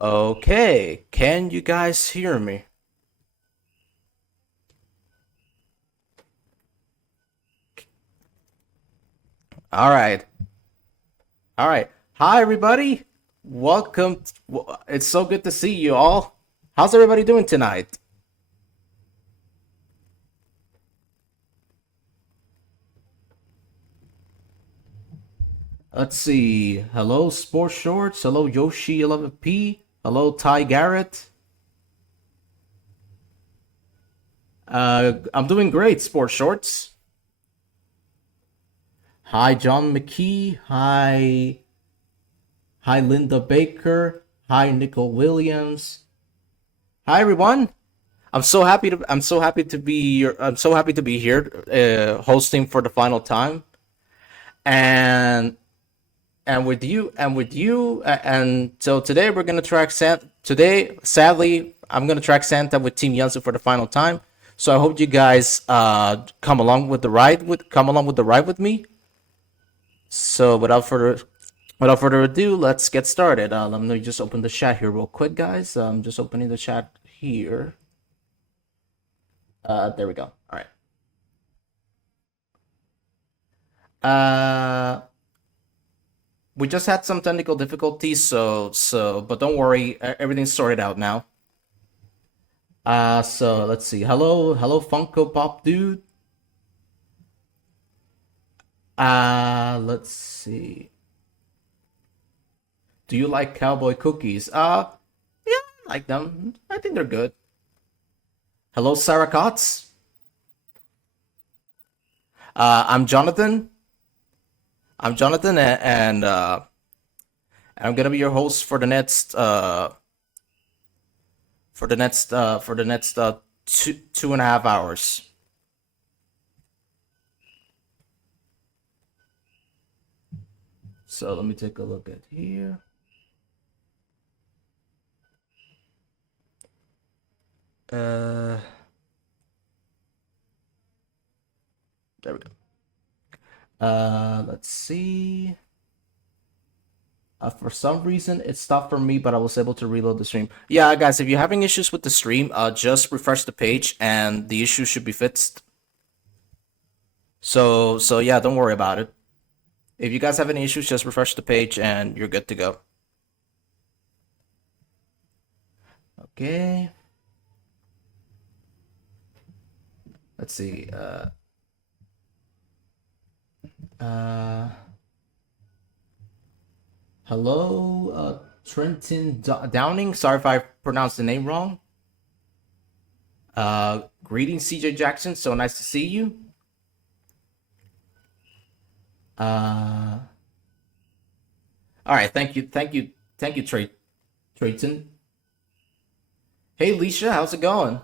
Okay, can you guys hear me? All right. All right. Hi, everybody. Welcome. It's so good to see you all. How's everybody doing tonight? Let's see. Hello, Sports Shorts. Hello, Yoshi 11P. Hello, Ty Garrett. I'm doing great, Sports Shorts. Hi, John McKee. Hi, Linda Baker. Hi, Nicole Williams. Hi, everyone. I'm so happy to be here hosting for the final time and and so today we're going to track Santa. Today sadly I'm going to track Santa with Team YANTSU for the final time. So I hope you guys come along with the ride with me. So without further ado, let's get started. Let me just open the chat here real quick, guys. I'm just opening the chat here. There we go. All right. Uh, we just had some technical difficulties, but don't worry, everything's sorted out now. So let's see. Hello, Funko Pop dude. Let's see. Do you like cowboy cookies? Yeah, I like them. I think they're good. Hello, Sarah Kotz. I'm Jonathan. And I'm gonna be your host for the next two and a half hours. So let me take a look at here. There we go. Let's see. For some reason, it stopped for me, but I was able to reload the stream. Yeah, guys, if you're having issues with the stream, just refresh the page, and the issue should be fixed. So yeah, don't worry about it. If you guys have any issues, just refresh the page, and you're good to go. Okay. Let's see. Uh, Hello, Trenton Downing. Sorry if I pronounced the name wrong. Greetings, CJ Jackson. So nice to see you. Uh, all right. Thank you, Trayton. Hey, Leisha, how's it going?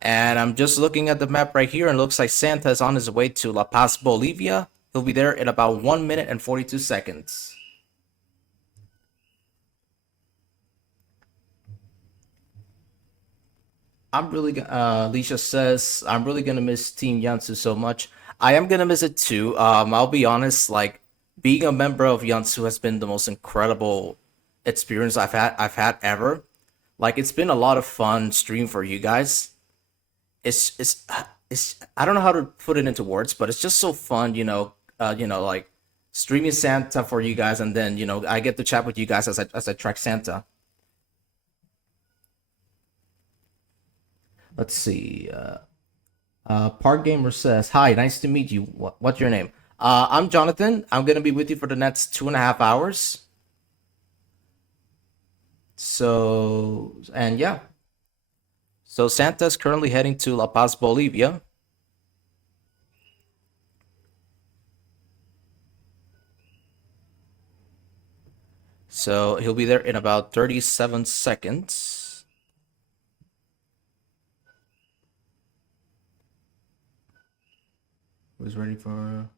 And I'm just looking at the map right here, and it looks like Santa is on his way to La Paz, Bolivia. He'll be there in about 1 minute and 42 seconds. Leisha says, I'm really gonna miss Team YANTSU so much. I am gonna miss it too. I'll be honest, like being a member of YANTSU has been the most incredible experience I've had ever. Like it's been a lot of fun stream for you guys. It's I don't know how to put it into words, but it's just so fun, like streaming Santa for you guys, and then I get to chat with you guys as I track Santa. Let's see. Park Gamer says, "Hi, nice to meet you. What's your name?" I'm Jonathan. I'm gonna be with you for the next 2.5 hours. So, and yeah. So Santa's currently heading to La Paz, Bolivia. So he'll be there in about 37 seconds. Who's ready for?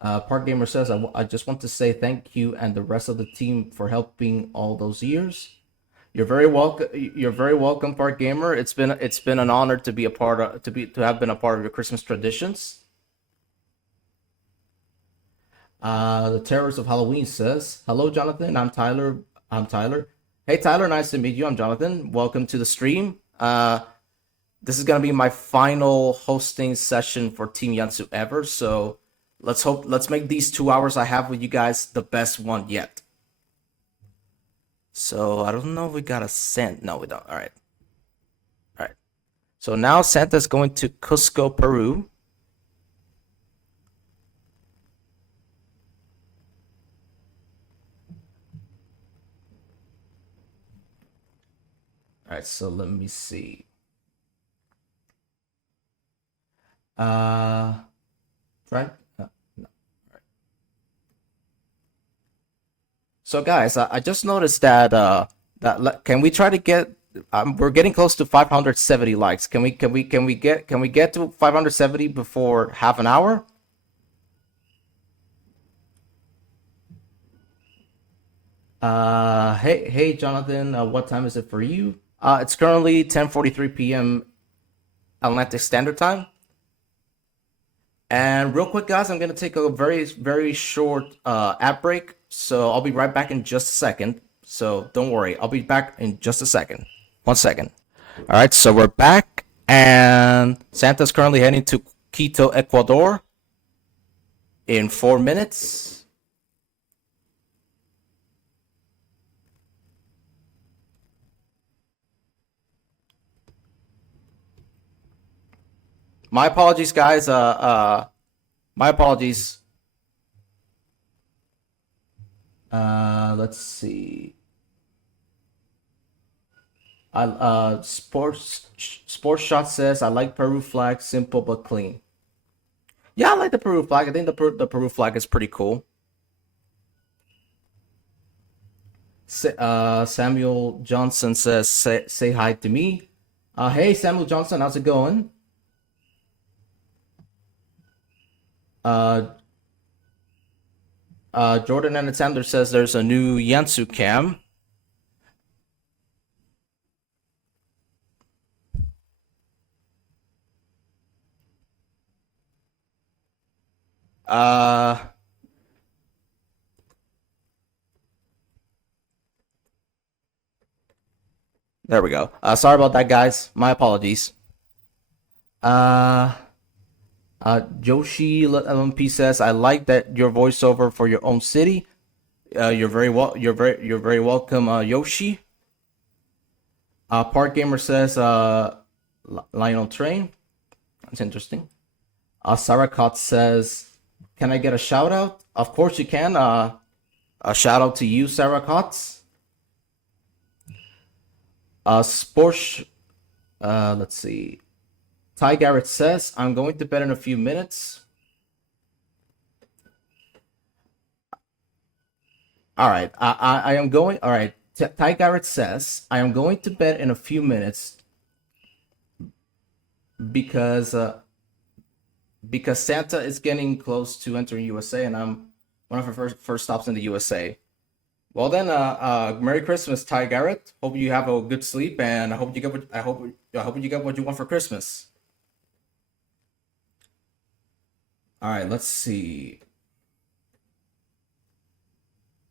Park Gamer says, I just want to say thank you and the rest of the team for helping all those years. You're very welcome. You're very welcome, Park Gamer. It's been an honor to be a part of to have been a part of your Christmas traditions. The Terrors of Halloween says, "Hello, Jonathan. I'm Tyler. I'm Tyler. Hey, Tyler. Nice to meet you. I'm Jonathan. Welcome to the stream. This is gonna be my final hosting session for Team YANTSU ever. So let's make these 2 hours I have with you guys the best one yet. So I don't know if we got a cent. No, we don't. All right. All right. So now Santa's going to Cusco, Peru. All right, so let me see. Right? No. All right. So guys, I just noticed that can we try to get we're getting close to 570 likes. Can we get to 570 before half an hour? Hey Jonathan, what time is it for you? It's currently 10:43 p.m. Atlantic Standard Time. And real quick, guys, I'm gonna take a very short ad break. So I'll be right back in just a second. So don't worry, I'll be back in just a second. 1 second. All right, so we're back, and Santa's currently heading to Quito, Ecuador, in 4 minutes. My apologies, guys. My apologies. Let's see. Sports Shot says I like Peru flag, simple but clean. Yeah, I like the Peru flag. I think the Peru flag is pretty cool. Samuel Johnson says say hi to me. Hey Samuel Johnson, how's it going? Uh, Jordan Alexander says there's a new YANTSU cam. Uh, there we go. Sorry about that, guys. My apologies. Uh, Joshi LMP says I like that your voiceover for your own city. You're very welcome, Yoshi. Park Gamer says Lionel Train. That's interesting. Sarakot says, "Can I get a shout out?" Of course you can. A shout out to you, Sarakot. Sports. Let's see. Ty Garrett says, "I'm going to bed in a few minutes." All right. I am going. All right. Ty Garrett says, "I am going to bed in a few minutes because Santa is getting close to entering USA, and I'm one of our first stops in the USA." Well then, Merry Christmas, Ty Garrett. Hope you have a good sleep, and I hope you get what you want for Christmas. All right, let's see.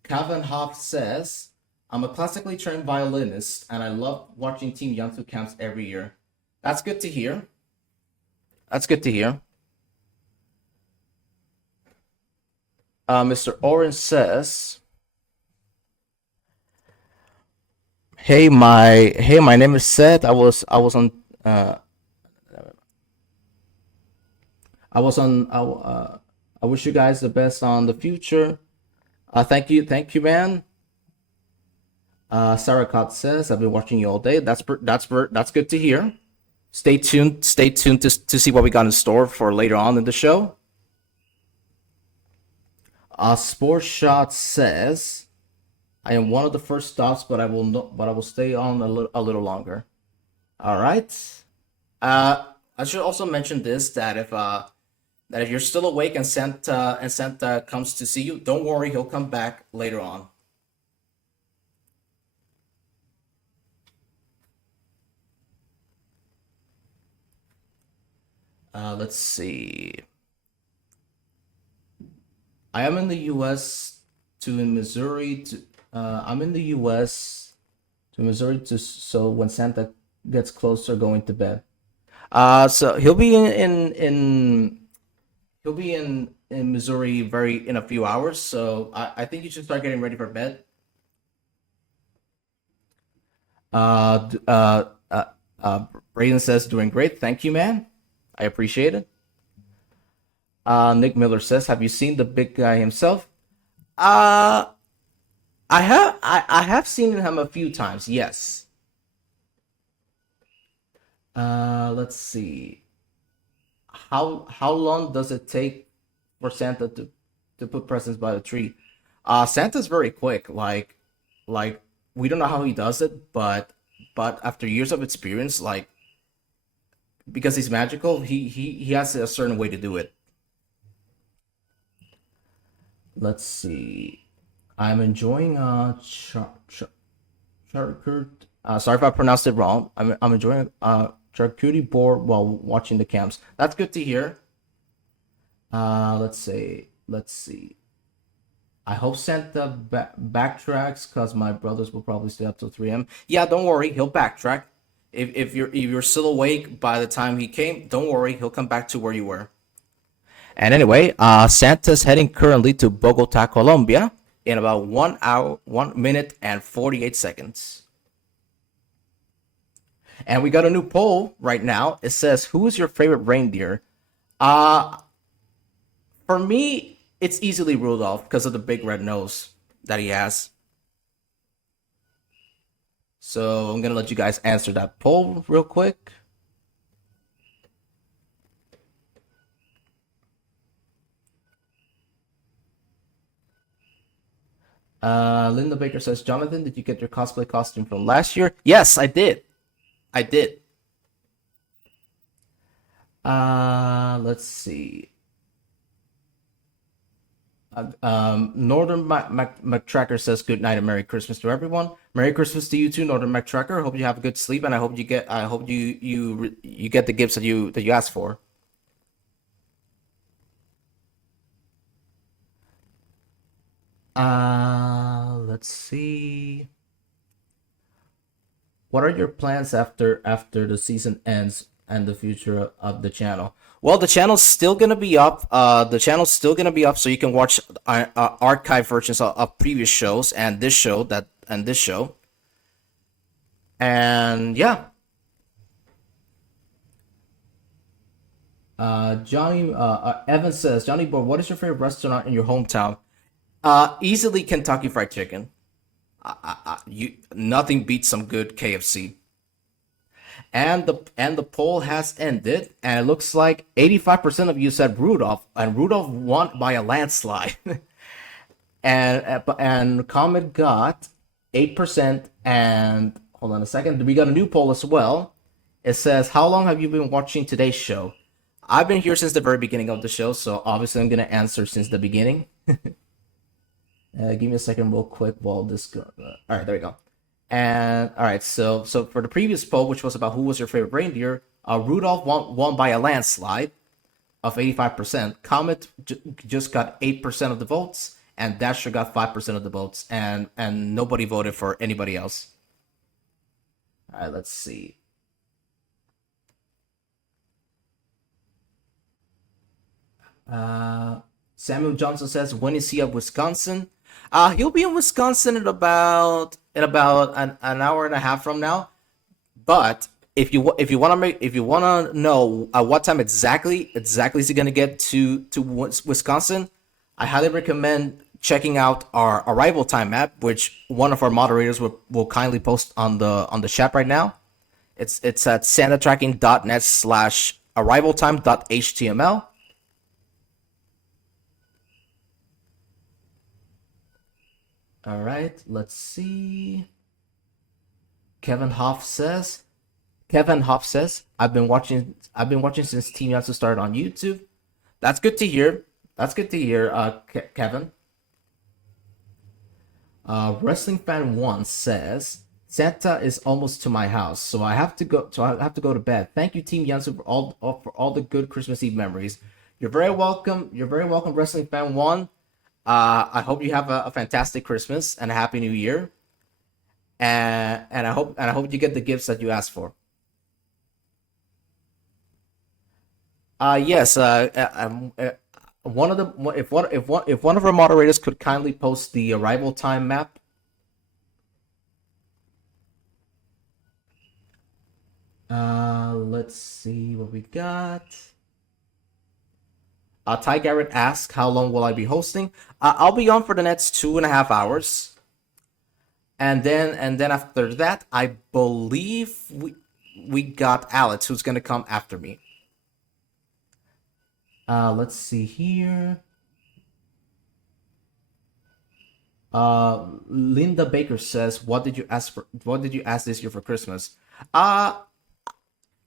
Calvin Hoff says, "I'm a classically trained violinist, and I love watching Team YANTSU camps every year." That's good to hear. That's good to hear. Mr. Orange says, "Hey, my name is Seth. I was on I was on I wish you guys the best on the future. Thank you, man." Sarah Cott says, "I've been watching you all day." That's good to hear. Stay tuned to see what we got in store for later on in the show. Sports Shot says, "I am one of the first stops, but I will stay on a little longer." All right. I should also mention this that if you're still awake and Santa comes to see you, don't worry, he'll come back later on. Let's see. I am in the U.S. to in Missouri to. I'm in the U.S. to Missouri to so when Santa gets closer, going to bed. So he'll be he'll be in Missouri very in a few hours. So I think you should start getting ready for bed. Uh, d- uh, uh, Braden says doing great. Thank you, man. I appreciate it. Nick Miller says, have you seen the big guy himself? Uh, I have seen him a few times. Yes. Let's see. How long does it take for Santa to put presents by the tree? Santa's very quick. Like we don't know how he does it, but after years of experience, like because he's magical, he has a certain way to do it. Let's see. I'm enjoying charcuterie. Sorry if I pronounced it wrong. I'm enjoying charcuterie board while watching the camps. That's good to hear. Let's see. Let's see. I hope Santa backtracks because my brothers will probably stay up till 3 a.m. Yeah, don't worry, he'll backtrack. If you're still awake by the time he came, don't worry, he'll come back to where you were. And anyway, Santa's heading currently to Bogota, Colombia, in about 1 hour, 1 minute, and 48 seconds. And we got a new poll right now. It says, "Who is your favorite reindeer?" Uh for me, it's easily Rudolph because of the big red nose that he has. So I'm gonna let you guys answer that poll real quick. Linda Baker says, Jonathan, did you get your cosplay costume from last year? Yes, I did. I did. Let's see. Northern McTracker says good night and Merry Christmas to everyone. Merry Christmas to you too, Northern McTracker. Hope you have a good sleep, and I hope you get. I hope you get the gifts that you asked for. Let's see. What are your plans after the season ends and the future of the channel? Well, the channel's still gonna be up. The channel's still gonna be up, so you can watch archive versions of previous shows and this show and this show. And yeah, Johnny Evan says, Johnny Boy, what is your favorite restaurant in your hometown? Easily Kentucky Fried Chicken. You nothing beats some good KFC. And the poll has ended, and it looks like 85% of you said Rudolph, and Rudolph won by a landslide. And Comet got 8%. And hold on a second, we got a new poll as well. It says, "How long have you been watching today's show?" I've been here since the very beginning of the show, so obviously I'm gonna answer since the beginning. Give me a second, real quick, while this goes. All right, there we go. And all right, so for the previous poll, which was about who was your favorite reindeer, Rudolph won by a landslide of 85%. Comet just got 8% of the votes, and Dasher got 5% of the votes, and nobody voted for anybody else. All right, let's see. Samuel Johnson says, when is he at Wisconsin? He'll be in Wisconsin in about an hour and a half from now. But if you want to make if you want to know what time exactly is he gonna get to Wisconsin, I highly recommend checking out our arrival time map, which one of our moderators will kindly post on the chat right now. It's at santatracking.net/arrivaltime.html. All right, let's see. Kevin Hoff says, I've been watching since Team YANTSU started on YouTube. That's good to hear. That's good to hear, Kevin. Wrestling Fan One says, Santa is almost to my house, so I have to go. So I have to go to bed. Thank you, Team YANTSU, for all the good Christmas Eve memories. You're very welcome. You're very welcome, Wrestling Fan One. I hope you have a fantastic Christmas and a happy New Year, and I hope you get the gifts that you asked for. Yes. One of the if one of our moderators could kindly post the arrival time map. Let's see what we got. Ty Garrett asks, "How long will I be hosting?" I'll be on for the next 2.5 hours, and then after that, I believe we got Alex, who's gonna come after me. Let's see here. Linda Baker says, "What did you ask for? What did you ask this year for Christmas?" Uh,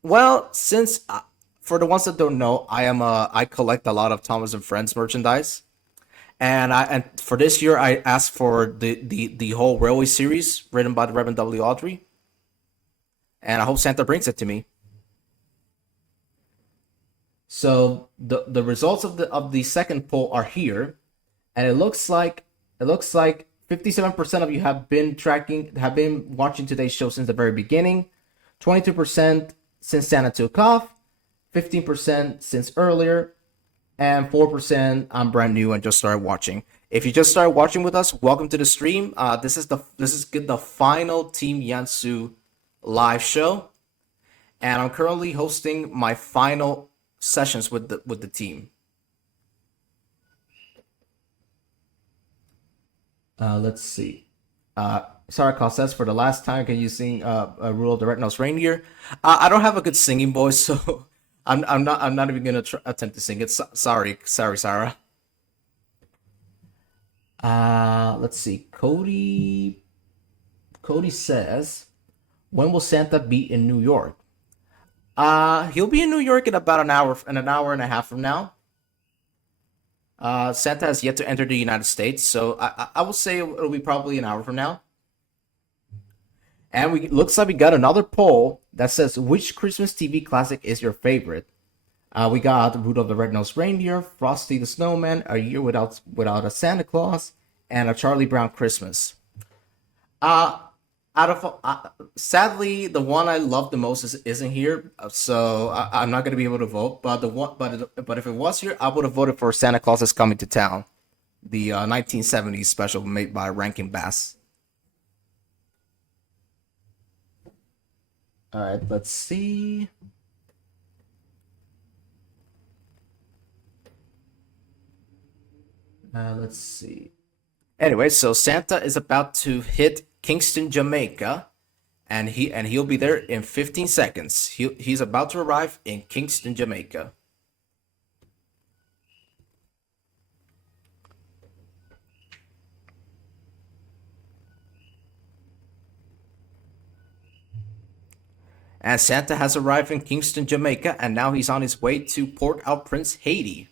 well, since for the ones that don't know, I collect a lot of Thomas and Friends merchandise, and for this year I asked for the whole Railway series written by the Reverend W. Audrey, and I hope Santa brings it to me. So the results of the second poll are here, and it looks like 57% of you have been watching today's show since the very beginning, 22% since Santa took off, 15% since earlier, and 4% I'm brand new and just started watching. If you just started watching with us, welcome to the stream. This is the final Team YANTSU live show, and I'm currently hosting my final sessions with the team. Let's see. Sarah says, "For the last time, can you sing Rule of the Red-Nosed Reindeer?" I don't have a good singing voice, so I'm not even gonna attempt to sing it. Sorry, Sarah. Let's see. Cody says, "When will Santa be in New York?" He'll be in New York in about an hour and a half from now. Santa has yet to enter the United States, so I will say it'll be probably an hour from now. And we looks like we got another poll that says, "Which Christmas TV classic is your favorite?" We got Rudolph the Red-Nosed Reindeer, Frosty the Snowman, A Year Without a Santa Claus, and A Charlie Brown Christmas. Uh, Out of sadly, the one I love the most isn't here, so I'm not gonna be able to vote. But if it was here, I would have voted for Santa Claus is Coming to Town, the 1970s special made by Rankin Bass. All right, let's see. Let's see. Anyway, so Santa is about to hit Kingston, Jamaica, and he'll be there in 15 seconds. He's about to arrive in Kingston, Jamaica. And Santa has arrived in Kingston, Jamaica, and now he's on his way to Port-au-Prince, Haiti.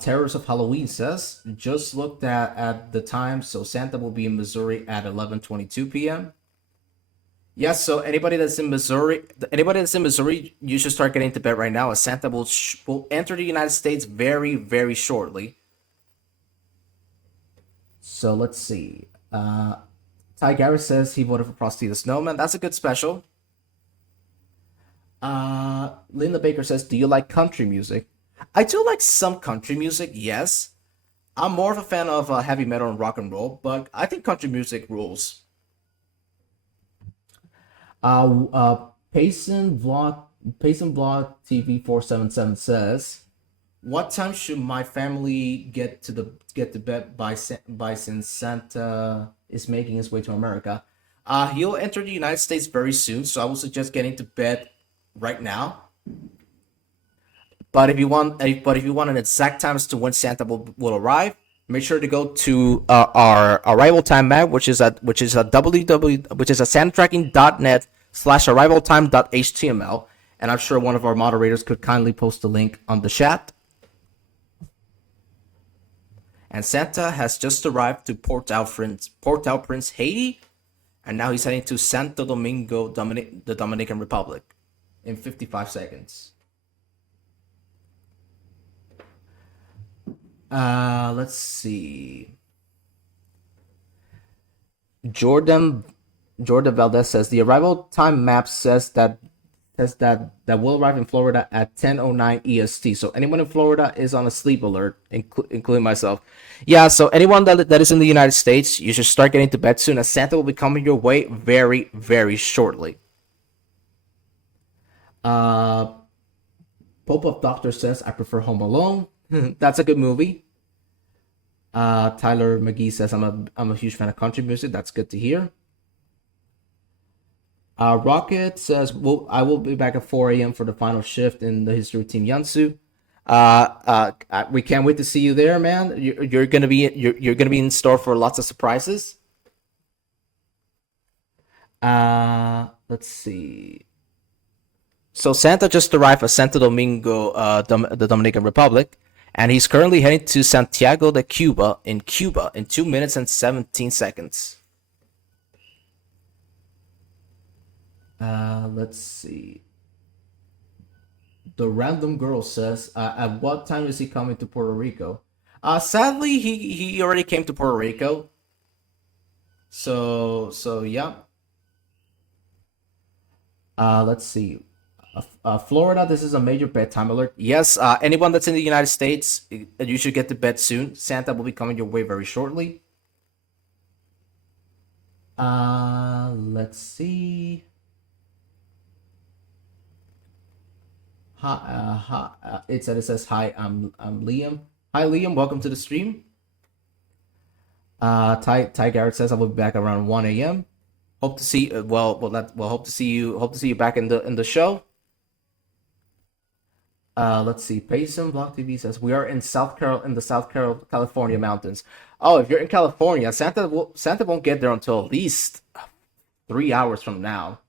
Terrors of Halloween says, "Just looked at the time, so Santa will be in Missouri at 11:22 p.m." Yes, so anybody that's in Missouri, you should start getting to bed right now, as Santa will enter the United States very, very shortly. So let's see. Ty Garrett says he voted for Frosty the Snowman. That's a good special. Linda Baker says, "Do you like country music?" I do like some country music, yes. I'm more of a fan of heavy metal and rock and roll, but I think country music rules. Payson Vlog TV 477 says, "What time should my family get to bed by since Santa is making his way to America?" He'll enter the United States very soon, so I would suggest getting to bed right now. But if you want an exact time as to when Santa will arrive, make sure to go to our arrival time map, which is at santatracking.net/arrivaltime.html, and I'm sure one of our moderators could kindly post the link on the chat. And Santa has just arrived to Port-au-Prince, Haiti, and now he's heading to Santo Domingo, the Dominican Republic, in 55 seconds. Let's see. Jordan Jordan Valdez says the arrival time map says that will arrive in Florida at 10:09 EST. So anyone in Florida is on a sleep alert, including myself. Yeah. So anyone that is in the United States, you should start getting to bed soon, as Santa will be coming your way very very shortly. Uh, Pope of Doctor says I prefer Home Alone. That's a good movie. Tyler McGee says I'm a huge fan of country music. That's good to hear. Rocket says I will be back at 4 a.m. for the final shift in the history of Team YANTSU. We can't wait to see you there, man. You're gonna be in store for lots of surprises. Let's see. So Santa just arrived at Santo Domingo, the Dominican Republic, and he's currently heading to Santiago de Cuba in 2 minutes and 17 seconds. Let's see. The random girl says, "At what time is he coming to Puerto Rico?" Sadly, he already came to Puerto Rico. So yeah. Let's see. Florida, this is a major bedtime alert. Yes, anyone that's in the United States, you should get to bed soon. Santa will be coming your way very shortly. Let's see. Hi, it says hi. I'm Liam. Hi Liam, welcome to the stream. Ty Garrett says I will be back around 1 a.m. Hope to see. Hope to see you. Hope to see you back in the show. Let's see. Payson Block TV says we are in the California mountains. Oh, if you're in California, Santa won't get there until at least 3 hours from now.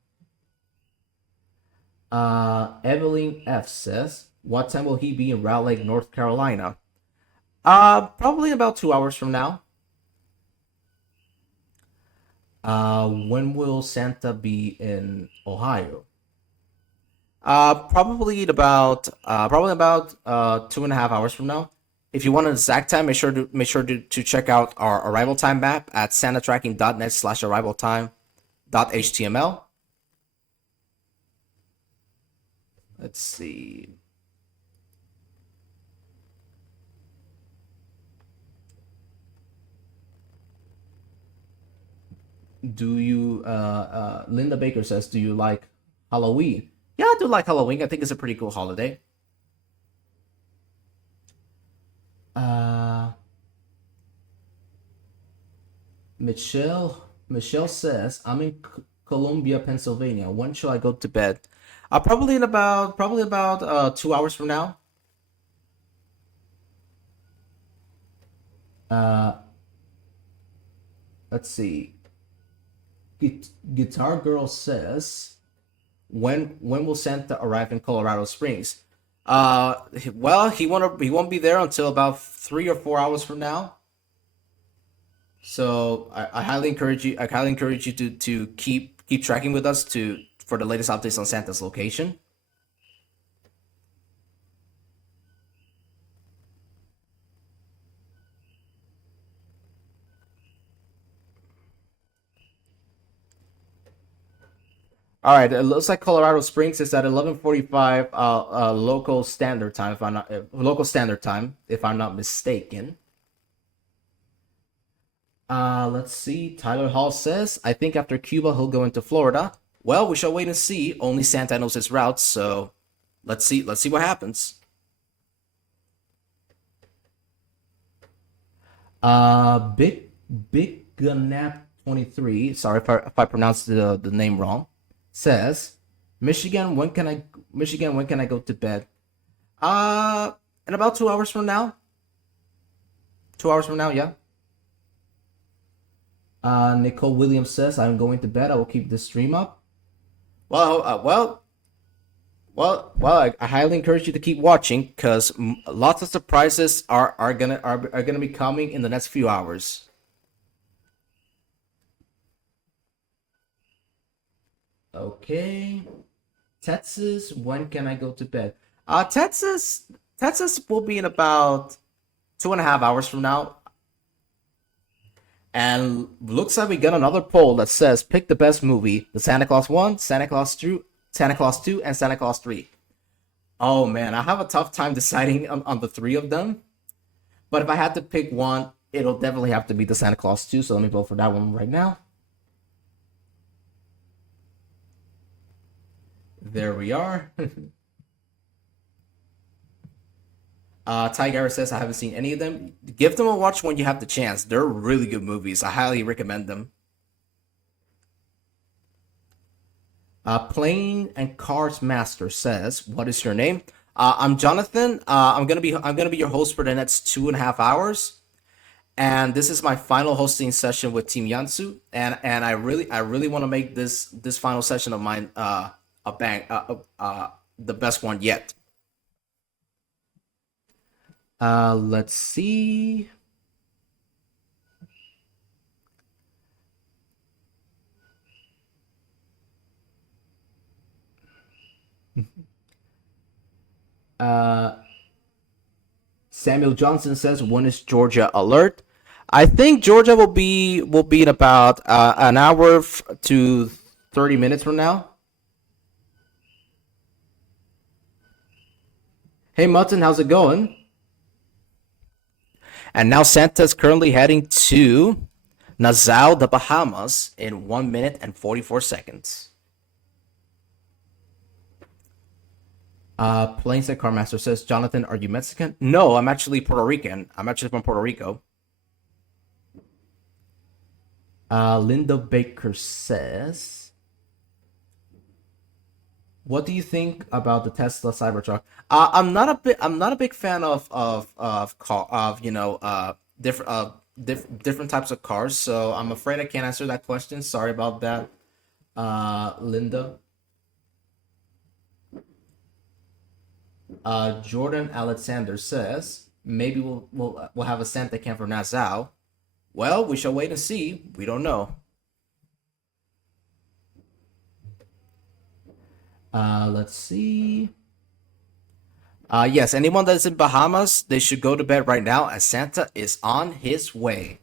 Evelyn F says, what time will he be in Rowlett Lake, North Carolina? Probably about 2 hours from now. When will Santa be in Ohio? Probably about 2.5 hours from now. If you want an exact time, make sure to check out our arrival time map at santatracking.net/arrival time.html. Let's see. Do you Linda Baker says, do you like Halloween? Yeah, I do like Halloween. I think it's a pretty cool holiday. Uh Michelle says, I'm in Columbia, Pennsylvania. When shall I go to bed? Probably about 2 hours from now. Uh let's see. Guitar Girl says, when will Santa arrive in Colorado Springs? Well, he won't be there until about 3 or 4 hours from now. So I highly encourage you. I highly encourage you to keep tracking with us to for the latest updates on Santa's location. All right, it looks like Colorado Springs is at 11:45 local standard time if I'm not mistaken. Let's see. Tyler Hall says, I think after Cuba he'll go into Florida. Well, we shall wait and see. Only Santa knows his routes, so let's see. Let's see what happens. Big Gunap 23. Sorry if I pronounced the name wrong. Says, Michigan. When can I go to bed? Uh, in about 2 hours from now. 2 hours from now, yeah. Nicole Williams says, I'm going to bed. I will keep the stream up. Well, I highly encourage you to keep watching because lots of surprises are gonna be coming in the next few hours. Okay. Texas, when can I go to bed? Texas will be in about 2.5 hours from now. And looks like we got another poll that says pick the best movie: the Santa Claus 1, Santa Claus 2, Santa Claus 2, and Santa Claus 3. Oh man, I have a tough time deciding on the three of them. But if I had to pick one, it'll definitely have to be the Santa Claus 2. So let me vote for that one right now. There we are. Tiger says I haven't seen any of them. Give them a watch when you have the chance. They're really good movies. I highly recommend them. Plane and Cars Master says, "What is your name?" I'm Jonathan. I'm gonna be your host for the next 2.5 hours, and this is my final hosting session with Team YANTSU, and I really want to make this final session of mine a bang the best one yet. Let's see. Samuel Johnson says, "When is Georgia alert?" I think Georgia will be in about an hour to 30 minutes from now. Hey Mutton, how's it going? And now Santa's currently heading to Nassau, the Bahamas, in 1 minute and 44 seconds. Planes and Carmaster says, "Jonathan, are you Mexican?" No, I'm actually Puerto Rican. I'm actually from Puerto Rico. Linda Baker says, "What do you think about the Tesla Cybertruck?" I'm not a big fan different types of cars. So I'm afraid I can't answer that question. Sorry about that, Linda. Jordan Alexander says, "Maybe we'll have a Santa camp for Nassau." Well, we shall wait and see. We don't know. Let's see. Yes, anyone that's in Bahamas, they should go to bed right now as Santa is on his way.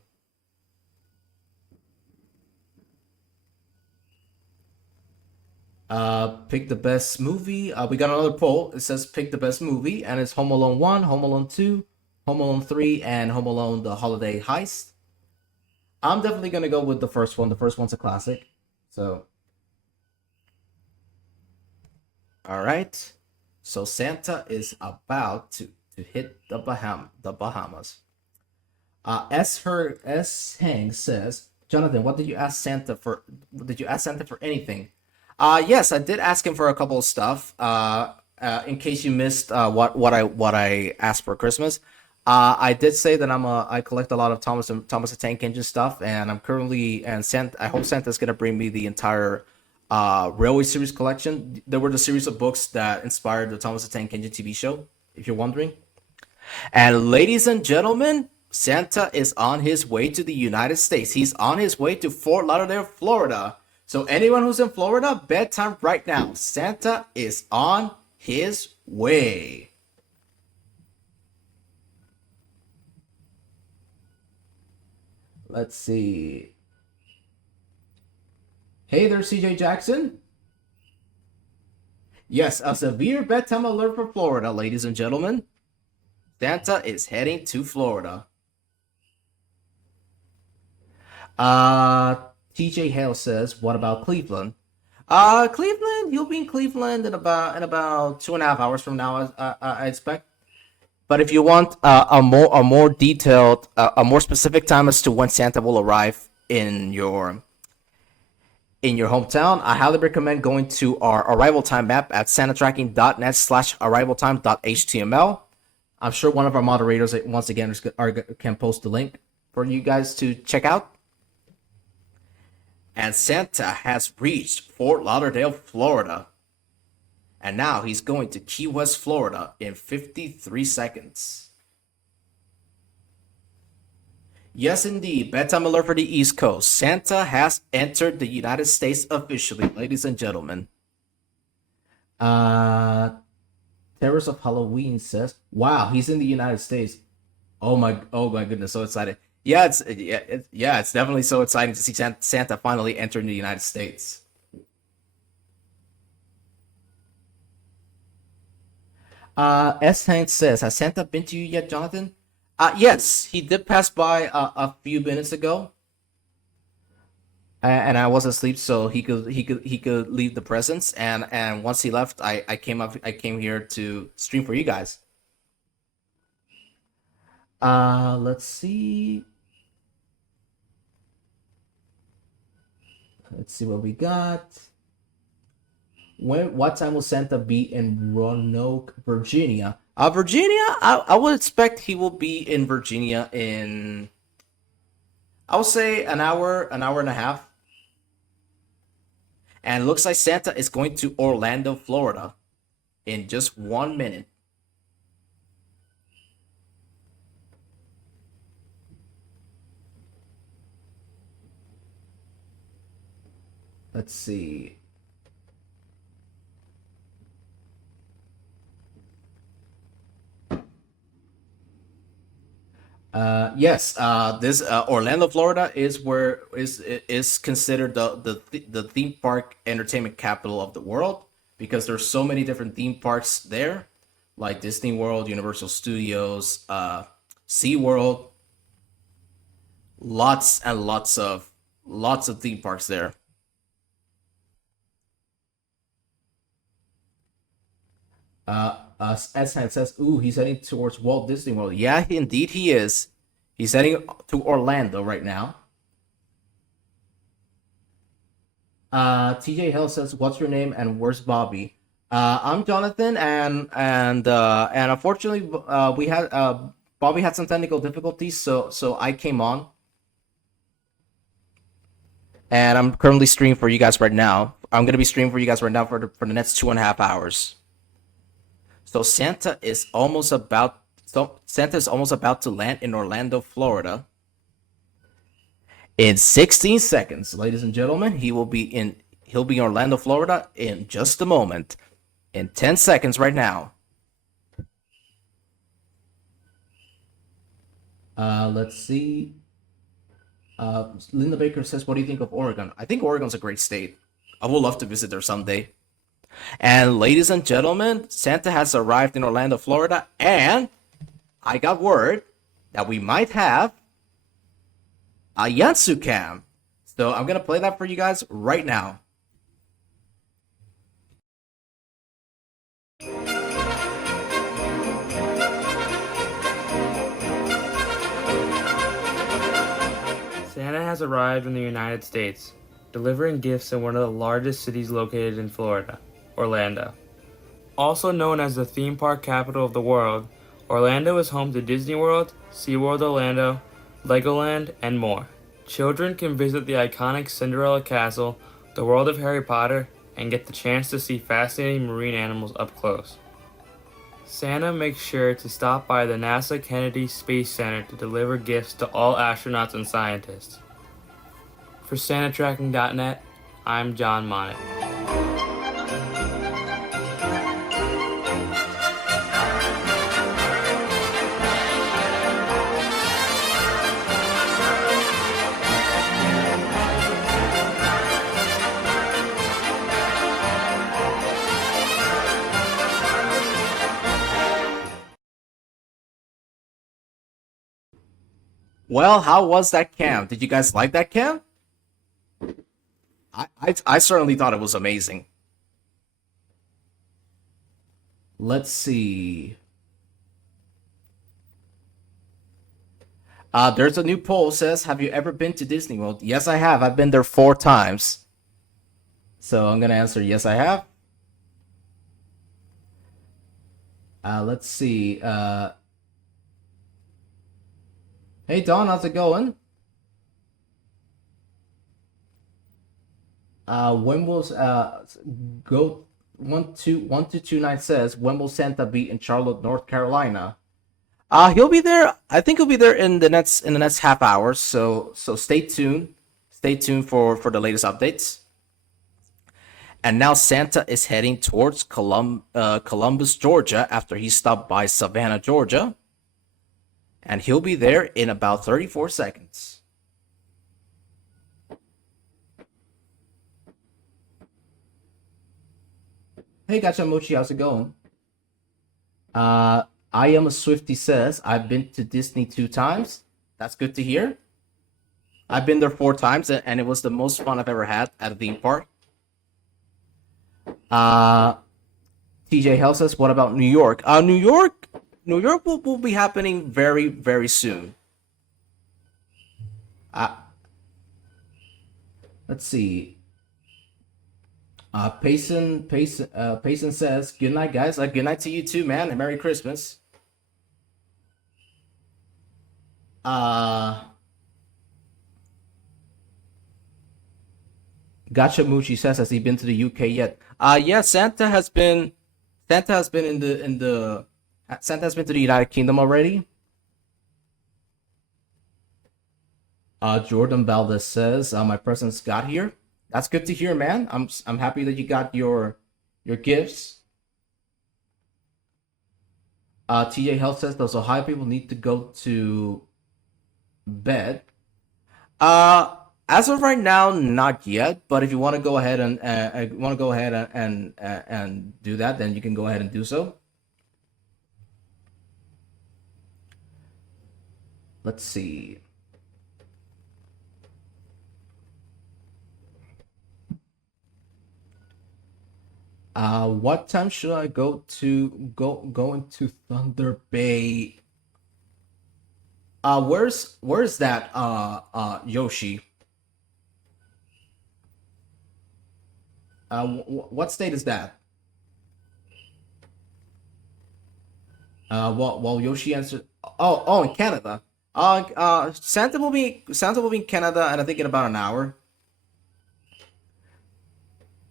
Pick the best movie. We got another poll. It says pick the best movie, and it's Home Alone 1, Home Alone 2, Home Alone 3, and Home Alone The Holiday Heist. I'm definitely gonna go with the first one. The first one's a classic. So, all right. So Santa is about to hit the Bahamas. S Hang says, "Jonathan, what did you ask Santa for? Did you ask Santa for anything?" Yes, I did ask him for a couple of stuff. In case you missed what I asked for Christmas, I did say that I collect a lot of Thomas the Tank Engine stuff, and I hope Santa's gonna bring me the entire Railway series collection. There were the series of books that inspired the Thomas the Tank Engine TV show, if you're wondering. And ladies and gentlemen, Santa is on his way to the United States. He's on his way to Fort Lauderdale, Florida. So anyone who's in Florida, bedtime right now. Santa is on his way. Let's see. Hey there, CJ Jackson. Yes, a severe bedtime alert for Florida, ladies and gentlemen. Santa is heading to Florida. Uh, TJ Hale says, "What about Cleveland?" Cleveland, you'll be in Cleveland in about 2.5 hours from now, I expect. But if you want a more detailed, a more specific time as to when Santa will arrive in your hometown, I highly recommend going to our arrival time map at santatracking.net/arrivaltime.html. I'm sure one of our moderators, once again, can post the link for you guys to check out. And Santa has reached Fort Lauderdale, Florida. And now he's going to Key West, Florida in 53 seconds. Yes, indeed. Bedtime alert for the East Coast. Santa has entered the United States officially, ladies and gentlemen. Terrors of Halloween says, "Wow, he's in the United States." Oh my goodness, so excited. Yeah, it's definitely so exciting to see Santa finally entering the United States. S. Hank says, has Santa been to you yet, Jonathan? Yes, he did pass by a few minutes ago, and I was asleep, so he could leave the presents. And once he left, I came here to stream for you guys. Let's see. Let's see what we got. What time will Santa be in Roanoke, Virginia? Virginia, I would expect he will be in Virginia in, I would say an hour and a half. And it looks like Santa is going to Orlando, Florida in just 1 minute. Let's see. Yes, this Orlando, Florida is considered the theme park entertainment capital of the world because there's so many different theme parks there, like Disney World, Universal Studios, SeaWorld, lots and lots of theme parks there. S says, "Ooh, he's heading towards Walt Disney World." Yeah, indeed he is. He's heading to Orlando right now. TJ Hill says, "What's your name and where's Bobby?" I'm Jonathan, and unfortunately, we had Bobby had some technical difficulties, so I came on, and I'm currently streaming for you guys right now. I'm gonna be streaming for you guys right now for the next 2.5 hours. So Santa is almost about to land in Orlando, Florida. In 16 seconds, ladies and gentlemen, he'll be in Orlando, Florida in just a moment. In 10 seconds right now. Let's see. Linda Baker says, "What do you think of Oregon?" I think Oregon's a great state. I would love to visit there someday. And ladies and gentlemen, Santa has arrived in Orlando, Florida, and I got word that we might have a YANTSU cam. So I'm gonna play that for you guys right now. Santa has arrived in the United States, delivering gifts in one of the largest cities located in Florida, Orlando. Also known as the theme park capital of the world, Orlando is home to Disney World, SeaWorld Orlando, Legoland, and more. Children can visit the iconic Cinderella Castle, the world of Harry Potter, and get the chance to see fascinating marine animals up close. Santa makes sure to stop by the NASA Kennedy Space Center to deliver gifts to all astronauts and scientists. For SantaTracking.net, I'm John Monnet. Well, how was that cam? Did you guys like that cam? I certainly thought it was amazing. Let's see. There's a new poll says, "Have you ever been to Disney World?" Yes, I have. I've been there 4 times. So I'm gonna answer yes, I have. Let's see. Hey Don, how's it going? When will go 12229 says, "When will Santa be in Charlotte, North Carolina?" He'll be there. I think he'll be there in the next half hour. So stay tuned. Stay tuned for the latest updates. And now Santa is heading towards Columbus, Georgia, after he stopped by Savannah, Georgia. and he'll be there in about 34 seconds. Hey, Gotcha Mochi, how's it going? I am a Swifty says, I've been to Disney 2 times. That's good to hear. I've been there 4 times, and it was the most fun I've ever had at a theme park. TJ Hell says, what about New York? New York will be happening very, very soon. Let's see. Payson says, good night, guys. Good night to you too, man, and Merry Christmas. Gotcha Moochie says, has he been to the UK yet? Yeah, Santa has been in the Santa has been to the United Kingdom already. Jordan Valdez says, my presents got here. That's good to hear, man. I'm happy that you got your gifts. TJ Health says those Ohio people need to go to bed. As of right now, not yet. But if you want to go ahead and do that, then you can go ahead and do so. Let's see. What time should I go into Thunder Bay? Where's that Yoshi? What state is that? While Yoshi answered, oh, in Canada. Santa will be in Canada, and I think in about an hour.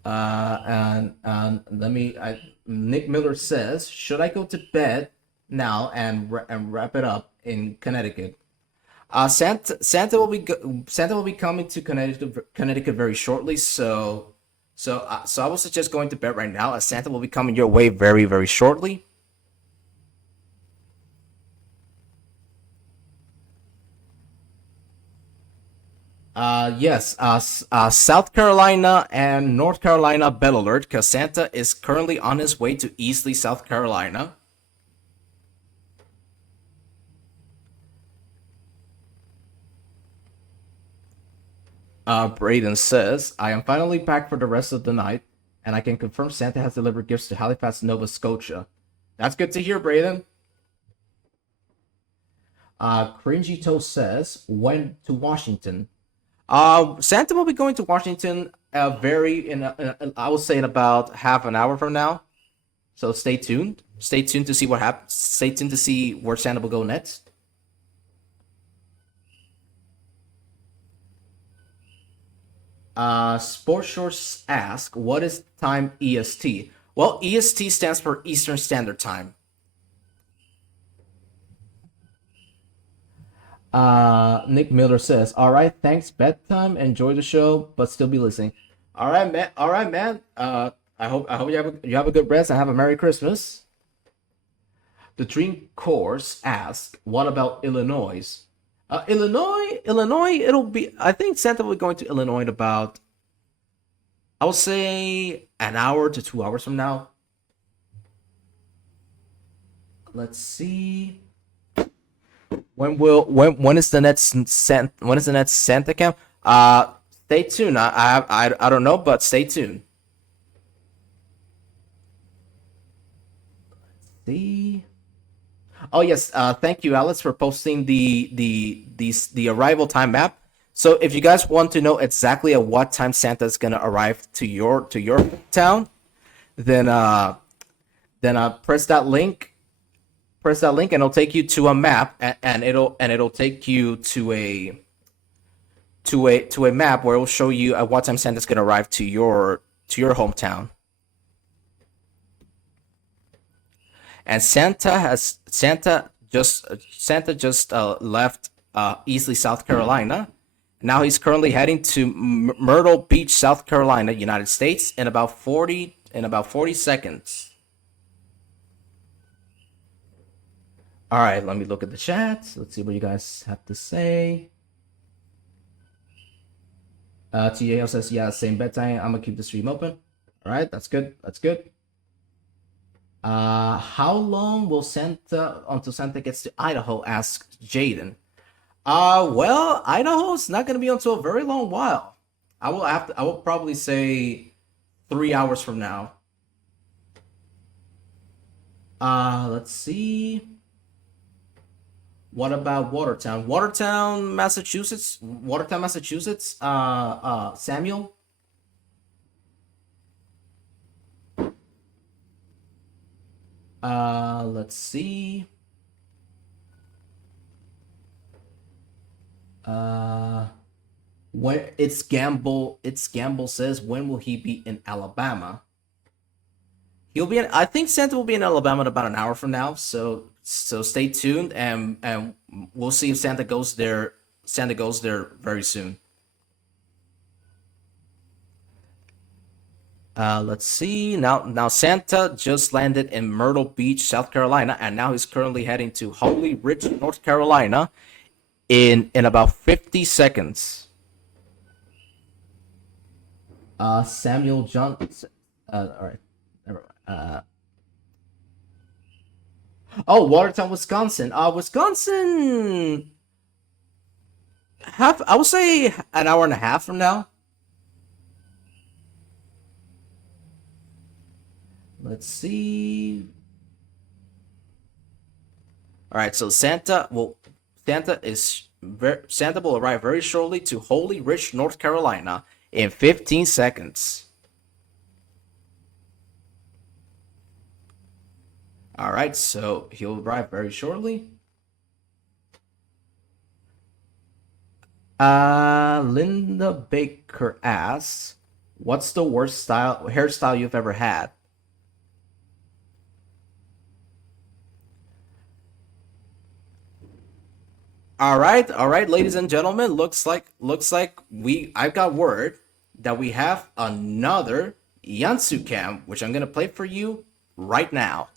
And Nick Miller says, should I go to bed now and wrap it up in Connecticut? Santa will be coming to Connecticut very shortly. So I will suggest going to bed right now, as Santa will be coming your way very, very shortly. Yes, South Carolina and North Carolina bell alert, because Santa is currently on his way to Easley, South Carolina. Braden says, I am finally back for the rest of the night, and I can confirm Santa has delivered gifts to Halifax, Nova Scotia. That's good to hear, Braden. Cringy Toe says, when to Washington? Santa will be going to Washington I will say in about half an hour from now. So stay tuned. Stay tuned to see what happens. Stay tuned to see where Santa will go next. Sports Shorts ask, what is time EST? Well, EST stands for Eastern Standard Time. Nick Miller says, all right, thanks, bedtime, enjoy the show, but still be listening. All right, man. I hope you have a good rest and have a Merry Christmas. The Dream Course asks, what about Illinois? Illinois, I think Santa will be going to Illinois in about, I would say, an hour to 2 hours from now. Let's see. When is the next Santa camp? Stay tuned. I don't know, but stay tuned. Let's see. Oh yes, thank you, Alex, for posting the arrival time map. So if you guys want to know exactly at what time Santa is gonna arrive to your town, then press that link. And it'll take you to a map, and it'll take you to a map where it will show you at what time Santa's gonna arrive to your hometown. And Santa just left Easley, South Carolina. Now he's currently heading to Myrtle Beach, South Carolina, United States, in about 40 seconds. All right, let me look at the chat. Let's see what you guys have to say. TAO says, yeah, same bedtime. I'm gonna keep the stream open. All right, that's good. That's good. How long will Santa until Santa gets to Idaho? Asks Jaden. Well, Idaho's not gonna be until a very long while. I will probably say 3 hours from now. Let's see. What about Watertown? Watertown, Massachusetts. Samuel. Let's see. When it's Gamble says, when will he be in Alabama? He'll be in, I think Santa will be in Alabama in about an hour from now. So stay tuned, and we'll see if Santa goes there. Santa goes there very soon. Let's see. Now Santa just landed in Myrtle Beach, South Carolina, and now he's currently heading to Holy Ridge, North Carolina, in about 50 seconds. Samuel Johnson. All right. Oh, Watertown, Wisconsin. Wisconsin. I would say an hour and a half from now. Let's see. All right, so Santa will arrive very shortly to Holy Ridge, North Carolina, in 15 seconds. All right, so he'll arrive very shortly. Linda Baker asks, what's the worst hairstyle you've ever had? All right, ladies and gentlemen. Looks like I've got word that we have another YANTSU cam, which I'm gonna play for you right now.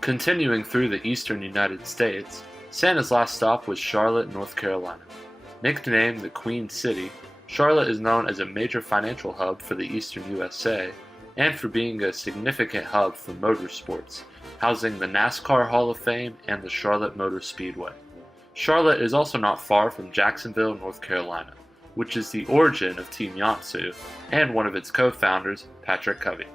Continuing through the eastern United States, Santa's last stop was Charlotte, North Carolina. Nicknamed the Queen City, Charlotte is known as a major financial hub for the eastern USA and for being a significant hub for motorsports, housing the NASCAR Hall of Fame and the Charlotte Motor Speedway. Charlotte is also not far from Jacksonville, North Carolina, which is the origin of Team YANTSU and one of its co-founders, Patrick Covey.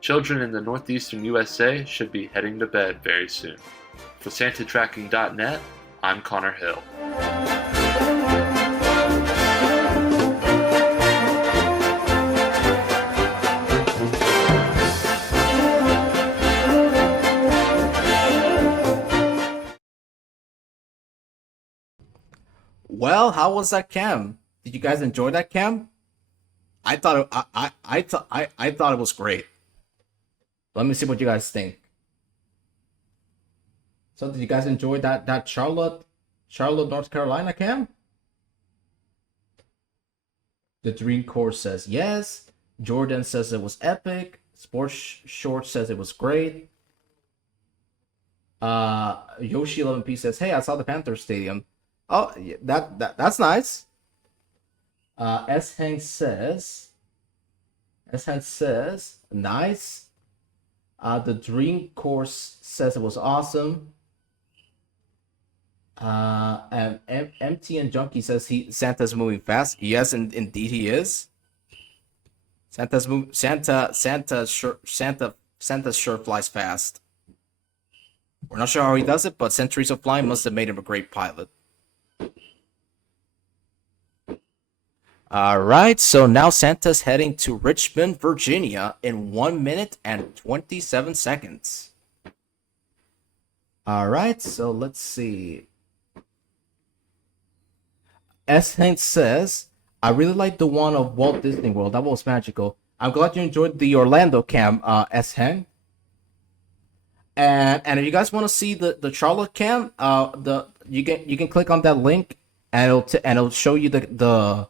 Children in the northeastern USA should be heading to bed very soon. For SantaTracking.net, I'm Connor Hill. Well, how was that cam? Did you guys enjoy that cam? I thought it was great. Let me see what you guys think. So did you guys enjoy that Charlotte, North Carolina cam? The Dream Course says yes. Jordan says it was epic. Sports Short says it was great. Yoshi 11P says, hey, I saw the Panther Stadium. Oh, yeah, that's nice. S Hank says, nice. The Dream Course says it was awesome. And MTN Junkie says Santa's moving fast. Yes, indeed he is. Santa sure flies fast. We're not sure how he does it, but Centuries of Flying must have made him a great pilot. All right, so now Santa's heading to Richmond, Virginia in 1 minute and 27 seconds. All right, so let's see. S. Hank says, I really like the one of Walt Disney World. That was magical. I'm glad you enjoyed the Orlando cam, S. Hank. And if you guys want to see the Charlotte cam, the you can click on that link, and it'll show you the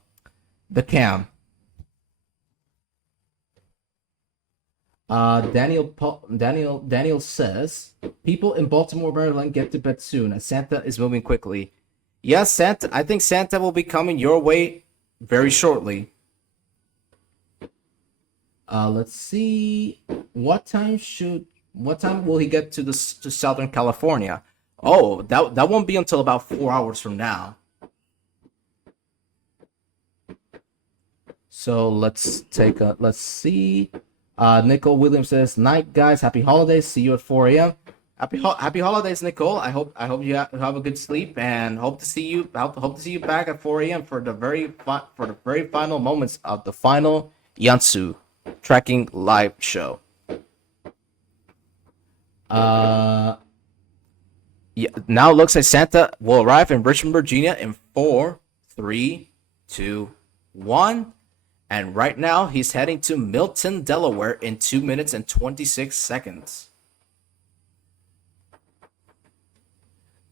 cam. Daniel says people in Baltimore, Maryland get to bed soon as Santa is moving quickly. Yes, Santa. I think Santa will be coming your way very shortly. Let's see. What time will he get to Southern California? Oh, that won't be until about 4 hours from now. So let's see. Nicole Williams says, "Night, guys. Happy holidays. See you at 4 a.m." Happy holidays, Nicole. I hope you have a good sleep, and hope to see you back at 4 a.m. for the very final moments of the final YANTSU tracking live show. Yeah, now it looks like Santa will arrive in Richmond, Virginia in 4, 3, 2, 1. And right now, he's heading to Milton, Delaware in 2 minutes and 26 seconds.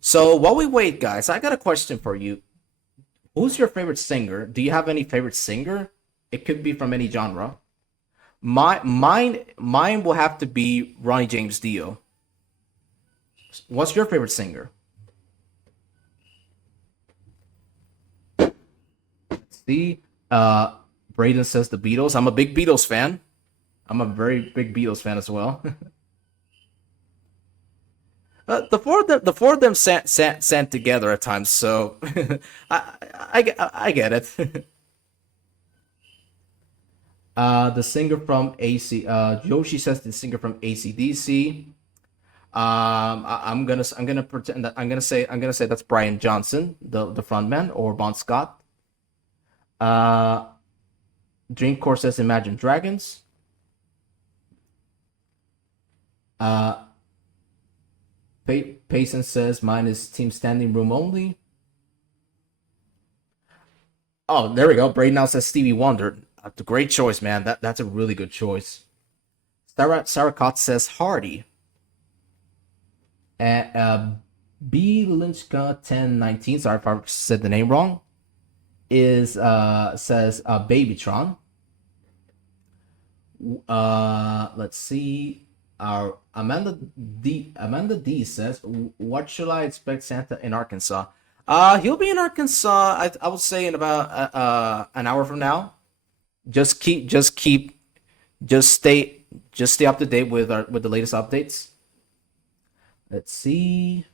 So while we wait, guys, I got a question for you. Who's your favorite singer? Do you have any favorite singer? It could be from any genre. Mine will have to be Ronnie James Dio. What's your favorite singer? Let's see. Braden says the Beatles. I'm a big Beatles fan. I'm a very big Beatles fan as well. The four of them sang together at times, so I get it. The singer from AC. Yoshi says the singer from AC/DC. I'm gonna pretend that I'm gonna say that's Brian Johnson, the frontman, or Bon Scott. Dreamcore says Imagine Dragons. Payson says mine is Team Standing Room Only. Oh, there we go. Braden now says Stevie Wonder. That's a great choice, man. That's a really good choice. Sarah Cott says Hardy. And B Lynchka 1019. Sorry if I said the name wrong. Says Babytron. Let's see. Our Amanda D says, "What should I expect Santa in Arkansas?" He'll be in Arkansas. I would say in about an hour from now. Just stay up to date with the latest updates. Let's see.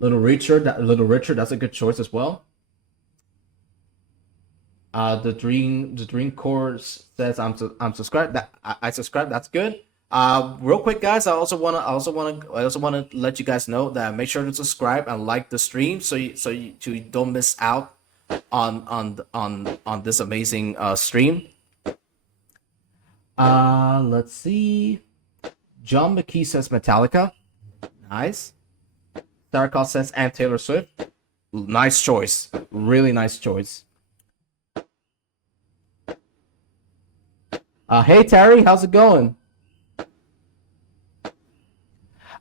Little Richard, that's a good choice as well. The Dream Course says I'm subscribed. I subscribe. That's good. Real quick, guys. I also wanna let you guys know that make sure to subscribe and like the stream so you don't miss out on this amazing stream. Let's see. John McKee says Metallica. Nice. Starcall says and Taylor Swift. Nice choice. Really nice choice. Hey Terry, how's it going?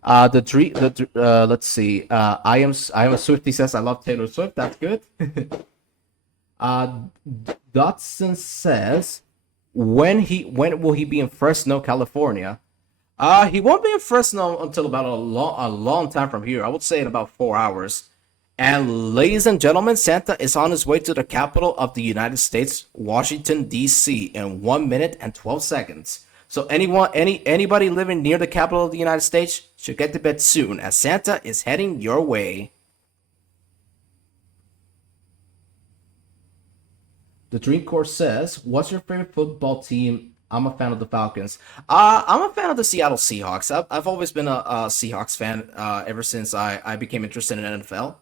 Let's see. I am a Swiftie says I love Taylor Swift. That's good. Dotson says when will he be in Fresno, California? He won't be in Fresno until about a long time from here. I would say in about 4 hours. And ladies and gentlemen, Santa is on his way to the capital of the United States, Washington D.C. in 1 minute and 12 seconds. So anybody living near the capital of the United States should get to bed soon, as Santa is heading your way. The Dream Course says, "What's your favorite football team?" I'm a fan of the Falcons. I'm a fan of the Seattle Seahawks. I've always been a Seahawks fan ever since I became interested in NFL.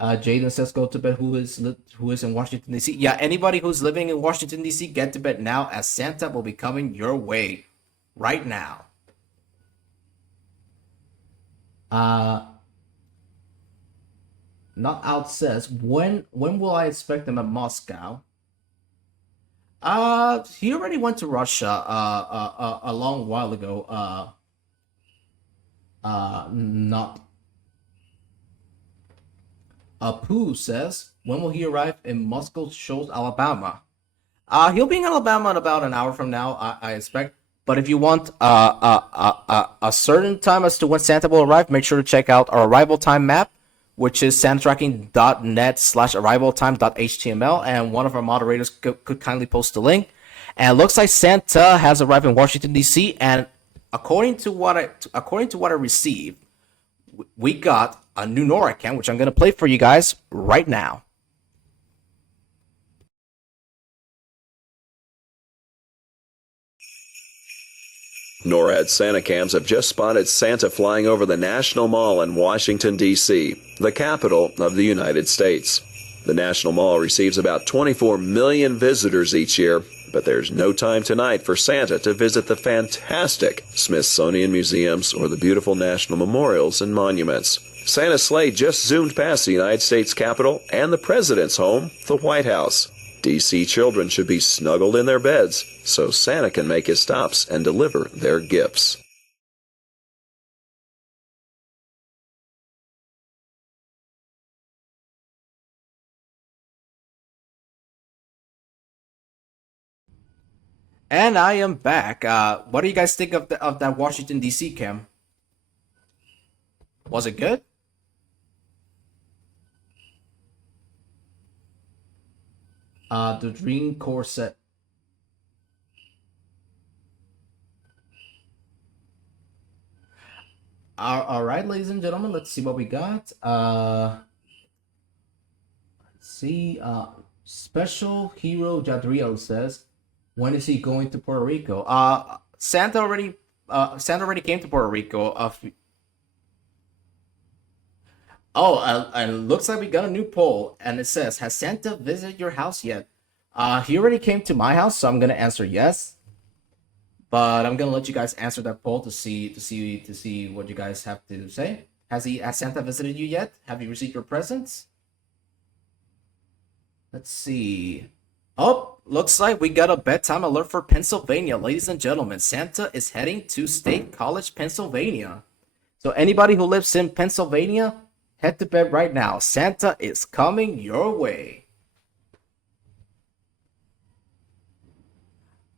Jaden says go to bed. Who is in Washington D.C.? Yeah, anybody who's living in Washington D.C. get to bed now, as Santa will be coming your way right now. not out says when will I expect them at Moscow? He already went to Russia a long while ago. Not Pooh says, when will he arrive in Moscow Shoals, Alabama? He'll be in Alabama in about an hour from now, I expect. But if you want a certain time as to when Santa will arrive, make sure to check out our arrival time map, which is santatracking.net/arrivaltime.html, and one of our moderators could kindly post the link. And it looks like Santa has arrived in Washington D.C. And according to what I received, we got a new NORAD, which I'm gonna play for you guys right now. NORAD Santa cams have just spotted Santa flying over the National Mall in Washington, D.C., the capital of the United States. The National Mall receives about 24 million visitors each year, but there's no time tonight for Santa to visit the fantastic Smithsonian museums or the beautiful national memorials and monuments. Santa's sleigh just zoomed past the United States Capitol and the President's home, the White House. D.C. children should be snuggled in their beds so Santa can make his stops and deliver their gifts. And I am back. What do you guys think of that Washington D.C. cam? Was it good? The Dream Core set. All right, ladies and gentlemen, let's see what we got. Let's see. Special Hero Jadriel says, when is he going to Puerto Rico? Santa already came to Puerto Rico. And it looks like we got a new poll, and it says, has Santa visited your house yet? He already came to my house, so I'm gonna answer yes. But I'm gonna let you guys answer that poll to see what you guys have to say. Has Santa visited you yet? Have you received your presents? Let's see. Oh, looks like we got a bedtime alert for Pennsylvania, ladies and gentlemen. Santa is heading to State College, Pennsylvania. So anybody who lives in Pennsylvania, head to bed right now. Santa is coming your way.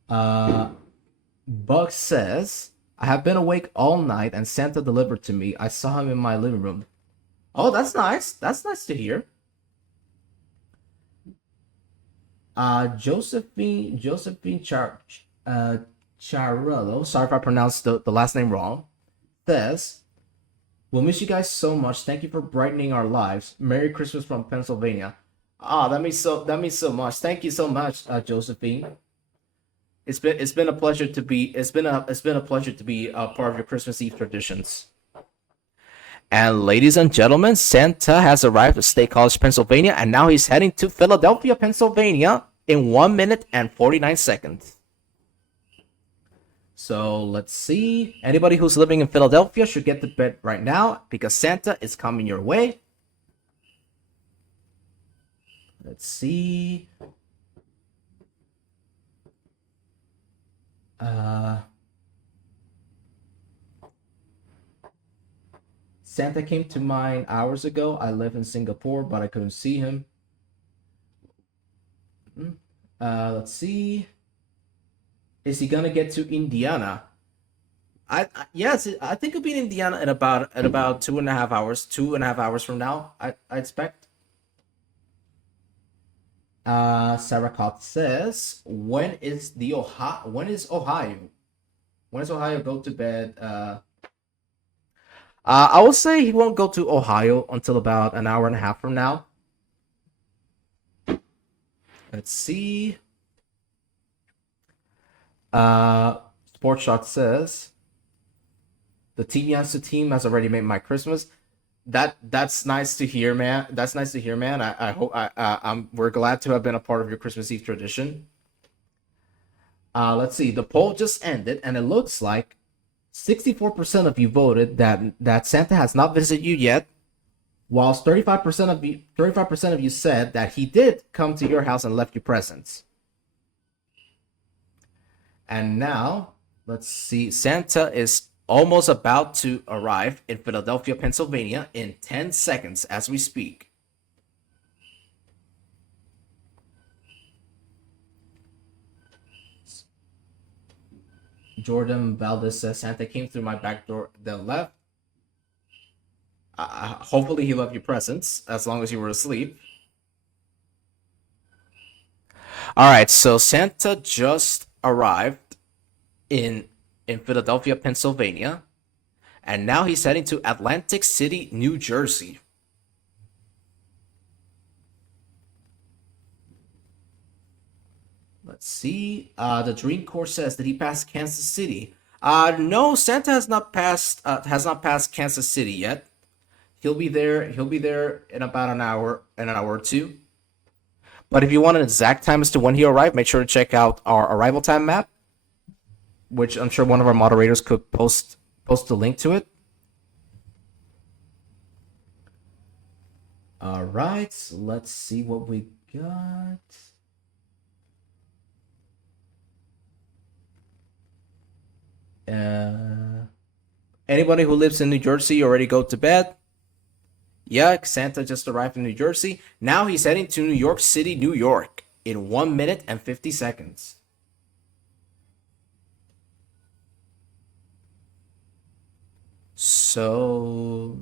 Buck says, I have been awake all night and Santa delivered to me. I saw him in my living room. Oh, that's nice. That's nice to hear. Josephine Charello, sorry if I pronounced the last name wrong, says, we'll miss you guys so much. Thank you for brightening our lives. Merry Christmas from Pennsylvania. That means so much. Thank you so much, Josephine. It's been a pleasure to be a part of your Christmas Eve traditions. And ladies and gentlemen, Santa has arrived at State College, Pennsylvania, and now he's heading to Philadelphia, Pennsylvania in 1 minute and 49 seconds. So let's see. Anybody who's living in Philadelphia should get to bed right now because Santa is coming your way. Let's see. Santa came to mine hours ago. I live in Singapore, but I couldn't see him. Let's see. Is he gonna get to Indiana? Yes, I think he'll be in Indiana at about 2.5 hours. 2.5 hours from now, I expect. Sarah Cott says, when is Ohio? When does Ohio go to bed? I would say he won't go to Ohio until about an hour and a half from now. Let's see. Sports Shot says, the Team YANTSU team has already made my Christmas. That's nice to hear, man. That's nice to hear, man. I hope we're glad to have been a part of your Christmas Eve tradition. Let's see. The poll just ended, and it looks like 64% of you voted that Santa has not visited you yet. whilst 35% of you said that he did come to your house and left you presents. And now, let's see, Santa is almost about to arrive in Philadelphia, Pennsylvania in 10 seconds as we speak. Jordan Valdez says Santa came through my back door, then left. Hopefully he left you presents as long as you were asleep. All right, so Santa just arrived in Philadelphia, Pennsylvania, and now he's heading to Atlantic City, New Jersey. Let's see. The Dream Corps says, did he pass Kansas City? No, Santa has not passed Kansas City yet. He'll be there in about an hour or two. But if you want an exact time as to when he arrived, make sure to check out our arrival time map, which I'm sure one of our moderators could post the link to it. All right, so let's see what we got. Anybody who lives in New Jersey already go to bed? Yeah, Santa just arrived in New Jersey. Now he's heading to New York City, New York in 1 minute and 50 seconds. So,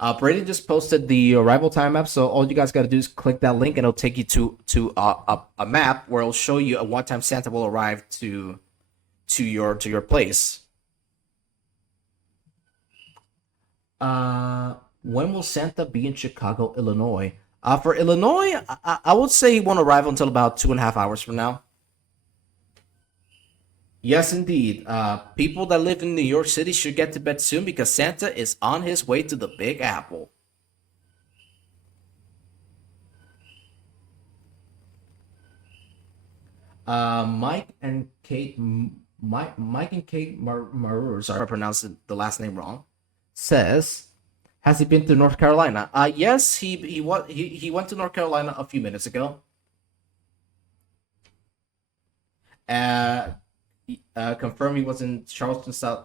Brayden just posted the arrival time map. So all you guys got to do is click that link, and it'll take you to a map where it'll show you at what time Santa will arrive to your place. When will Santa be in Chicago, Illinois? For Illinois, I would say he won't arrive until about 2.5 hours from now. Yes, indeed. People that live in New York City should get to bed soon because Santa is on his way to the Big Apple. Mike and Kate Marur, sorry if I pronounced the last name wrong, says, has he been to North Carolina? Yes, he went to North Carolina a few minutes ago. Confirm he was in Charleston, South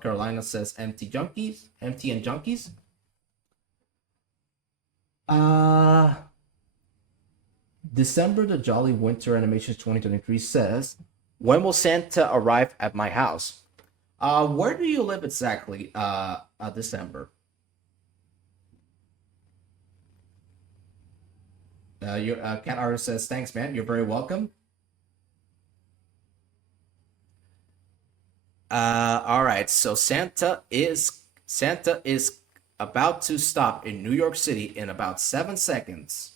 Carolina, says MT and Junkies. December the Jolly Winter Animations 2023 says, when will Santa arrive at my house? Where do you live exactly, December? Your cat artist says, thanks, man. You're very welcome. All right. So Santa is about to stop in New York City in about 7 seconds.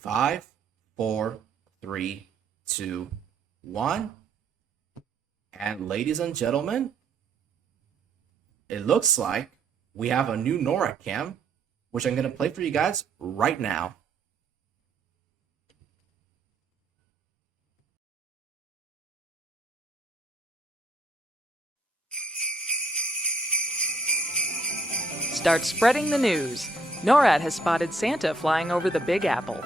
5, 4, 3, 2, 1. And ladies and gentlemen, it looks like we have a new NORAD cam, which I'm going to play for you guys right now. Start spreading the news. NORAD has spotted Santa flying over the Big Apple.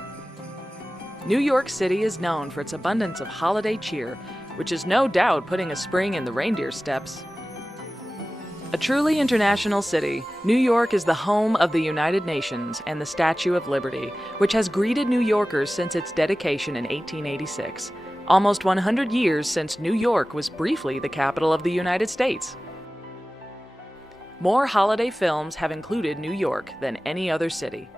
New York City is known for its abundance of holiday cheer, which is no doubt putting a spring in the reindeer steps. A truly international city, New York is the home of the United Nations and the Statue of Liberty, which has greeted New Yorkers since its dedication in 1886, almost 100 years since New York was briefly the capital of the United States. More holiday films have included New York than any other city.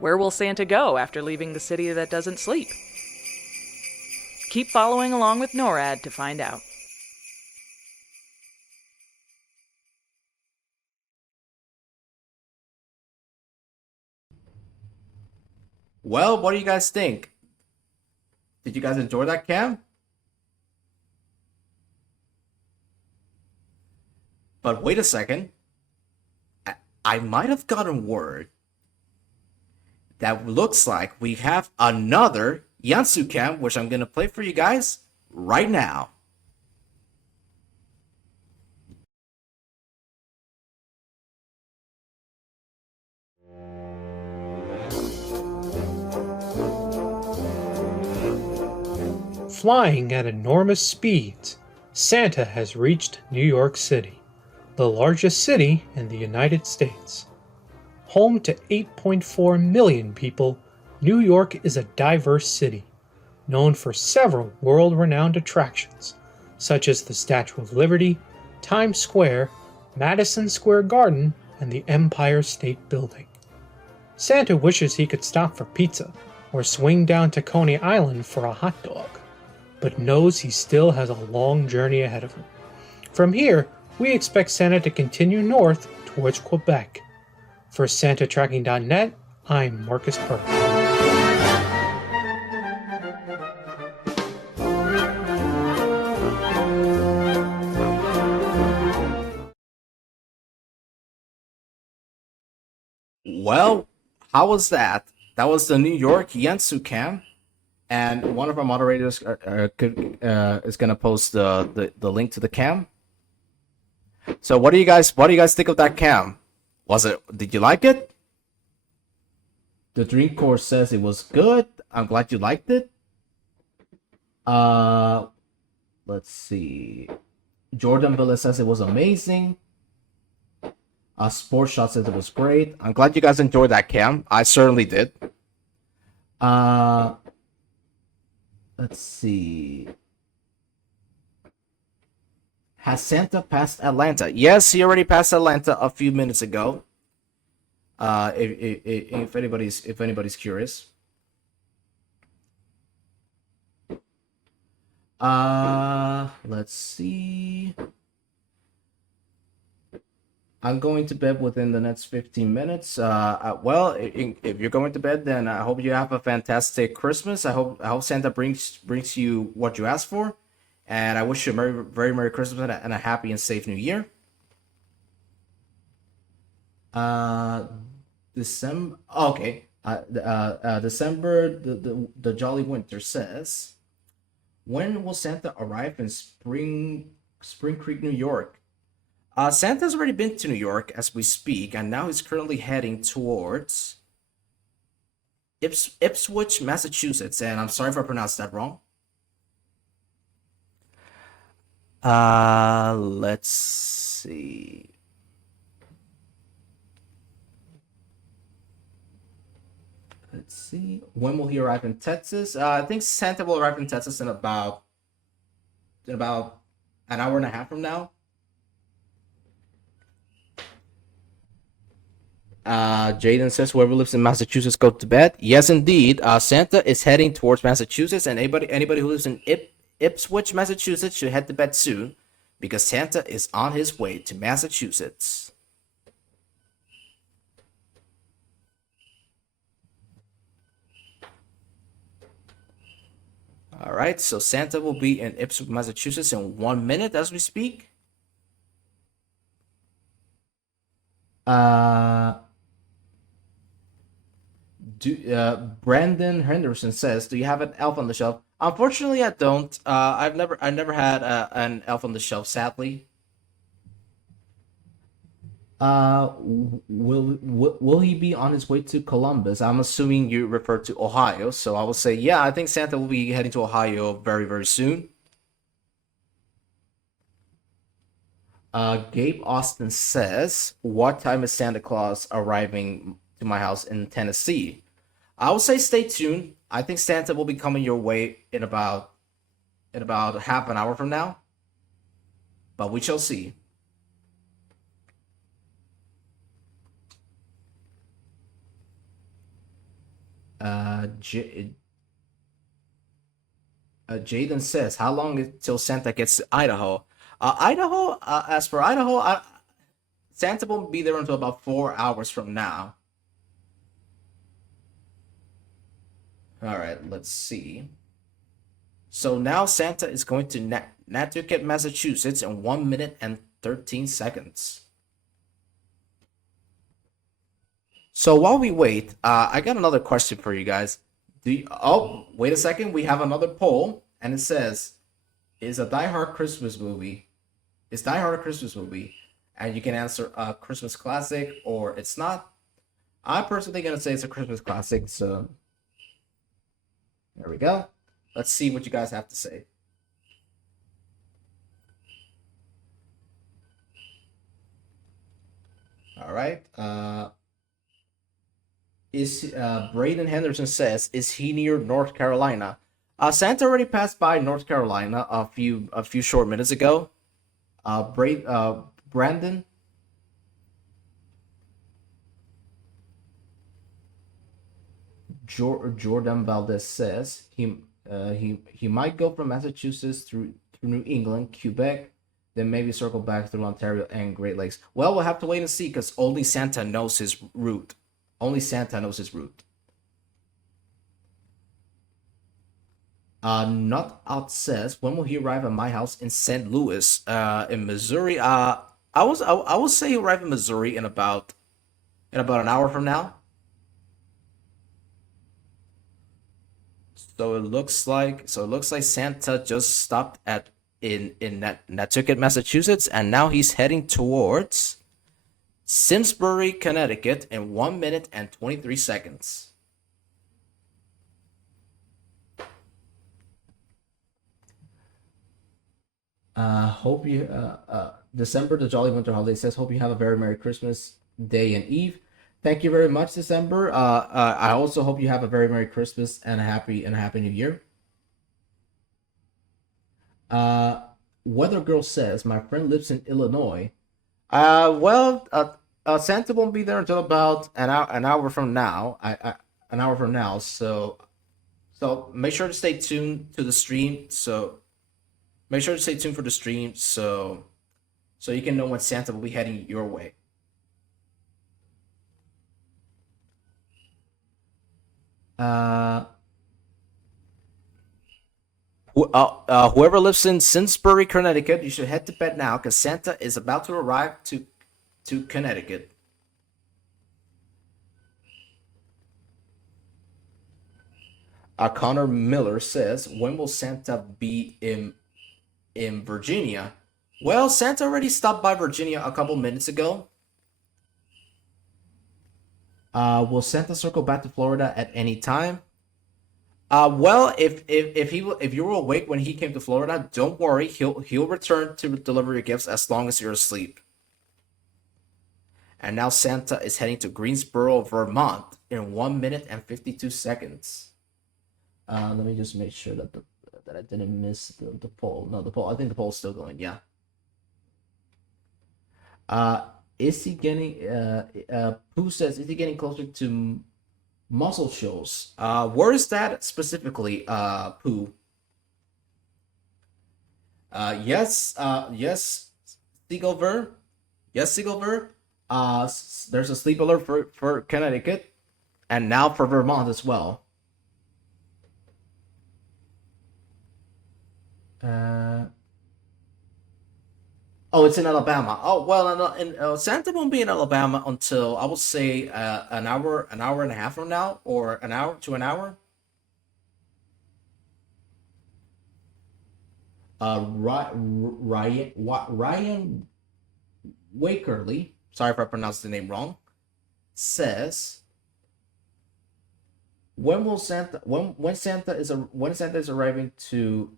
Where will Santa go after leaving the city that doesn't sleep? Keep following along with NORAD to find out. Well, what do you guys think? Did you guys enjoy that cam? But wait a second. I might have gotten word that looks like we have another YANTSU cam, which I'm going to play for you guys right now. Flying at enormous speeds, Santa has reached New York City, the largest city in the United States. Home to 8.4 million people, New York is a diverse city, known for several world-renowned attractions, such as the Statue of Liberty, Times Square, Madison Square Garden, and the Empire State Building. Santa wishes he could stop for pizza or swing down to Coney Island for a hot dog, but knows he still has a long journey ahead of him. From here, we expect Santa to continue north towards Quebec. For SantaTracking.net, I'm Marcus Burke. Well, how was that? That was the New York YANTSU cam, and one of our moderators is gonna post the link to the cam. So what do you guys think of that cam? Did you like it? The Dream Core says it was good. I'm glad you liked it. Let's see. Jordan Villa says it was amazing. Sports Shot says it was great. I'm glad you guys enjoyed that cam. I certainly did. Let's see. Has Santa passed Atlanta? Yes, he already passed Atlanta a few minutes ago. If anybody's curious. Let's see. I'm going to bed within the next 15 minutes. Well, if you're going to bed, then I hope you have a fantastic Christmas. I hope Santa brings you what you asked for, and I wish you a very Merry Christmas and a happy and safe New Year. December. Okay. December. The Jolly Winter says, when will Santa arrive in Spring Creek, New York? Santa's already been to New York as we speak, and now he's currently heading towards Ipswich, Massachusetts. And I'm sorry if I pronounced that wrong. Let's see. Let's see. When will he arrive in Texas? I think Santa will arrive in Texas in about an hour and a half from now. Jaden says, whoever lives in Massachusetts, go to bed. Yes, indeed. Santa is heading towards Massachusetts, and anybody who lives in Ipswich, Massachusetts, should head to bed soon, because Santa is on his way to Massachusetts. All right, so Santa will be in Ipswich, Massachusetts in 1 minute as we speak. Brandon Henderson says, do you have an elf on the shelf? Unfortunately, I don't. I've never had an elf on the shelf, sadly. Will he be on his way to Columbus? I'm assuming you refer to Ohio, so I will say, yeah, I think Santa will be heading to Ohio very, very soon. Gabe Austin says, what time is Santa Claus arriving to my house in Tennessee? I will say stay tuned. I think Santa will be coming your way in about half an hour from now, but we shall see. Jaden says, how long until Santa gets to Idaho? As for Idaho, Santa won't be there until about 4 hours from now. All right, let's see. So now Santa is going to Nantucket, Massachusetts in 1 minute and 13 seconds. So while we wait, I got another question for you guys. Oh, wait a second. We have another poll, and it says, is Die Hard a Christmas movie? And you can answer a Christmas classic or it's not. I'm personally going to say it's a Christmas classic, so there we go. Let's see what you guys have to say. All right. Braden Henderson says, is he near North Carolina? Santa already passed by North Carolina a few short minutes ago. Brandon. Jordan Valdez says he might go from Massachusetts through New England, Quebec, then maybe circle back through Ontario and Great Lakes. Well, we'll have to wait and see because only Santa knows his route. Only Santa knows his route. Not Out says, when will he arrive at my house in St. Louis, in Missouri? I would say he'll arrive in Missouri in about an hour from now. So it looks like Santa just stopped in Nantucket, Massachusetts, and now he's heading towards Simsbury, Connecticut in 1 minute and 23 seconds. Hope you December, the Jolly Winter Holiday says, hope you have a very Merry Christmas Day and Eve. Thank you very much, December. I also hope you have a very Merry Christmas and a Happy New Year. Weather Girl says, my friend lives in Illinois. Santa won't be there until about an hour from now. An hour from now. So make sure to stay tuned to the stream. So make sure to stay tuned for the stream. So you can know when Santa will be heading your way. Whoever lives in Simsbury, Connecticut, you should head to bed now because Santa is about to arrive to Connecticut. Connor Miller says, when will Santa be in Virginia? Well, Santa already stopped by Virginia a couple minutes ago. Will Santa circle back to Florida at any time? Well, if you were awake when he came to Florida, don't worry, he'll return to deliver your gifts as long as you're asleep. And now Santa is heading to Greensboro, Vermont in 1 minute and 52 seconds. Let me just make sure that I didn't miss the poll. No, the poll. I think the poll's still going. Yeah. Is he getting? Pooh says, is he getting closer to Muscle Shoals? Where is that specifically, Pooh? Yes, Seagullver. Yes, Seagullver. There's a sleep alert for Connecticut, and now for Vermont as well. Oh, it's in Alabama. Oh, well, Santa won't be in Alabama until I would say an hour and a half from now, or an hour to an hour. Ryan Wakerly, sorry if I pronounced the name wrong, says, when Santa is arriving to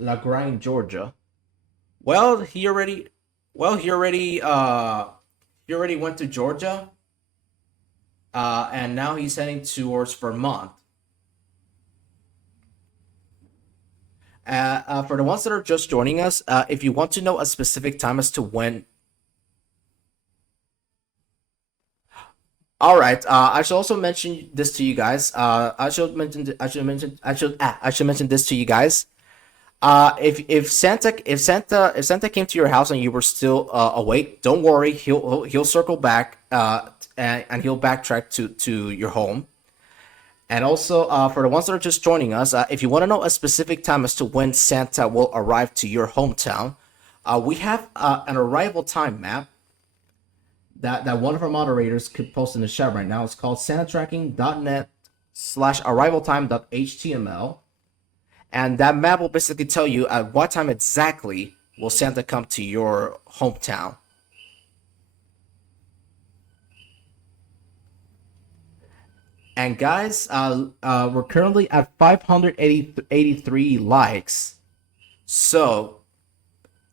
LaGrange, Georgia? Well, he already went to Georgia, and now he's heading towards Vermont. For the ones that are just joining us, if you want to know a specific time as to when. All right. I should also mention this to you guys. I should mention this to you guys. If Santa came to your house and you were still awake, don't worry. He'll circle back and he'll backtrack to your home. And also, for the ones that are just joining us, if you want to know a specific time as to when Santa will arrive to your hometown, we have an arrival time map that one of our moderators could post in the chat right now. It's called santatracking.net/arrivaltime.html. And that map will basically tell you at what time exactly will Santa come to your hometown. And guys, we're currently at 583 likes. So,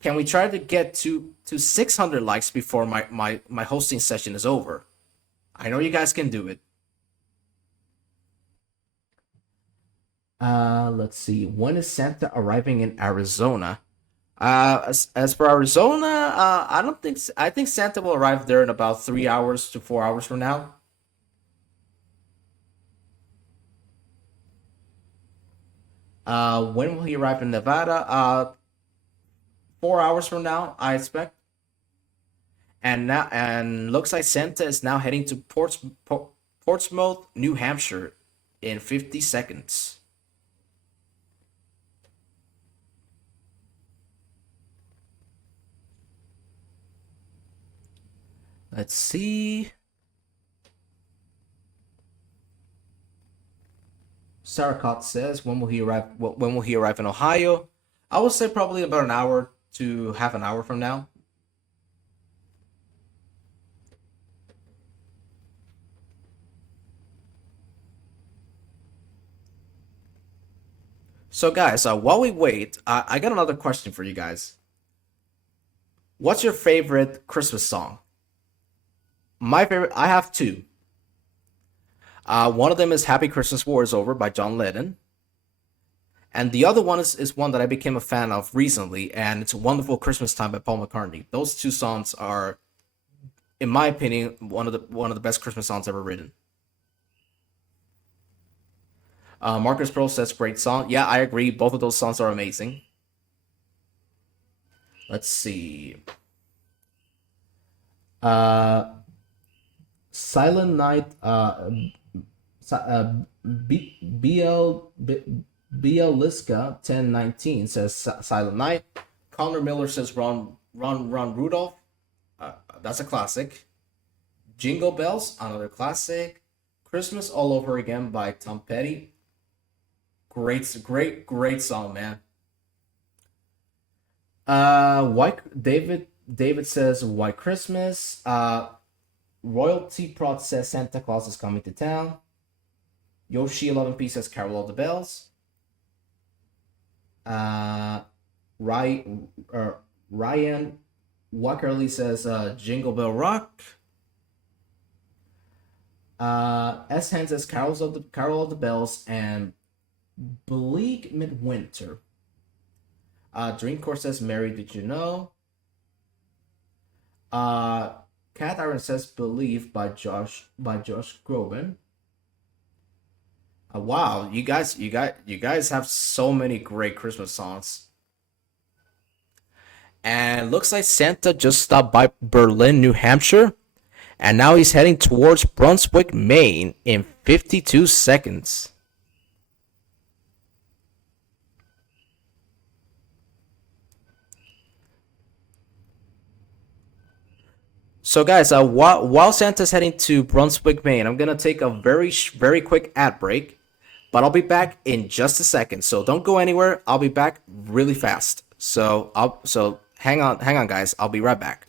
can we try to get to 600 likes before my hosting session is over? I know you guys can do it. Let's see. When is Santa arriving in Arizona? As for Arizona, I think Santa will arrive there in about 3 hours to 4 hours from now. When will he arrive in Nevada? 4 hours from now, I expect. And looks like Santa is now heading to Portsmouth, New Hampshire, in 50 seconds. Let's see. Saracott says, when will he arrive? When will he arrive in Ohio? I would say probably about an hour to half an hour from now. So guys, while we wait, I got another question for you guys. What's your favorite Christmas song? My favorite, I have two. One of them is Happy Christmas War is Over by John Lennon. And the other one is one that I became a fan of recently, and it's Wonderful Christmas Time by Paul McCartney. Those two songs are, in my opinion, one of the best Christmas songs ever written. Marcus Pearl says great song. Yeah, I agree. Both of those songs are amazing. Let's see. Silent Night. BL Liska 1019 says Silent Night. Connor Miller says Run Rudolph. That's a classic. Jingle Bells, another classic. Christmas All Over Again by Tom Petty. Great song, man. David says White Christmas. Royalty Prod says Santa Claus is coming to town. Yoshi 11P says Carol of the Bells. Ryan Wackerly says Jingle Bell Rock. S. Hand says Carol of the Bells, and Bleak Midwinter. Dreamcore says Mary Did You Know? Cat Iron says Believe by Josh Groban. Wow, you guys have so many great Christmas songs. And looks like Santa just stopped by Berlin, New Hampshire, and now he's heading towards Brunswick, Maine in 52 seconds. So guys, while Santa's heading to Brunswick, Maine, I'm gonna take a very quick ad break, but I'll be back in just a second. So don't go anywhere. I'll be back really fast. So hang on, guys. I'll be right back.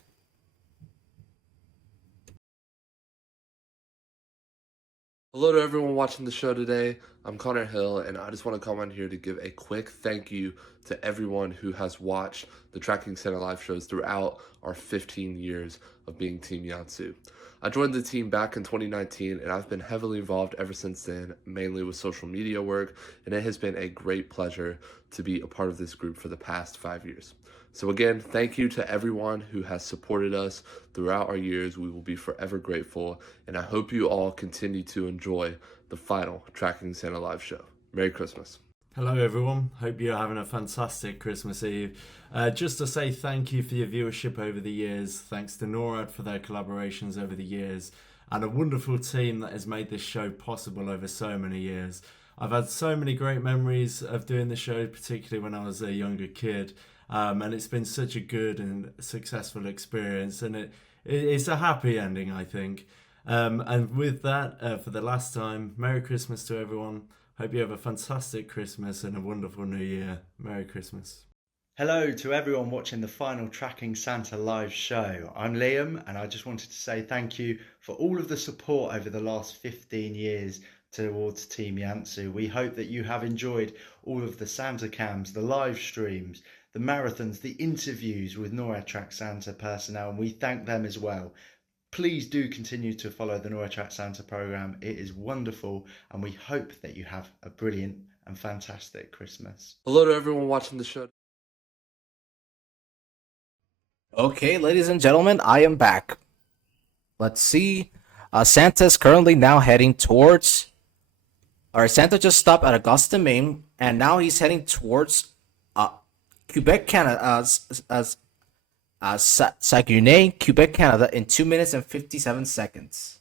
Hello to everyone watching the show today. I'm Connor Hill, and I just want to come on here to give a quick thank you to everyone who has watched the Tracking Santa live shows throughout our 15 years of being Team YANTSU. I joined the team back in 2019, and I've been heavily involved ever since then, mainly with social media work, and it has been a great pleasure to be a part of this group for the past 5 years. So again, thank you to everyone who has supported us throughout our years. We will be forever grateful, and I hope you all continue to enjoy the final Tracking Santa live show. Merry Christmas. Hello everyone, hope you're having a fantastic Christmas Eve. Just to say thank you for your viewership over the years, thanks to NORAD for their collaborations over the years, and a wonderful team that has made this show possible over so many years. I've had so many great memories of doing the show, particularly when I was a younger kid, and it's been such a good and successful experience, and it's a happy ending, I think. And with that, for the last time, Merry Christmas to everyone. Hope you have a fantastic Christmas and a wonderful New Year. Merry Christmas. Hello to everyone watching the final Tracking Santa live show. I'm Liam, and I just wanted to say thank you for all of the support over the last 15 years towards Team YANTSU. We hope that you have enjoyed all of the Santa cams, the live streams, the marathons, the interviews with NORAD Track Santa personnel, and we thank them as well. Please do continue to follow the NORAD Track Santa program. It is wonderful, and we hope that you have a brilliant and fantastic Christmas. Hello to everyone watching the show. Okay, ladies and gentlemen, I am back. Let's see. Santa's currently now heading towards. Alright, Santa just stopped at Augusta, Maine, and now he's heading towards Quebec, Canada. Saguenay, Quebec, Canada, in 2 minutes and 57 seconds.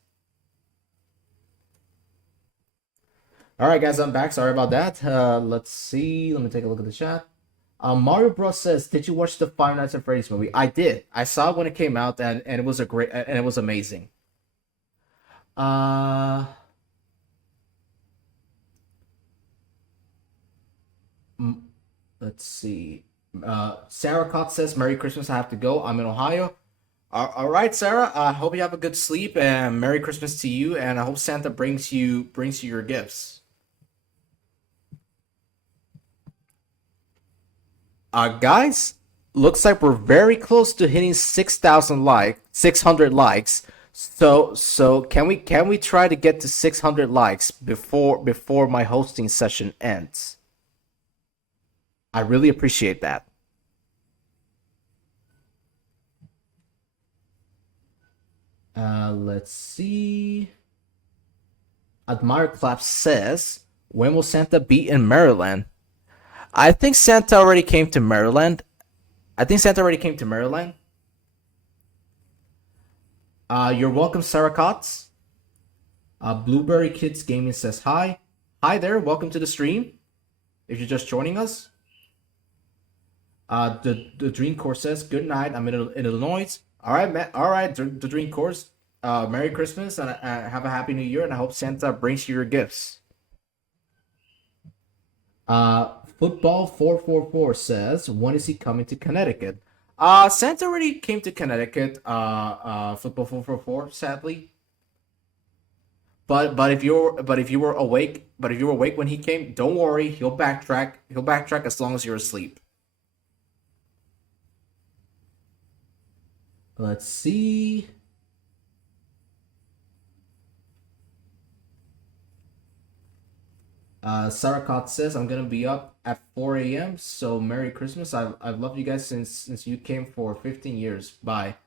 Alright, guys, I'm back. Sorry about that. Let's see. Let me take a look at the chat. Mario Bros says, "Did you watch the Five Nights at Freddy's movie?" I did. I saw it when it came out, and it was it was amazing. Let's see. Sarah Cott says, "Merry Christmas. I have to go. I'm in Ohio." All right, Sarah. I hope you have a good sleep, and Merry Christmas to you. And I hope Santa brings you your gifts. Guys, looks like we're very close to hitting 600 likes. So can we try to get to 600 likes before my hosting session ends? I really appreciate that. Let's see. Admire Clap says, "When will Santa be in Maryland?" I think Santa already came to Maryland. You're welcome, Sarah Kotz. Blueberry Kids Gaming says hi. Hi there, welcome to the stream. If you're just joining us. The Dream Course says, "Good night, I'm in Illinois." All right, man. All right, the Dream Course. Merry Christmas and have a Happy New Year, and I hope Santa brings you your gifts. Football 444 says, "When is he coming to Connecticut?" Santa already came to Connecticut. Football 444, sadly. But if you were awake when he came, don't worry. He'll backtrack. He'll backtrack as long as you're asleep. Let's see. Sarah Cott says, "I'm gonna be up at 4 a.m. So Merry Christmas. I've loved you guys since you came for 15 years. Bye."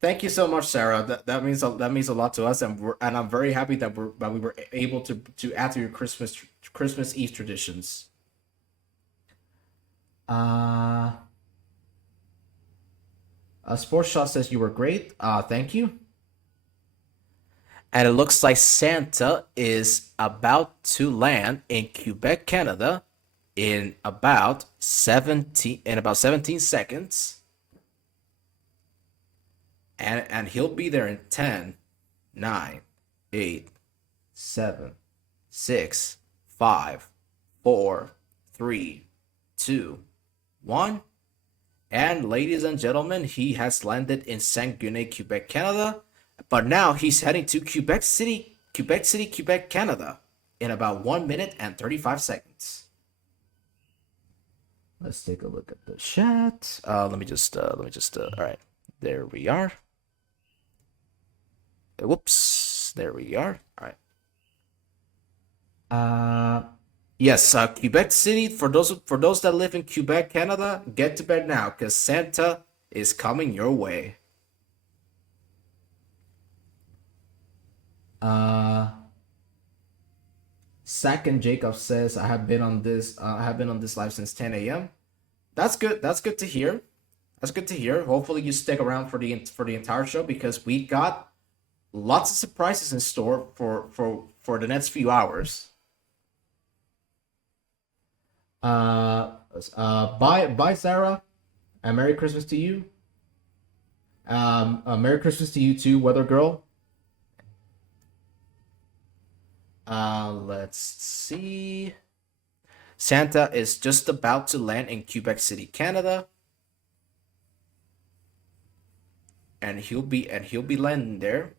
Thank you so much, Sarah. That means a lot to us, and I'm very happy that we were able to add to your Christmas Eve traditions. Sports Shot says, "You were great. Thank you." And it looks like Santa is about to land in Quebec, Canada, in about 17 seconds. And he'll be there in 10, 9, 8, 7, 6, 5, 4, 3, 2, 1. And ladies and gentlemen, he has landed in Saguenay, Quebec, Canada. But now he's heading to Quebec City, Quebec, Canada, in about 1 minute and 35 seconds. Let's take a look at the chat. Let me just. All right, there we are. Whoops, there we are. All right. Yes, Quebec City. For those that live in Quebec, Canada, get to bed now, cause Santa is coming your way. Sack and Jacob says, "I have been on this live since 10 a.m. That's good. That's good to hear. Hopefully you stick around for the entire show, because we got lots of surprises in store for the next few hours. Bye, Sarah, and Merry Christmas to you. Merry Christmas to you too, Weather Girl. Let's see. Santa is just about to land in Quebec City, Canada. And he'll be landing there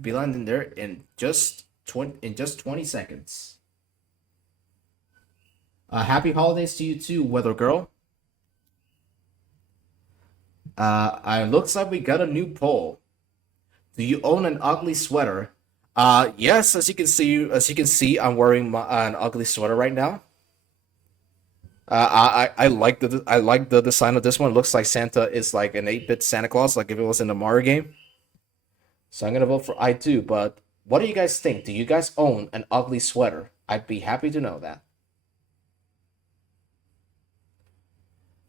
be landing there in just 20 seconds. Happy holidays to you too, Weather Girl. It looks like we got a new poll. Do you own an ugly sweater? Yes, as you can see, I'm wearing an ugly sweater right now. I like the design of this one. It looks like Santa is like an 8-bit Santa Claus, like if it was in the Mario game. So I'm gonna vote for I do. But what do you guys think? Do you guys own an ugly sweater? I'd be happy to know that.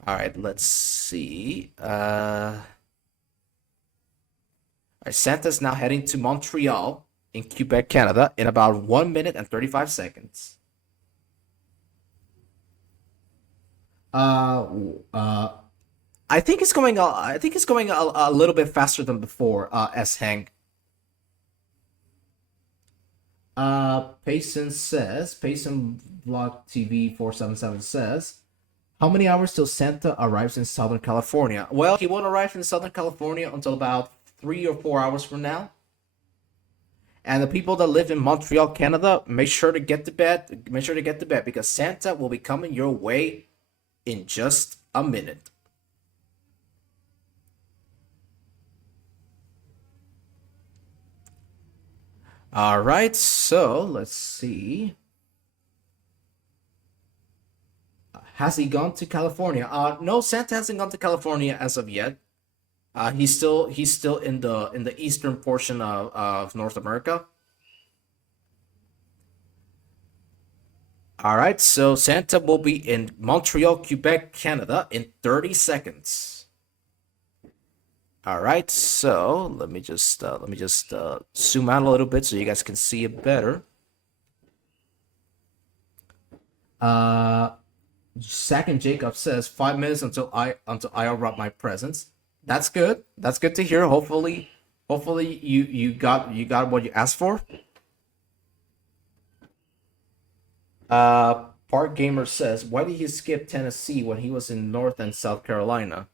All right, let's see. All right, Santa's now heading to Montreal in Quebec, Canada, in about 1 minute and 35 seconds. I think it's going. I think it's going a little bit faster than before. S Hank. Payson Vlog TV 477 says, how many hours till Santa arrives in Southern California? Well, he won't arrive in Southern California until about 3 or 4 hours from now. And the people that live in Montreal, Canada, make sure to get to bed. Make sure to get to bed because Santa will be coming your way in just a minute. All right, so let's see. Has he gone to California? No, Santa hasn't gone to California as of yet. He's still in the eastern portion of North America. All right, so Santa will be in Montreal, Quebec, Canada in 30 seconds. All right, so let me just zoom out a little bit so you guys can see it better. Zach and Jacob says 5 minutes until I unwrap my presents. That's good. That's good to hear. Hopefully you got what you asked for. Park Gamer says, why did he skip Tennessee when he was in North and South Carolina?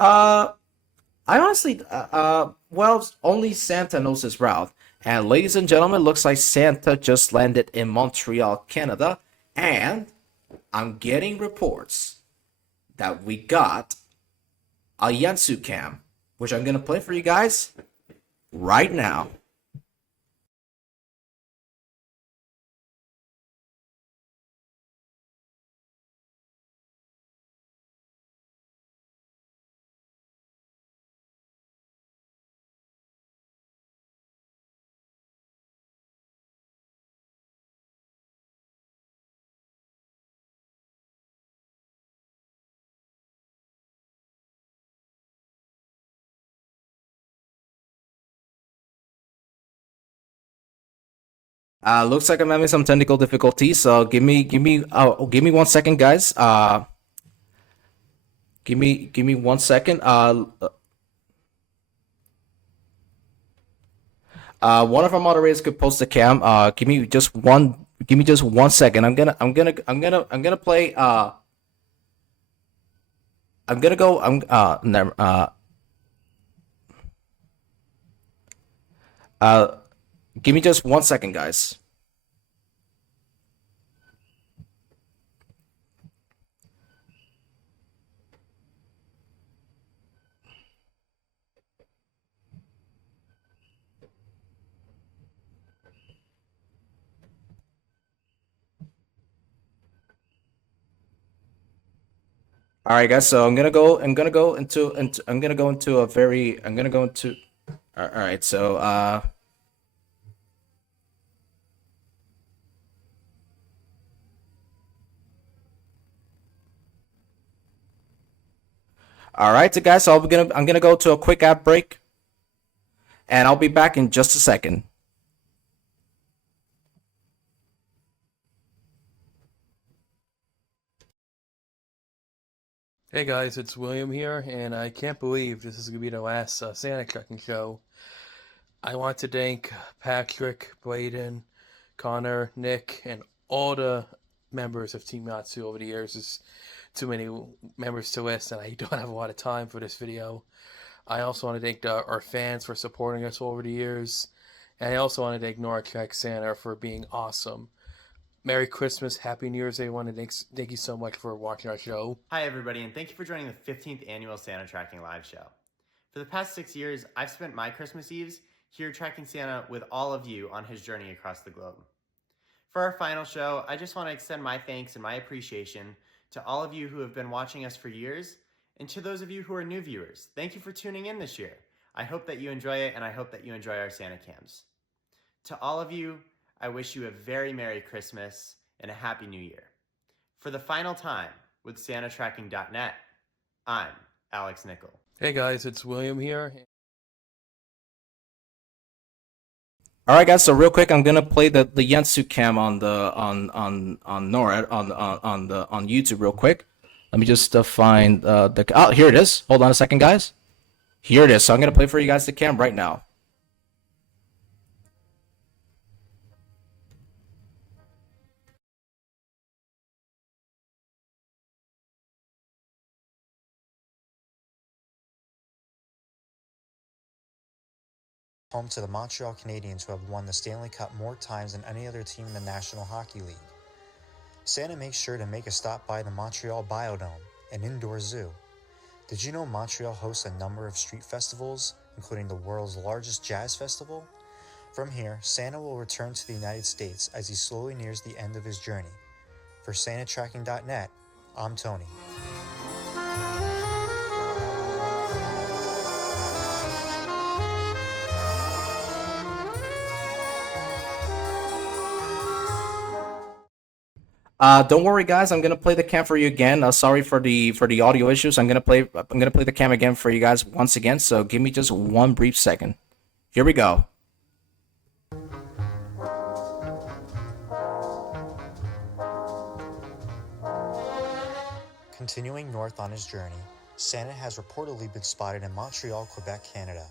I honestly, well, only Santa knows his route. And ladies and gentlemen, looks like Santa just landed in Montreal, Canada, and I'm getting reports that we got a YANTSU cam, which I'm gonna play for you guys right now. Looks like I'm having some technical difficulties, so give me 1 second, guys. Give me 1 second. One of our moderators could post the cam. Give me just 1 second. I'm gonna play. I'm gonna go. Never. Give me just 1 second, guys. All right, guys. So I'm gonna go into a very. All right. So all right, so guys. So I'm gonna go to a quick ad break, and I'll be back in just a second. Hey guys, it's William here, and I can't believe this is going to be the last Santa Trekking show. I want to thank Patrick, Bladen, Connor, Nick, and all the members of Team YANTSU over the years. There's too many members to list, and I don't have a lot of time for this video. I also want to thank our fans for supporting us over the years. And I also want to thank NORAD TrackingSanta for being awesome. Merry Christmas, Happy New Year's, everyone, and thank you so much for watching our show. Hi, everybody, and thank you for joining the 15th annual Santa Tracking Live Show. For the past 6 years, I've spent my Christmas Eves here tracking Santa with all of you on his journey across the globe. For our final show, I just want to extend my thanks and my appreciation to all of you who have been watching us for years, and to those of you who are new viewers. Thank you for tuning in this year. I hope that you enjoy it, and I hope that you enjoy our Santa cams. To all of you, I wish you a very Merry Christmas and a Happy New Year. For the final time with SantaTracking.net, I'm Alex Nickel. Hey guys, it's William here. All right, guys. So real quick, I'm gonna play the YANTSU cam on NORAD on YouTube real quick. Let me just find the. Oh, here it is. Hold on a second, guys. Here it is. So I'm gonna play for you guys the cam right now. Home to the Montreal Canadiens, who have won the Stanley Cup more times than any other team in the National Hockey League. Santa makes sure to make a stop by the Montreal Biodome, an indoor zoo. Did you know Montreal hosts a number of street festivals, including the world's largest jazz festival? From here, Santa will return to the United States as he slowly nears the end of his journey. For SantaTracking.net, I'm Tony. Don't worry, guys. I'm gonna play the cam for you again. Sorry for the audio issues. I'm gonna play the cam again for you guys once again. So give me just one brief second. Here we go. Continuing north on his journey, Santa has reportedly been spotted in Montreal, Quebec, Canada.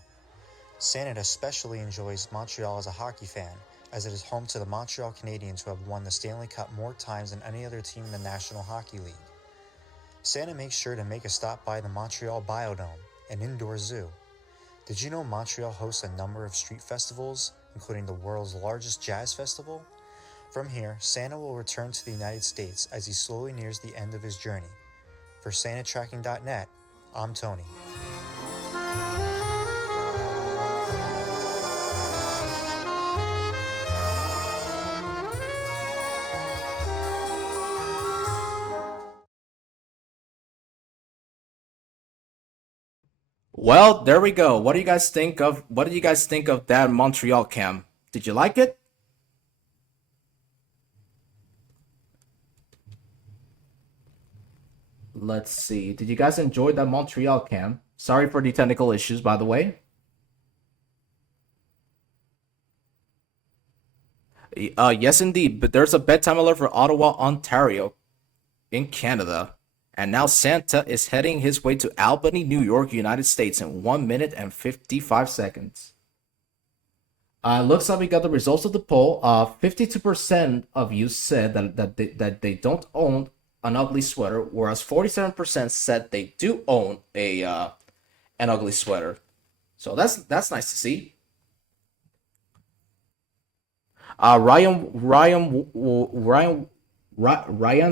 Santa especially enjoys Montreal as a hockey fan, as it is home to the Montreal Canadiens, who have won the Stanley Cup more times than any other team in the National Hockey League. Santa makes sure to make a stop by the Montreal Biodome, an indoor zoo. Did you know Montreal hosts a number of street festivals, including the world's largest jazz festival? From here, Santa will return to the United States as he slowly nears the end of his journey. For SantaTracking.net, I'm Tony. Well, there we go. What do you guys think of that Montreal cam? Did you like it? Let's see. Did you guys enjoy that Montreal cam? Sorry for the technical issues, by the way. Yes, indeed. But there's a bedtime alert for Ottawa, Ontario, in Canada. And now Santa is heading his way to Albany, New York, United States in 1 minute and 55 seconds. Looks like we got the results of the poll. 52% of you said that they don't own an ugly sweater, whereas 47% said they do own an ugly sweater. So that's nice to see. Ryan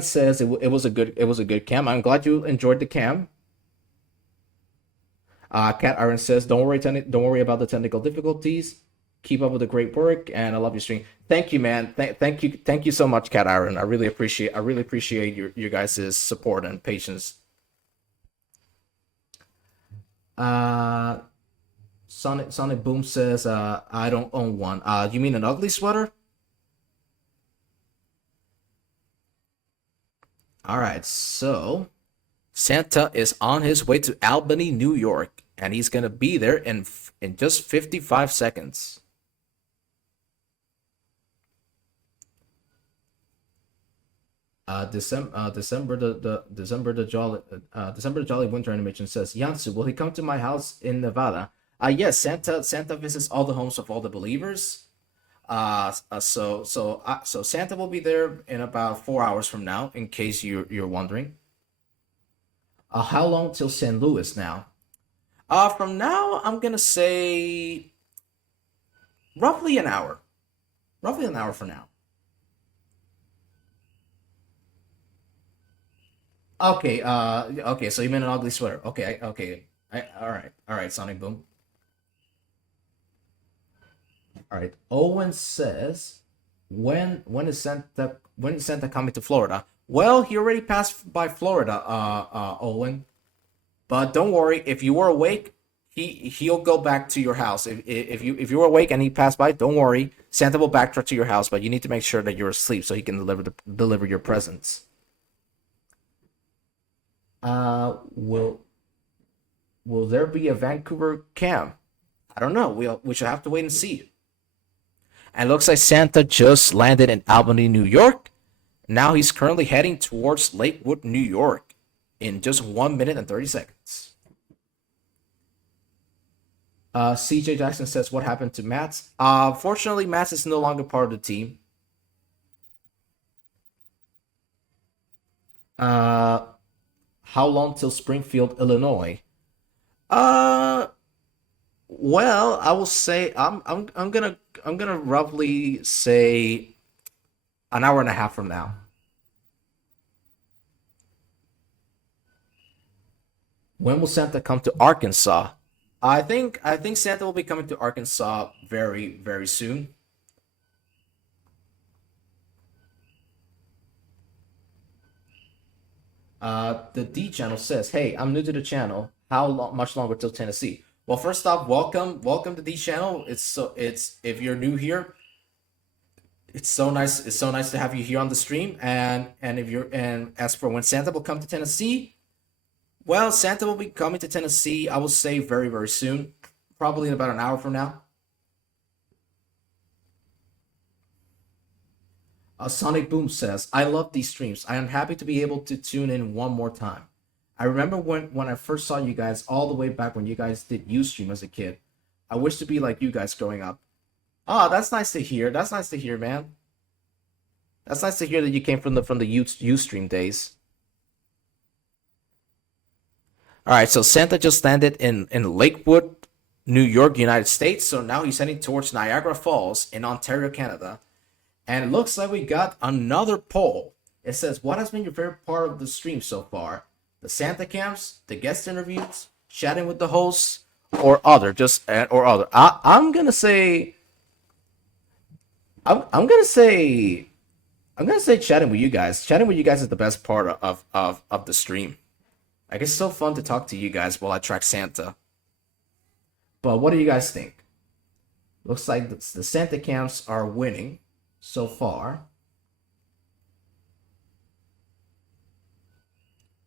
says it was a good cam. I'm glad you enjoyed the cam. Cat Iron says don't worry about the technical difficulties. Keep up with the great work, and I love your stream. Thank you, man. Thank you so much, Cat Iron. I really appreciate your guys' support and patience. Sonic Boom says I don't own one. You mean an ugly sweater? All right, so Santa is on his way to Albany, New York, and he's gonna be there in just 55 seconds. December the Jolly Winter Animation says, YANTSU, will he come to my house in Nevada? Yes, Santa visits all the homes of all the believers. So Santa will be there in about 4 hours from now, in case you're wondering. How long till St. Louis now? From now, I'm gonna say roughly an hour. Roughly an hour from now. Okay, okay, so you meant an ugly sweater. Okay, okay. All right, Sonic Boom. All right. Owen says, when is Santa coming to Florida? Well, he already passed by Florida, Owen. But don't worry, if you were awake, he'll go back to your house. If you were awake and he passed by, don't worry, Santa will backtrack to your house. But you need to make sure that you're asleep so he can deliver your presents. Will there be a Vancouver cam? I don't know. We should have to wait and see. And it looks like Santa just landed in Albany, New York. Now he's currently heading towards Lakewood, New York in just 1 minute and 30 seconds. CJ Jackson says, what happened to Mats? Fortunately, Mats is no longer part of the team. How long till Springfield, Illinois? Well, I will say I'm gonna roughly say an hour and a half from now. When will Santa come to Arkansas? I think Santa will be coming to Arkansas very, very soon. The D channel says, "Hey, I'm new to the channel. Much longer till Tennessee?" Well, first off, welcome to D channel. It's if you're new here, it's so nice to have you here on the stream. And as for when Santa will come to Tennessee, well, Santa will be coming to Tennessee, I will say very, very soon, probably in about an hour from now. Sonic Boom says, I love these streams. I am happy to be able to tune in one more time. I remember when I first saw you guys all the way back when you guys did Ustream as a kid. I wish to be like you guys growing up. Ah, that's nice to hear. That's nice to hear, man. That's nice to hear that you came from the Ustream days. All right, so Santa just landed in Lakewood, New York, United States. So now he's heading towards Niagara Falls in Ontario, Canada. And it looks like we got another poll. It says, what has been your favorite part of the stream so far? The Santa camps, the guest interviews, chatting with the hosts, or other? I'm gonna say chatting with you guys. Chatting with you guys is the best part of the stream. Like, it's so fun to talk to you guys while I track Santa. But what do you guys think? Looks like the Santa camps are winning so far.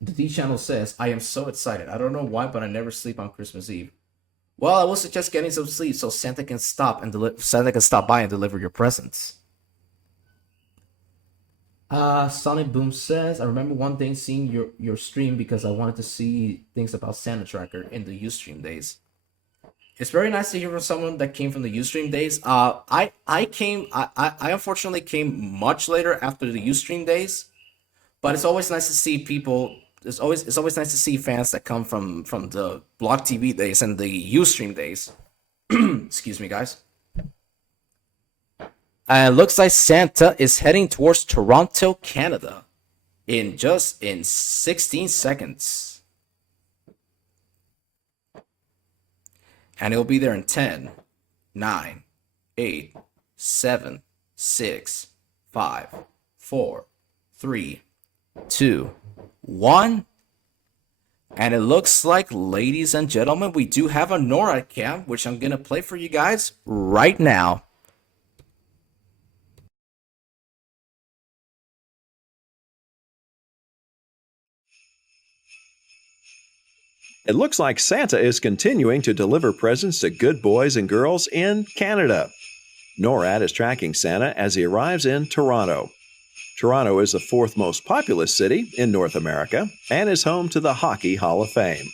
The D channel says, I am so excited. I don't know why, but I never sleep on Christmas Eve. Well, I will suggest getting some sleep so Santa can stop by and deliver your presents. Sonic Boom says, I remember one day seeing your stream because I wanted to see things about Santa Tracker in the Ustream days. It's very nice to hear from someone that came from the Ustream days. I unfortunately came much later after the Ustream days, but it's always nice to see people. It's always nice to see fans that come from the Block TV days and the Ustream days. Excuse me, guys. And it looks like Santa is heading towards Toronto, Canada, in 16 seconds. And it'll be there in 10, 9, 8, 7, 6, 5, 4, 3, 2, 1. And it looks like, ladies and gentlemen, we do have a NORAD cam, which I'm going to play for you guys right now. It looks like Santa is continuing to deliver presents to good boys and girls in Canada. NORAD is tracking Santa as he arrives in Toronto. Toronto is the fourth most populous city in North America and is home to the Hockey Hall of Fame.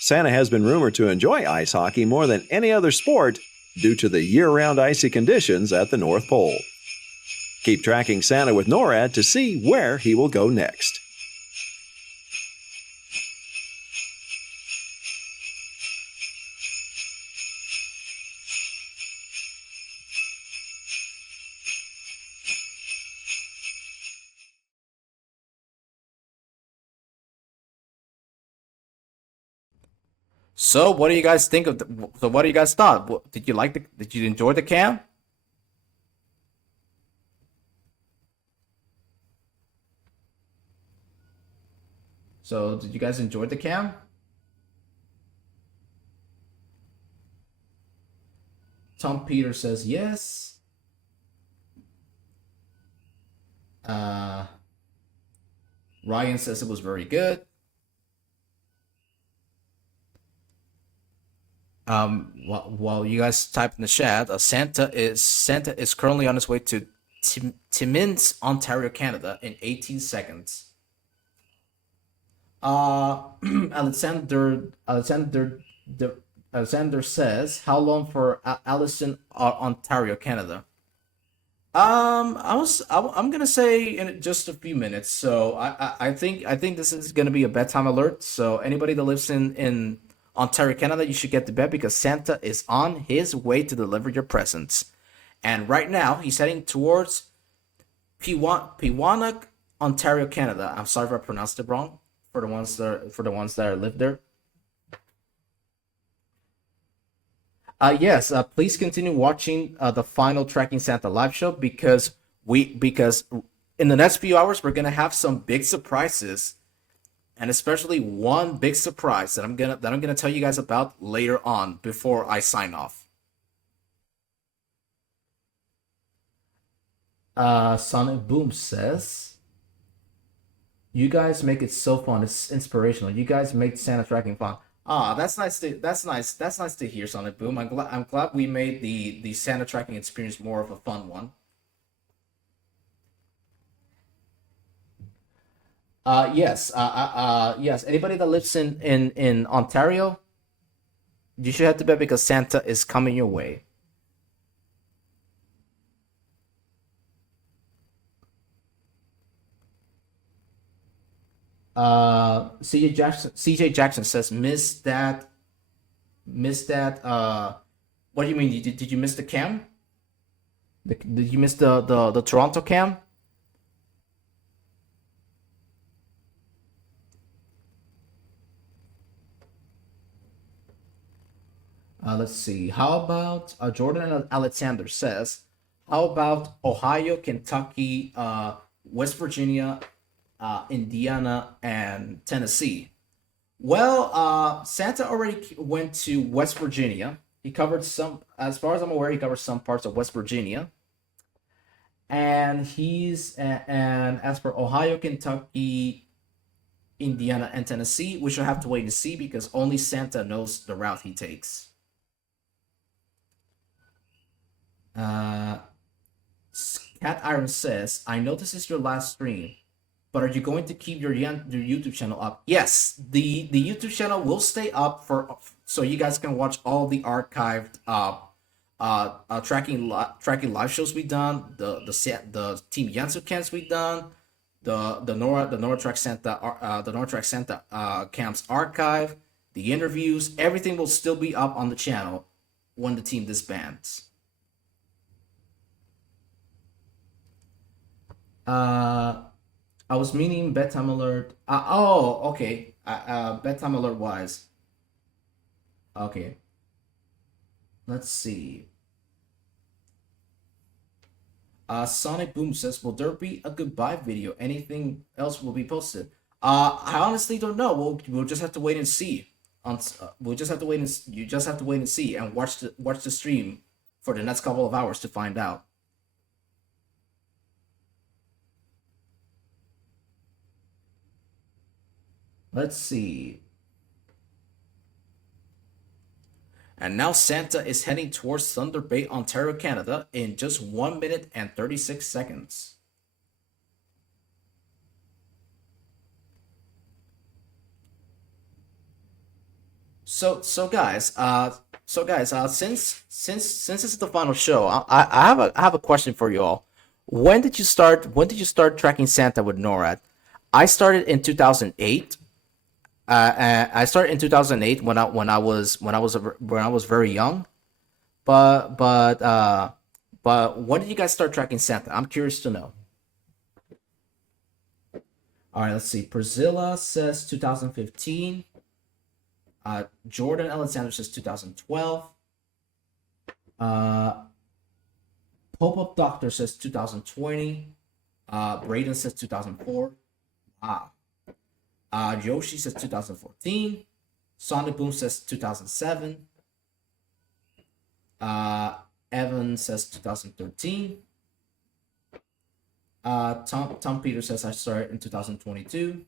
Santa has been rumored to enjoy ice hockey more than any other sport due to the year-round icy conditions at the North Pole. Keep tracking Santa with NORAD to see where he will go next. So, what do you guys think of? So, what do you guys thought? Did you like the? Did you enjoy the cam? So, did you guys enjoy the cam? Tom Peter says yes. Ryan says it was very good. While you guys type in the chat, Santa is currently on his way to Timmins, Ontario, Canada, in 18 seconds. Alexander says, how long for Allison, Ontario, Canada? I'm gonna say in just a few minutes. So I think this is gonna be a bedtime alert. So anybody that lives in Ontario, Canada, you should get to bed because Santa is on his way to deliver your presents. And right now he's heading towards Pewanak, Ontario, Canada. I'm sorry if I pronounced it wrong for the ones that live there. Yes, please continue watching the final Tracking Santa live show because in the next few hours we're gonna have some big surprises, and especially one big surprise that I'm gonna tell you guys about later on before I sign off. Sonic Boom says, "You guys make it so fun. It's inspirational. You guys make Santa tracking fun." Ah, that's nice to hear, Sonic Boom. I'm glad we made the Santa tracking experience more of a fun one. Yes. Anybody that lives in Ontario, you should head to bed because Santa is coming your way. CJ Jackson says, missed that. What do you mean? Did you miss the cam? Did you miss the Toronto cam? Let's see. How about Jordan Alexander says, how about Ohio, Kentucky, West Virginia, Indiana, and Tennessee? Well, Santa already went to West Virginia. He covered some, as far as I'm aware, he covered some parts of West Virginia. And as for Ohio, Kentucky, Indiana, and Tennessee, we shall have to wait and see because only Santa knows the route he takes. Cat Iron says, I know this is your last stream, but are you going to keep your YouTube channel up? Yes, the YouTube channel will stay up so you guys can watch all the archived tracking live shows we've done, the Team YANTSU camps we've done, the Nora Track Santa camps archive, the interviews, everything will still be up on the channel when the team disbands. I was meaning bedtime alert. Okay. Bedtime alert wise. Okay. Let's see. Sonic Boom says, will there be a goodbye video? Anything else will be posted? I honestly don't know. We'll just have to wait and see. You just have to wait and see and watch the stream for the next couple of hours to find out. Let's see. And now Santa is heading towards Thunder Bay, Ontario, Canada in just 1 minute and 36 seconds. So guys, since this is the final show, I have a question for you all. When did you start tracking Santa with NORAD? I started in 2008. I started in 2008 when I was very young, but when did you guys start tracking Santa? I'm curious to know. All right, let's see. Priscilla says 2015. Jordan Alexander says 2012. Pop-Up Doctor says 2020. Braden says 2004. Wow. Yoshi says 2014. Sonic Boom says 2007. Evan says 2013. Tom Peter says I started in 2022.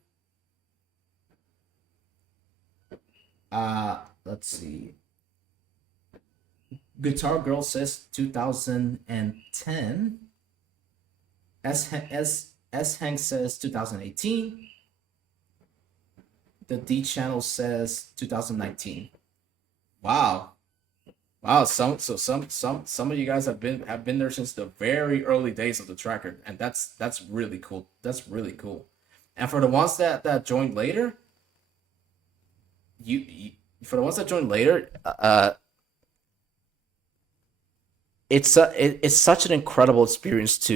Let's see. Guitar Girl says 2010. S Hank says 2018. The D Channel says 2019. Wow. Some of you guys have been there since the very early days of the tracker, and that's really cool. That's really cool. And for the ones that joined later, it's such an incredible experience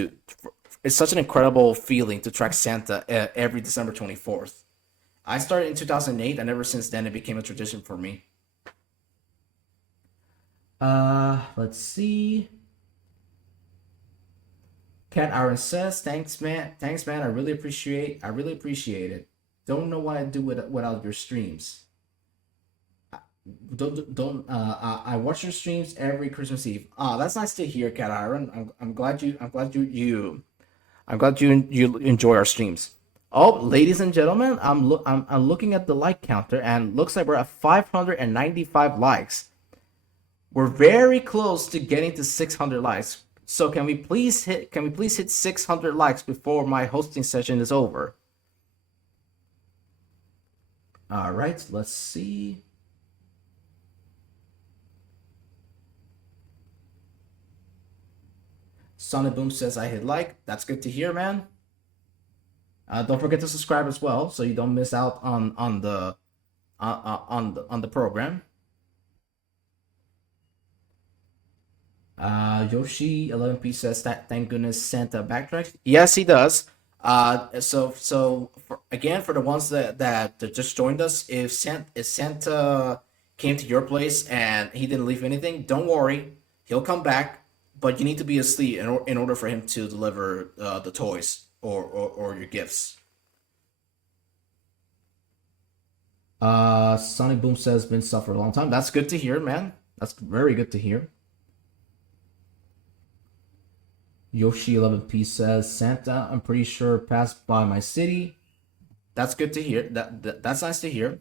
it's such an incredible feeling to track Santa every December 24th. I started in 2008, and ever since then, it became a tradition for me. Let's see. Cat Aaron says, "Thanks, man. Thanks, man. I really appreciate it. Don't know what I'd do without your streams. I watch your streams every Christmas Eve. That's nice to hear, Cat Aaron. I'm glad you enjoy our streams." Oh, ladies and gentlemen, I'm looking at the like counter, and looks like we're at 595 likes. We're very close to getting to 600 likes. So can we please hit 600 likes before my hosting session is over? All right, let's see. Sonic Boom says I hit like. That's good to hear, man. Don't forget to subscribe as well, so you don't miss out on the program. Yoshi 11P says that thank goodness Santa backtracks. Yes, he does. So for the ones that just joined us, if Santa came to your place and he didn't leave anything, don't worry, he'll come back. But you need to be asleep in order for him to deliver the toys or your gifts. Sonic Boom says been stuck for a long time. That's good to hear, man. That's very good to hear. Yoshi 11P says Santa, I'm pretty sure passed by my city. That's good to hear. That's nice to hear.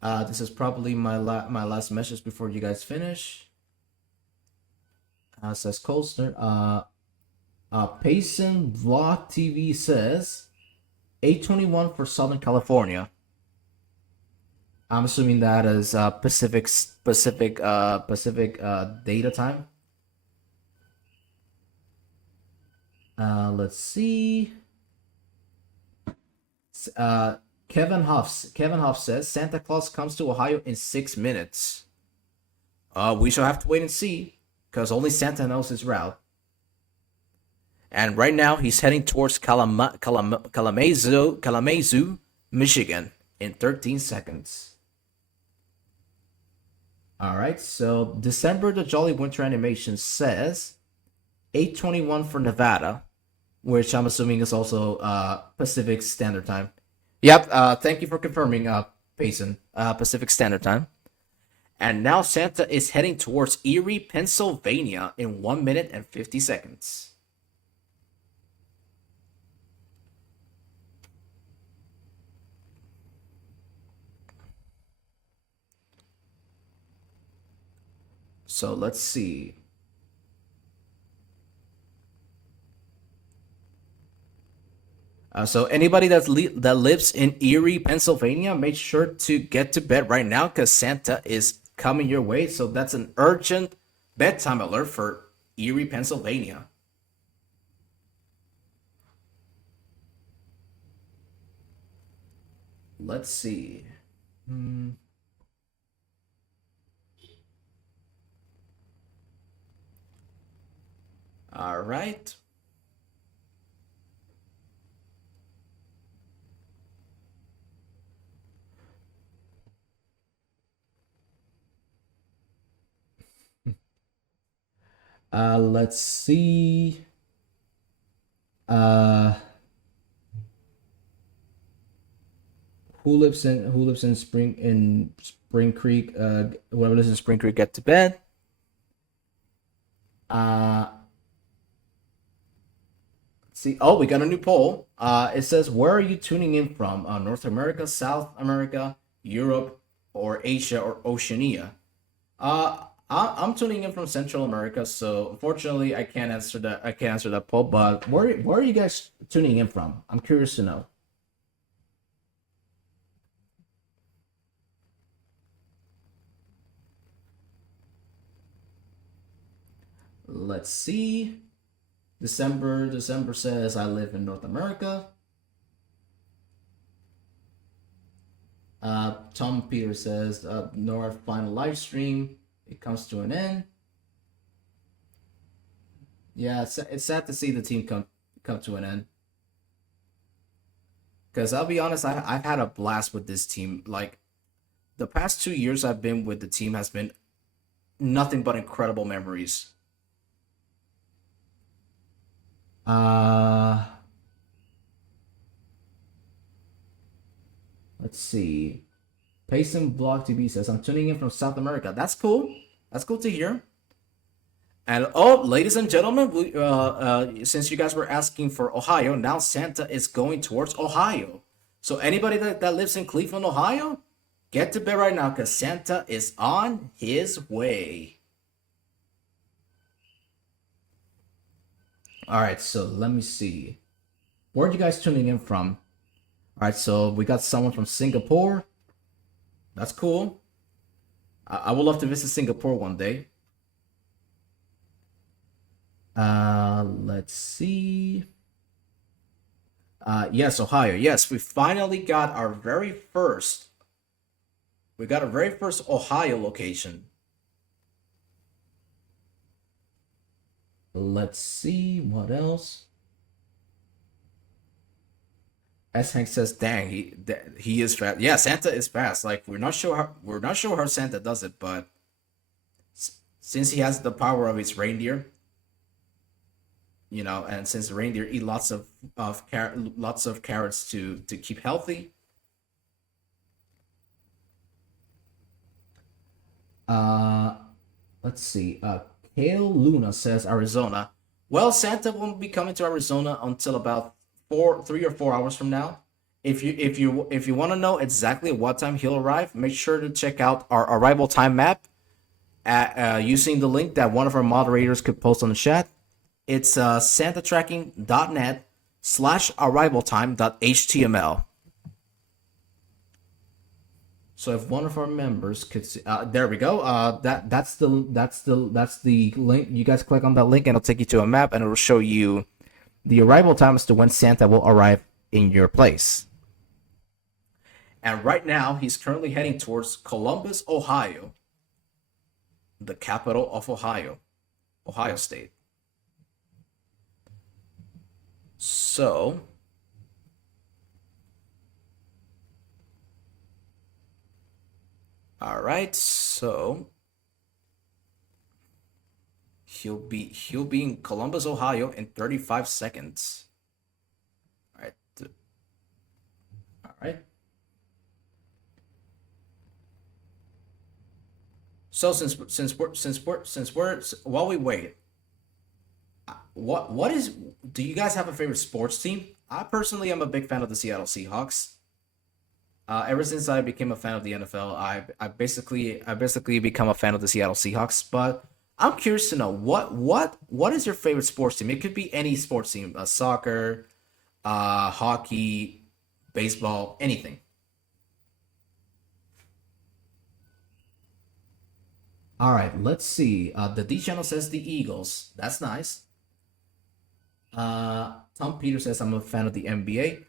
This is probably my last message before you guys finish. Says Colster. Payson Vlog TV says 8:21 for Southern California. I'm assuming that is Pacific data time. Let's see. Kevin Huff says Santa Claus comes to Ohio in 6 minutes. We shall have to wait and see, because only Santa knows his route. And right now he's heading towards Kalamazoo, Michigan in 13 seconds. All right, so December the Jolly Winter Animation says 8:21 for Nevada, which I'm assuming is also Pacific Standard Time. Yep, thank you for confirming, Payson, Pacific Standard Time. And now Santa is heading towards Erie, Pennsylvania in 1 minute and 50 seconds. So let's see. So anybody that lives in Erie, Pennsylvania, make sure to get to bed right now, because Santa is coming your way. So that's an urgent bedtime alert for Erie, Pennsylvania. Let's see. All right. Let's see. Uh, who lives in Spring Creek? Whoever lives in Spring Creek, get to bed. See, oh, we got a new poll. It says, where are you tuning in from? North America, South America, Europe, or Asia, or Oceania? I'm tuning in from Central America, so unfortunately I can't answer that poll. But where are you guys tuning in from? I'm curious to know. Let's see. December says I live in North America. Tom Peter says Nora final live stream. It comes to an end. Yeah, it's sad to see the team come to an end. Because I'll be honest, I've had a blast with this team. Like, the past 2 years I've been with the team has been nothing but incredible memories. Let's see. Payson Block TV says, I'm tuning in from South America. That's cool. That's cool to hear. And oh, ladies and gentlemen, since you guys were asking for Ohio, now Santa is going towards Ohio. So anybody that lives in Cleveland, Ohio, get to bed right now because Santa is on his way. All right, so let me see. Where are you guys tuning in from? All right, so we got someone from Singapore. That's cool. I would love to visit Singapore one day. Let's see. Yes, Ohio. Yes, we finally got our very first. We got our very first Ohio location. Let's see what else. S. Hank says, "Dang, he is fast. Yeah, Santa is fast. Like we're not sure how Santa does it, but since he has the power of his reindeer, and since the reindeer eat lots of carrots to keep healthy." Let's see. Kale Luna says Arizona. Well, Santa won't be coming to Arizona until about 3 or 4 hours from now. If you want to know exactly what time he'll arrive, make sure to check out our arrival time map using the link that one of our moderators could post on the chat. It's santatracking.net/arrivaltime.html. So if one of our members could see, there we go. That's the link. You guys click on that link and it'll take you to a map and it'll show you the arrival time as to when Santa will arrive in your place. And right now he's currently heading towards Columbus, Ohio, the capital of Ohio State. So all right, so he'll be in Columbus, Ohio in 35 seconds. All right. So since we're while we wait, do you guys have a favorite sports team? I personally am a big fan of the Seattle Seahawks. Ever since I became a fan of the NFL, I basically become a fan of the Seattle Seahawks. But I'm curious to know what is your favorite sports team? It could be any sports team, soccer, hockey, baseball, anything. All right, let's see. The D channel says the Eagles. That's nice. Tom Peter says I'm a fan of the NBA.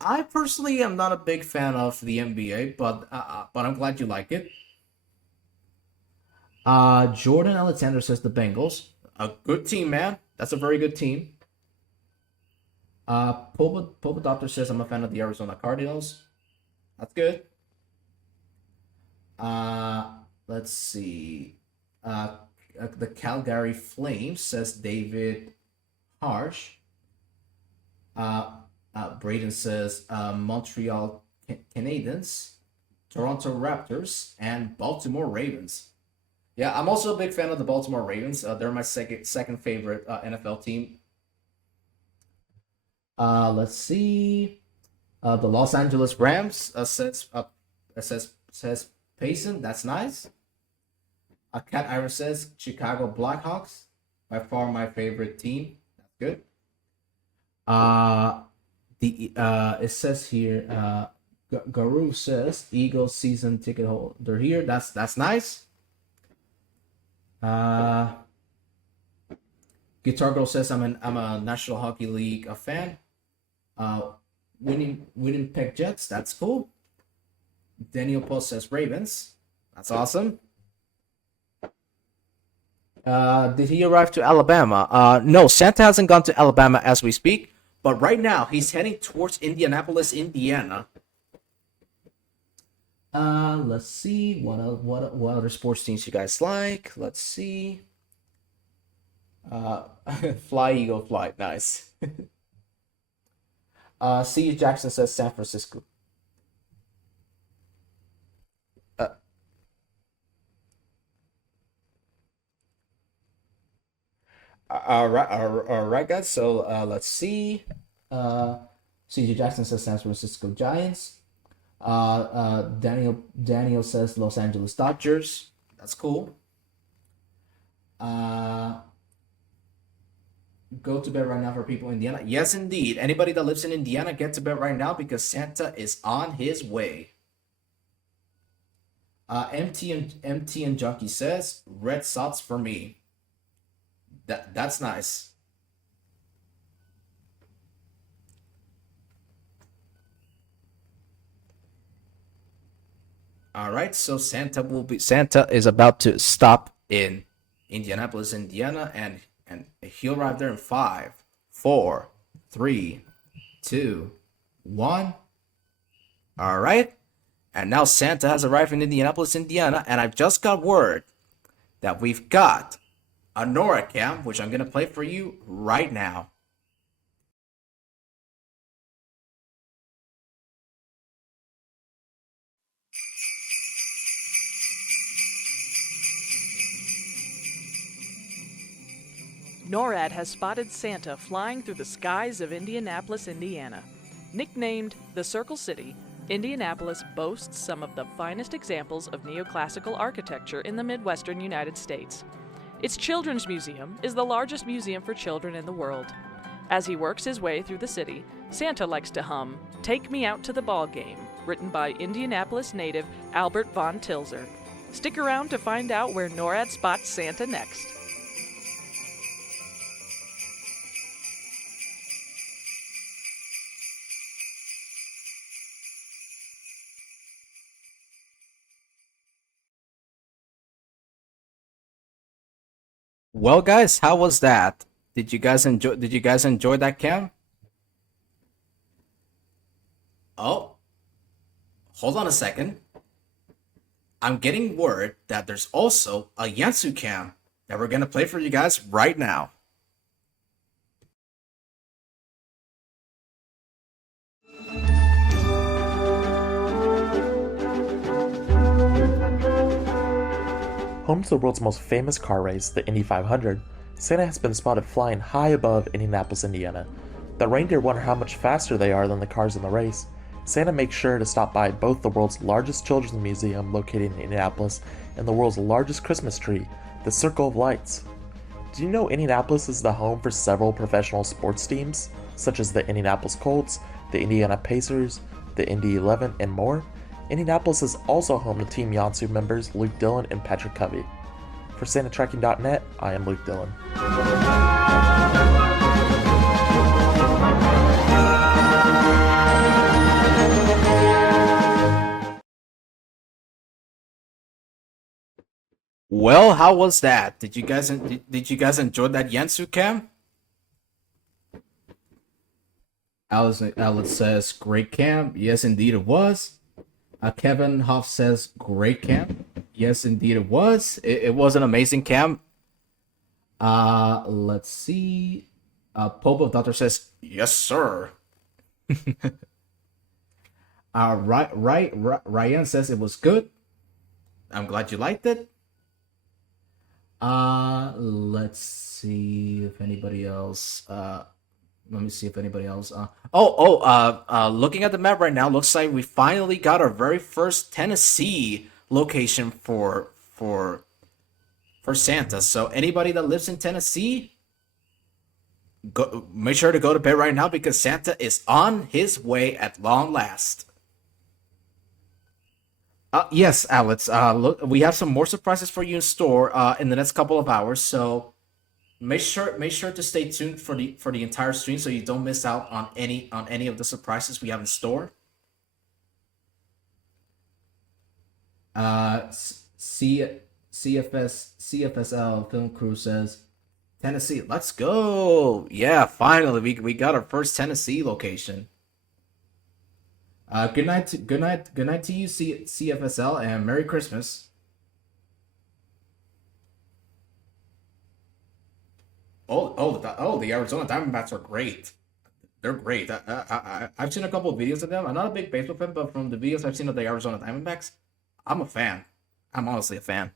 I personally am not a big fan of the NBA, but I'm glad you like it. Jordan Alexander says the Bengals. A good team, man. That's a very good team. Popa Doctor says I'm a fan of the Arizona Cardinals. That's good. Let's see. the Calgary Flames, says David Harsh. Braden says Montreal Canadiens, Toronto Raptors, and Baltimore Ravens. Yeah, I'm also a big fan of the Baltimore Ravens. They're my second favorite NFL team. Let's see. The Los Angeles Rams says Payson. That's nice. Cat Iron says Chicago Blackhawks, by far my favorite team. That's good. It says here, Garu says Eagles season ticket holder here. That's nice. Guitar Girl says I'm a National Hockey League fan. Winnipeg Jets. That's cool. Daniel Post says Ravens. That's awesome. Did he arrive to Alabama? No, Santa hasn't gone to Alabama as we speak, but right now he's heading towards Indianapolis, Indiana. Let's see what other sports teams you guys like. Let's see. Fly Eagle Fly, nice. C. Jackson says San Francisco. All right, guys. So let's see. CJ Jackson says San Francisco Giants. Daniel says Los Angeles Dodgers. That's cool. Go to bed right now for people in Indiana. Yes, indeed. Anybody that lives in Indiana, get to bed right now because Santa is on his way. MT and Junkie says Red Sox for me. That's nice. All right, so Santa is about to stop in Indianapolis, Indiana, and he'll arrive there in 5, 4, 3, 2, 1. All right, and now Santa has arrived in Indianapolis, Indiana, and I've just got word that we've got a NORAD cam, which I'm gonna play for you right now. NORAD has spotted Santa flying through the skies of Indianapolis, Indiana. Nicknamed the Circle City, Indianapolis boasts some of the finest examples of neoclassical architecture in the Midwestern United States. Its Children's Museum is the largest museum for children in the world. As he works his way through the city, Santa likes to hum "Take Me Out to the Ball Game," written by Indianapolis native Albert von Tilzer. Stick around to find out where NORAD spots Santa next. Well, guys, how was that? Did you guys enjoy that cam? Oh, hold on a second. I'm getting word that there's also a YANTSU cam that we're gonna play for you guys right now. Home to the world's most famous car race, the Indy 500, Santa has been spotted flying high above Indianapolis, Indiana. The reindeer wonder how much faster they are than the cars in the race. Santa makes sure to stop by both the world's largest children's museum located in Indianapolis and the world's largest Christmas tree, the Circle of Lights. Do you know Indianapolis is the home for several professional sports teams, such as the Indianapolis Colts, the Indiana Pacers, the Indy 11, and more? Indianapolis is also home to Team YANTSU members Luke Dillon and Patrick Covey. For SantaTracking.net, I am Luke Dillon. Well, how was that? Did you guys enjoy that YANTSU cam? Alice says great cam. Yes, indeed it was. Kevin Hoff says great cam. Yes, indeed it was. It was an amazing cam. Let's see. Pope of Doctor says, yes, sir. Ryan says it was good. I'm glad you liked it. Let's see if anybody else. Let me see if anybody else. Looking at the map right now, looks like we finally got our very first Tennessee location for Santa. So anybody that lives in Tennessee, make sure to go to bed right now because Santa is on his way at long last. Yes, Alex. Look, we have some more surprises for you in store in the next couple of hours. So make sure to stay tuned for the entire stream so you don't miss out on any of the surprises we have in store. CFSL Film Crew says Tennessee, let's go. Yeah, finally we got our first Tennessee location. Good night to you, CFSL, and Merry Christmas. The Arizona Diamondbacks are great. They're great. I've seen a couple of videos of them. I'm not a big baseball fan, but from the videos I've seen of the Arizona Diamondbacks, I'm a fan. I'm honestly a fan.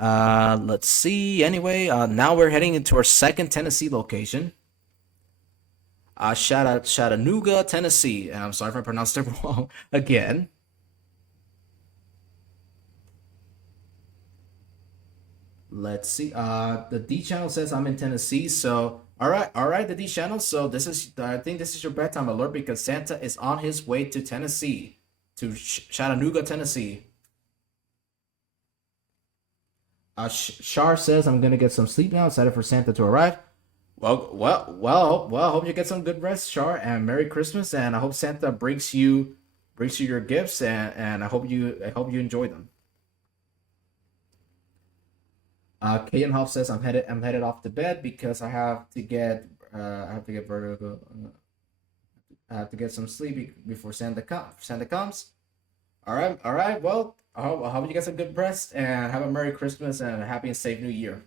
Let's see. Anyway, now we're heading into our second Tennessee location. Shout out Chattanooga, Tennessee. And I'm sorry if I pronounced it wrong again. Let's see. The D channel says I'm in Tennessee. So all right, the D channel. So I think this is your bedtime alert because Santa is on his way to Tennessee, to Chattanooga, Tennessee. Shar says I'm gonna get some sleep now. Excited for Santa to arrive. Well. Hope you get some good rest, Shar, and Merry Christmas. And I hope Santa brings you your gifts, and I hope you enjoy them. Kayan Hoff says I'm headed off to bed because I have to get vertigo. I have to get some sleep before Santa comes. All right. Well, I hope you get some good rest and have a Merry Christmas and a happy and safe New Year.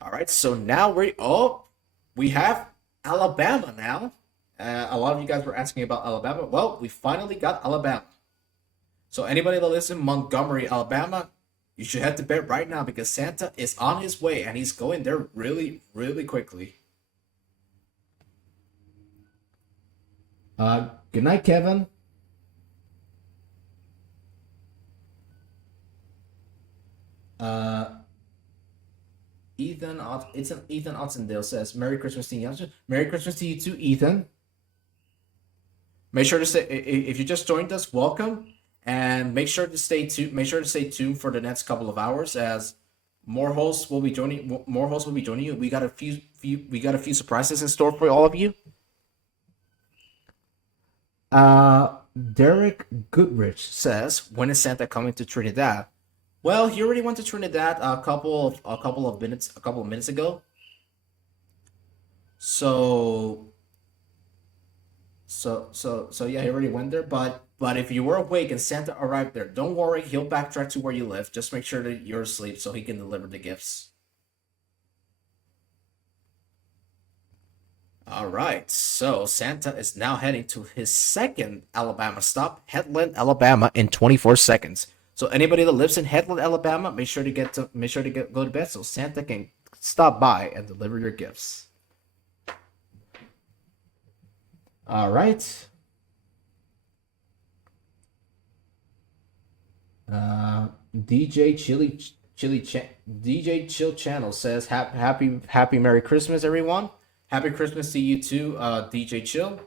All right, so now we have Alabama now. A lot of you guys were asking about Alabama. Well, we finally got Alabama. So anybody that lives in Montgomery, Alabama, you should head to bed right now because Santa is on his way and he's going there really, really quickly. Good night, Kevin. Ethan Otzendale says, Merry Christmas to you. Merry Christmas to you too, Ethan. Make sure to stay, if you just joined us, welcome. And make sure to stay tuned for the next couple of hours as more hosts will be joining you. We got a few surprises in store for all of you. Derek Goodrich says, when is Santa coming to Trinidad? Well, he already went to Trinidad a couple of minutes ago. So yeah, he already went there. But if you were awake and Santa arrived there, don't worry, he'll backtrack to where you live. Just make sure that you're asleep so he can deliver the gifts. All right, so Santa is now heading to his second Alabama stop, Headland, Alabama, in 24 seconds. So anybody that lives in Headland, Alabama, make sure to go to bed so Santa can stop by and deliver your gifts. All right. DJ Chill Channel says happy Merry Christmas, everyone. Happy Christmas to you too, DJ Chill.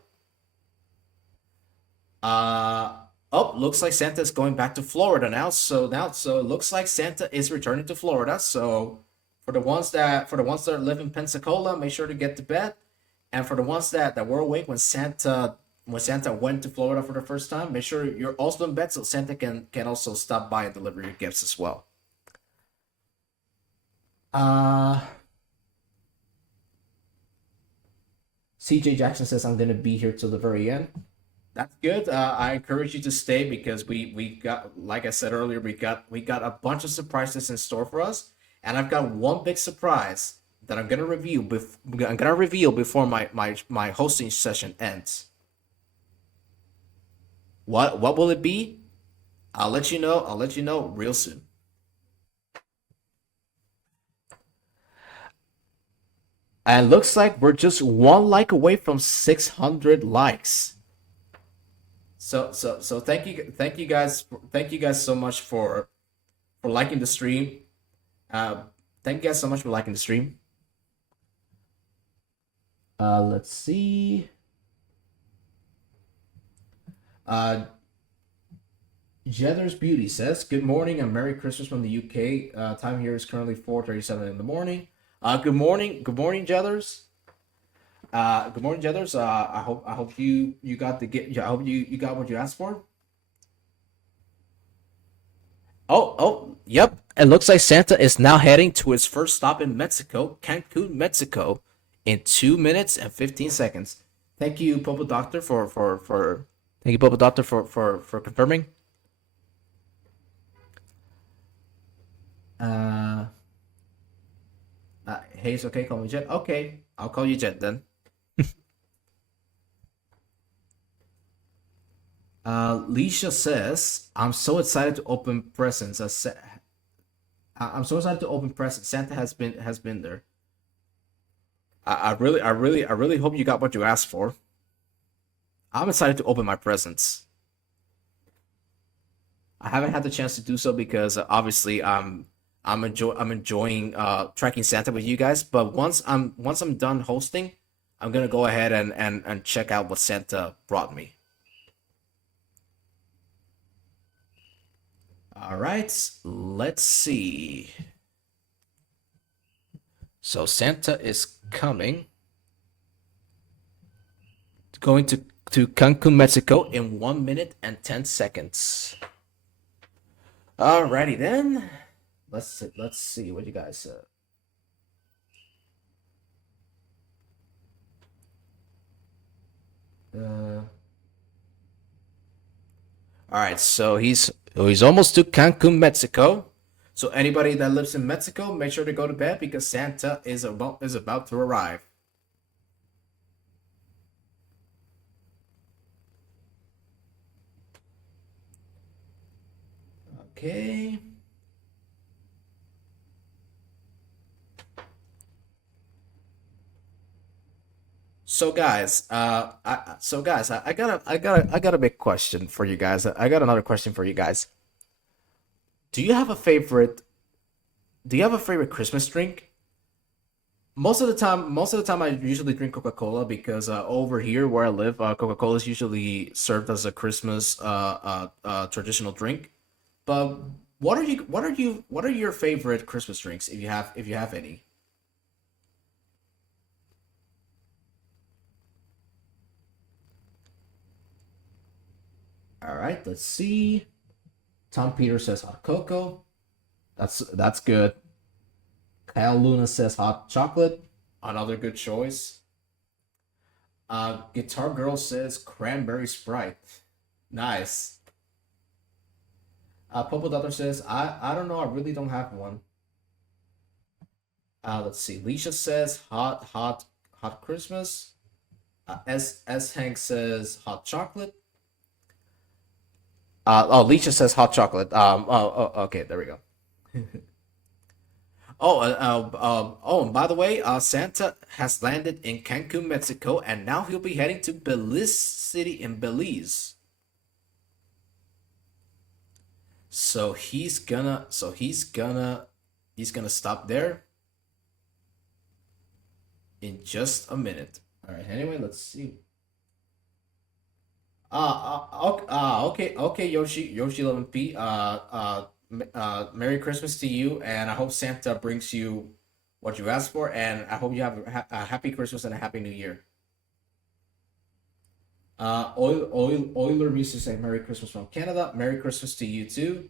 Looks like Santa is going back to Florida now. So it looks like Santa is returning to Florida. So for the ones that live in Pensacola, make sure to get to bed. And for the ones that were awake when Santa went to Florida for the first time, make sure you're also in bed so Santa can also stop by and deliver your gifts as well. CJ Jackson says I'm gonna be here till the very end. That's good. I encourage you to stay because we got, like I said earlier, we got a bunch of surprises in store for us, and I've got one big surprise that I'm gonna reveal before my hosting session ends. What will it be? I'll let you know. I'll let you know real soon. And looks like we're just one like away from 600 likes. So thank you guys so much for liking the stream. Uh, thank you guys so much for liking the stream. Let's see. Uh, Jether's Beauty says, "Good morning and Merry Christmas from the UK. Time here is currently 4:37 in the morning. Good morning, Jethers. Good morning, Jethers. I hope you got the get. I hope you got what you asked for. Oh, yep. It looks like Santa is now heading to his first stop in Mexico, Cancun, Mexico, in 2 minutes and 15 seconds. Thank you, Popo Doctor, for thank you, Popo Doctor, for confirming. Uh, hey, it's okay. Call me Jet. Okay, I'll call you Jet then. Leisha says, "I'm so excited to open presents. I'm so excited to open presents. Santa has been there. I really hope you got what you asked for. I'm excited to open my presents. I haven't had the chance to do so because obviously I'm enjoying tracking Santa with you guys. But once I'm done hosting, I'm gonna go ahead and check out what Santa brought me. All right, let's see. So Santa is going to Cancun, Mexico in 1 minute and 10 seconds. Alrighty then. Let's see what you guys said. All right, so he's almost to Cancun, Mexico. So anybody that lives in Mexico, make sure to go to bed because Santa is about to arrive. Okay. So guys, I got a big question for you guys. I got another question for you guys. Do you have a favorite? Do you have a favorite Christmas drink? Most of the time, I usually drink Coca-Cola because over here where I live, Coca-Cola is usually served as a Christmas traditional drink. But what are your favorite Christmas drinks if you have any? All right, let's see. Tom Peter says hot cocoa. That's good. Kyle Luna says hot chocolate. Another good choice. Guitar Girl says cranberry Sprite. Nice. Popo Daughter says I don't know. I really don't have one. Let's see. Leisha says hot Christmas. S Hank says hot chocolate. Leisha says hot chocolate. Okay, there we go. And by the way, Santa has landed in Cancun, Mexico, and now he'll be heading to Belize City in Belize. So he's gonna stop there in just a minute. All right. Anyway, let's see. Okay, Yoshi 11P. Merry Christmas to you, and I hope Santa brings you what you asked for, and I hope you have a happy Christmas and a happy New Year. Oiler Music say Merry Christmas from Canada. Merry Christmas to you too.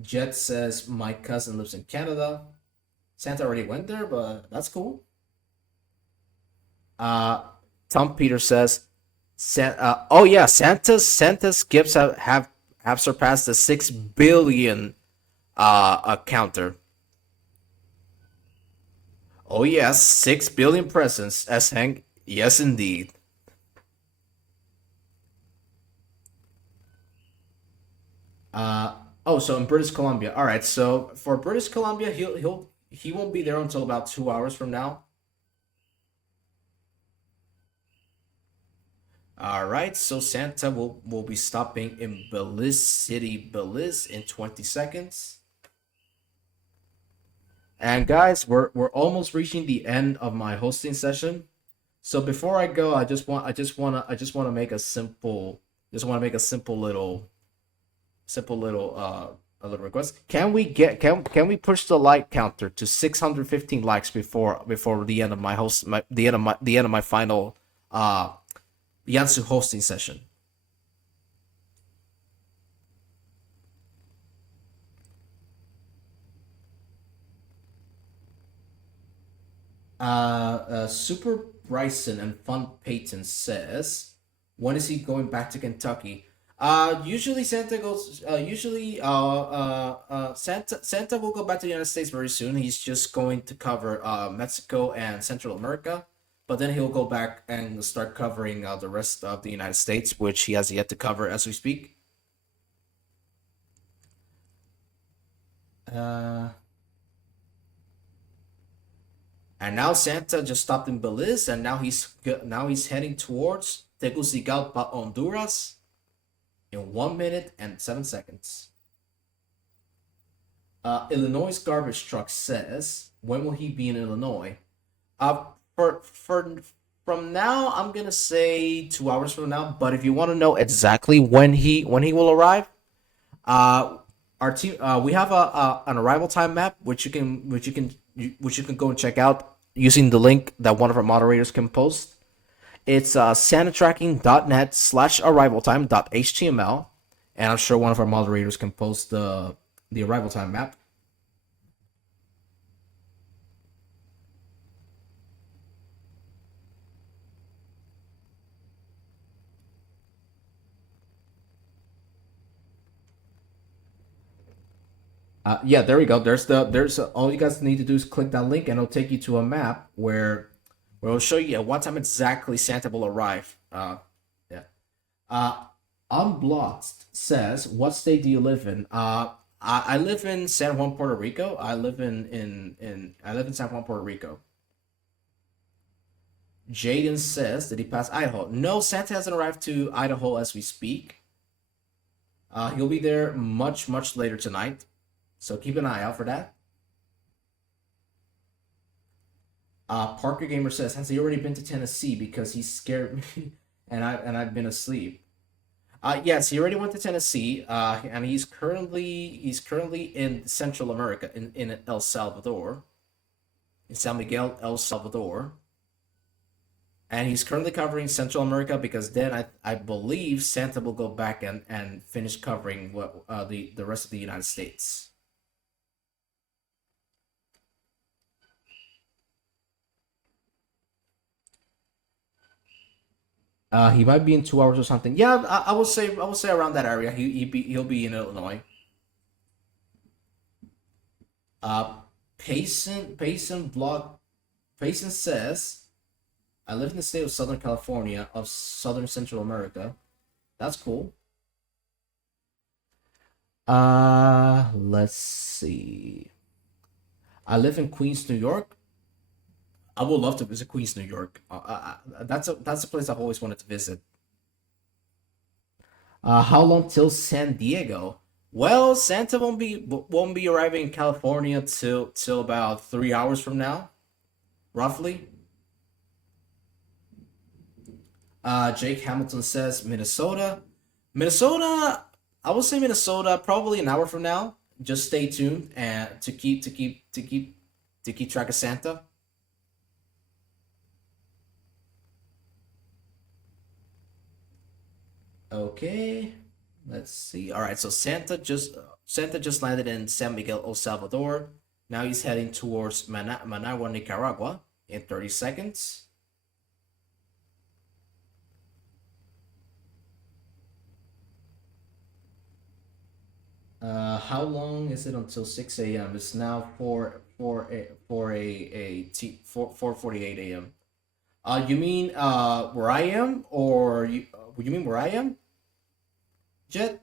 Jet says my cousin lives in Canada. Santa already went there, but that's cool. Tom Peter says, "Oh yeah, Santa's gifts have surpassed the 6 billion counter. Oh yes, 6 billion presents." As Hank, yes indeed. Oh, so in British Columbia. All right, so for British Columbia, he won't be there until about 2 hours from now. All right, so Santa will be stopping in Belize City, Belize in 20 seconds. And guys, we're almost reaching the end of my hosting session. So before I go, I just want to make a simple a little request. Can we push the like counter to 615 likes before the end of the end of my final YANTSU hosting session? Super Bryson and Fun Peyton says, when is he going back to Kentucky? Usually Santa goes. Santa will go back to the United States very soon. He's just going to cover Mexico and Central America, but then he'll go back and start covering the rest of the United States, which he has yet to cover as we speak. And now Santa just stopped in Belize, and now he's heading towards Tegucigalpa, Honduras, in 1 minute and 7 seconds. Illinois garbage truck says, when will he be in Illinois? From now, I'm gonna say 2 hours from now. But if you want to know exactly when he will arrive, our team we have an arrival time map which you can go and check out using the link that one of our moderators can post. It's santatracking.net/arrivaltime.html, and I'm sure one of our moderators can post the arrival time map. Yeah, there we go. There's all you guys need to do is click that link, and it'll take you to a map where it'll show you at what time exactly Santa will arrive. Yeah. Unblocked says, "What state do you live in?" I live in San Juan, Puerto Rico. I live in San Juan, Puerto Rico. Jaden says, "Did he pass Idaho?" No, Santa hasn't arrived to Idaho as we speak. He'll be there much later tonight. So keep an eye out for that. Parker Gamer says, "Has he already been to Tennessee? Because he scared me, and I've been asleep." Yes, he already went to Tennessee. And he's currently in Central America, in El Salvador, in San Miguel, El Salvador. And he's currently covering Central America, because then I believe Santa will go back and finish covering the rest of the United States. He might be in 2 hours or something. Yeah, I will say around that area. He'll be in Illinois. Payson says, "I live in the state of Southern California of Southern Central America." That's cool. Let's see. "I live in Queens, New York." I would love to visit Queens, New York. That's a place I've always wanted to visit. How long till San Diego? Well, Santa won't be arriving in California till about 3 hours from now, roughly. Jake Hamilton says Minnesota. I will say Minnesota probably an hour from now. Just stay tuned and to keep track of Santa. Okay, let's see. All right, so Santa just landed in San Miguel, El Salvador. Now he's heading towards Managua, Nicaragua in 30 seconds. How long is it until 6 a.m.? It's now 4:48 a.m. You mean where I am, or you mean where I am, Jet?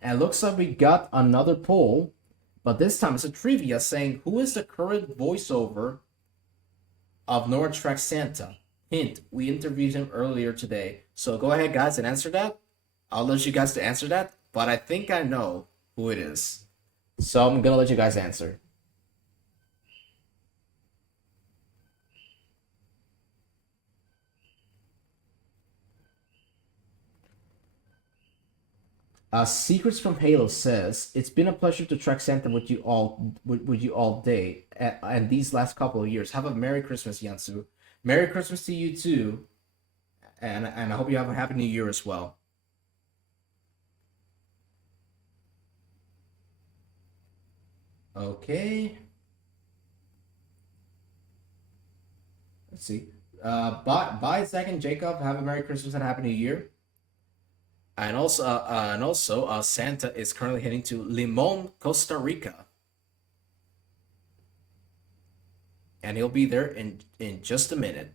And it looks like we got another poll, but this time it's a trivia saying who is the current voiceover of Nora Track Santa? Hint: we interviewed him earlier today. So go ahead, guys, and answer that. I'll let you guys to answer that, but I think I know who it is. So I'm gonna let you guys answer. Secrets from Halo says it's been a pleasure to track Santa with you all with you all day and these last couple of years. Have a Merry Christmas, YANTSU. Merry Christmas to you too, and I hope you have a Happy New Year as well. Okay. Let's see. Bye, Zach and Jacob. Have a Merry Christmas and Happy New Year. And also, Santa is currently heading to Limon, Costa Rica, and he'll be there in just a minute.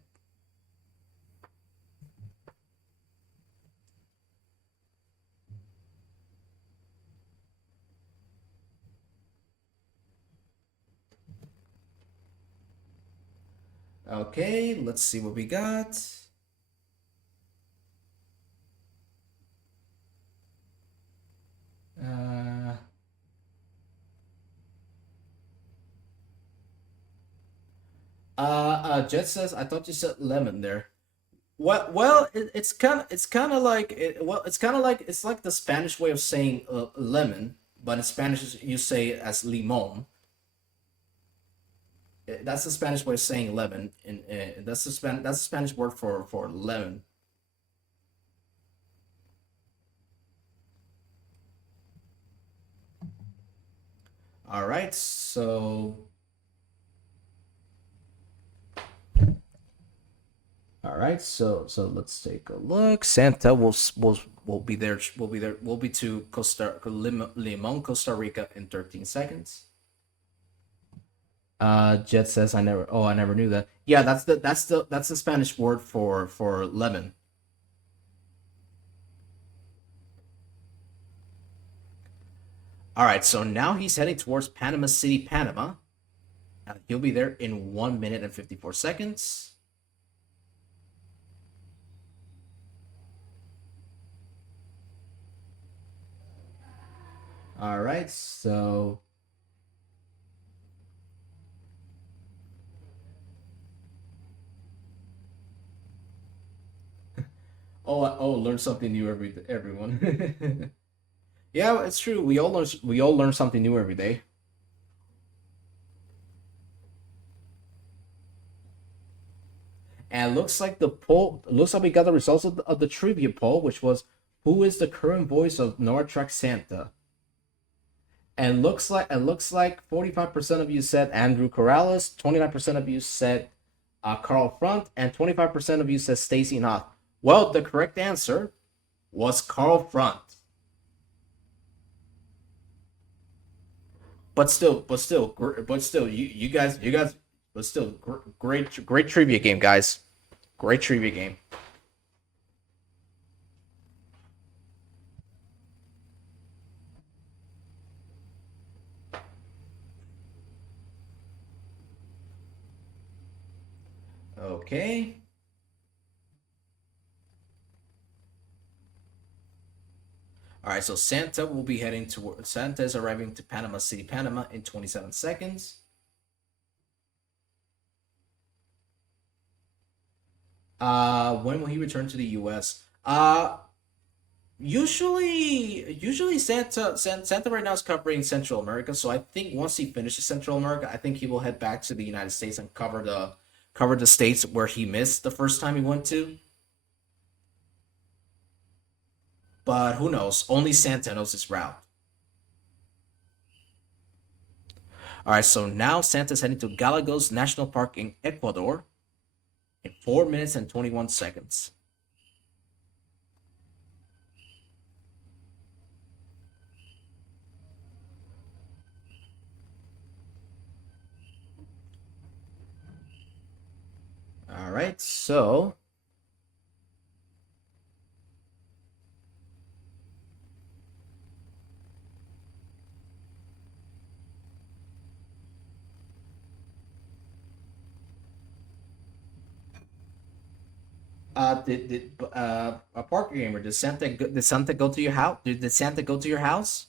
Okay, let's see what we got. Jet says, I thought you said lemon there. Well, it's kind of like it's like the Spanish way of saying lemon, but in Spanish you say it as limon. That's the Spanish way of saying lemon, and that's the Spanish word for lemon. All right, so let's take a look. Santa will be there. Will be to Limon, Costa Rica in 13 seconds. Jet says, I never knew that. Yeah, that's the Spanish word for lemon. All right, so now he's heading towards Panama City, Panama. He'll be there in 1 minute and 54 seconds. All right, so learn something new everyone. Yeah, it's true. We all learn something new every day. And looks like we got the results of the trivia poll, which was who is the current voice of Nora Track Santa? And looks like 45% of you said Andrew Corrales, 29% of you said Carl Front, and 25% of you said Stacy Knott. Well, the correct answer was Carl Front. But still, you guys, but still, great trivia game, guys. Great trivia game. Okay. All right, so Santa is arriving to Panama City, Panama in 27 seconds. When will he return to the US? Usually Santa right now is covering Central America, so I think once he finishes Central America, I think he will head back to the United States and cover the states where he missed the first time he went to. But who knows? Only Santa knows his route. All right, so now Santa's heading to Galagos National Park in Ecuador. in 4 minutes and 21 seconds. All right, so did a Parker gamer, did Santa go to your house? Did Santa go to your house?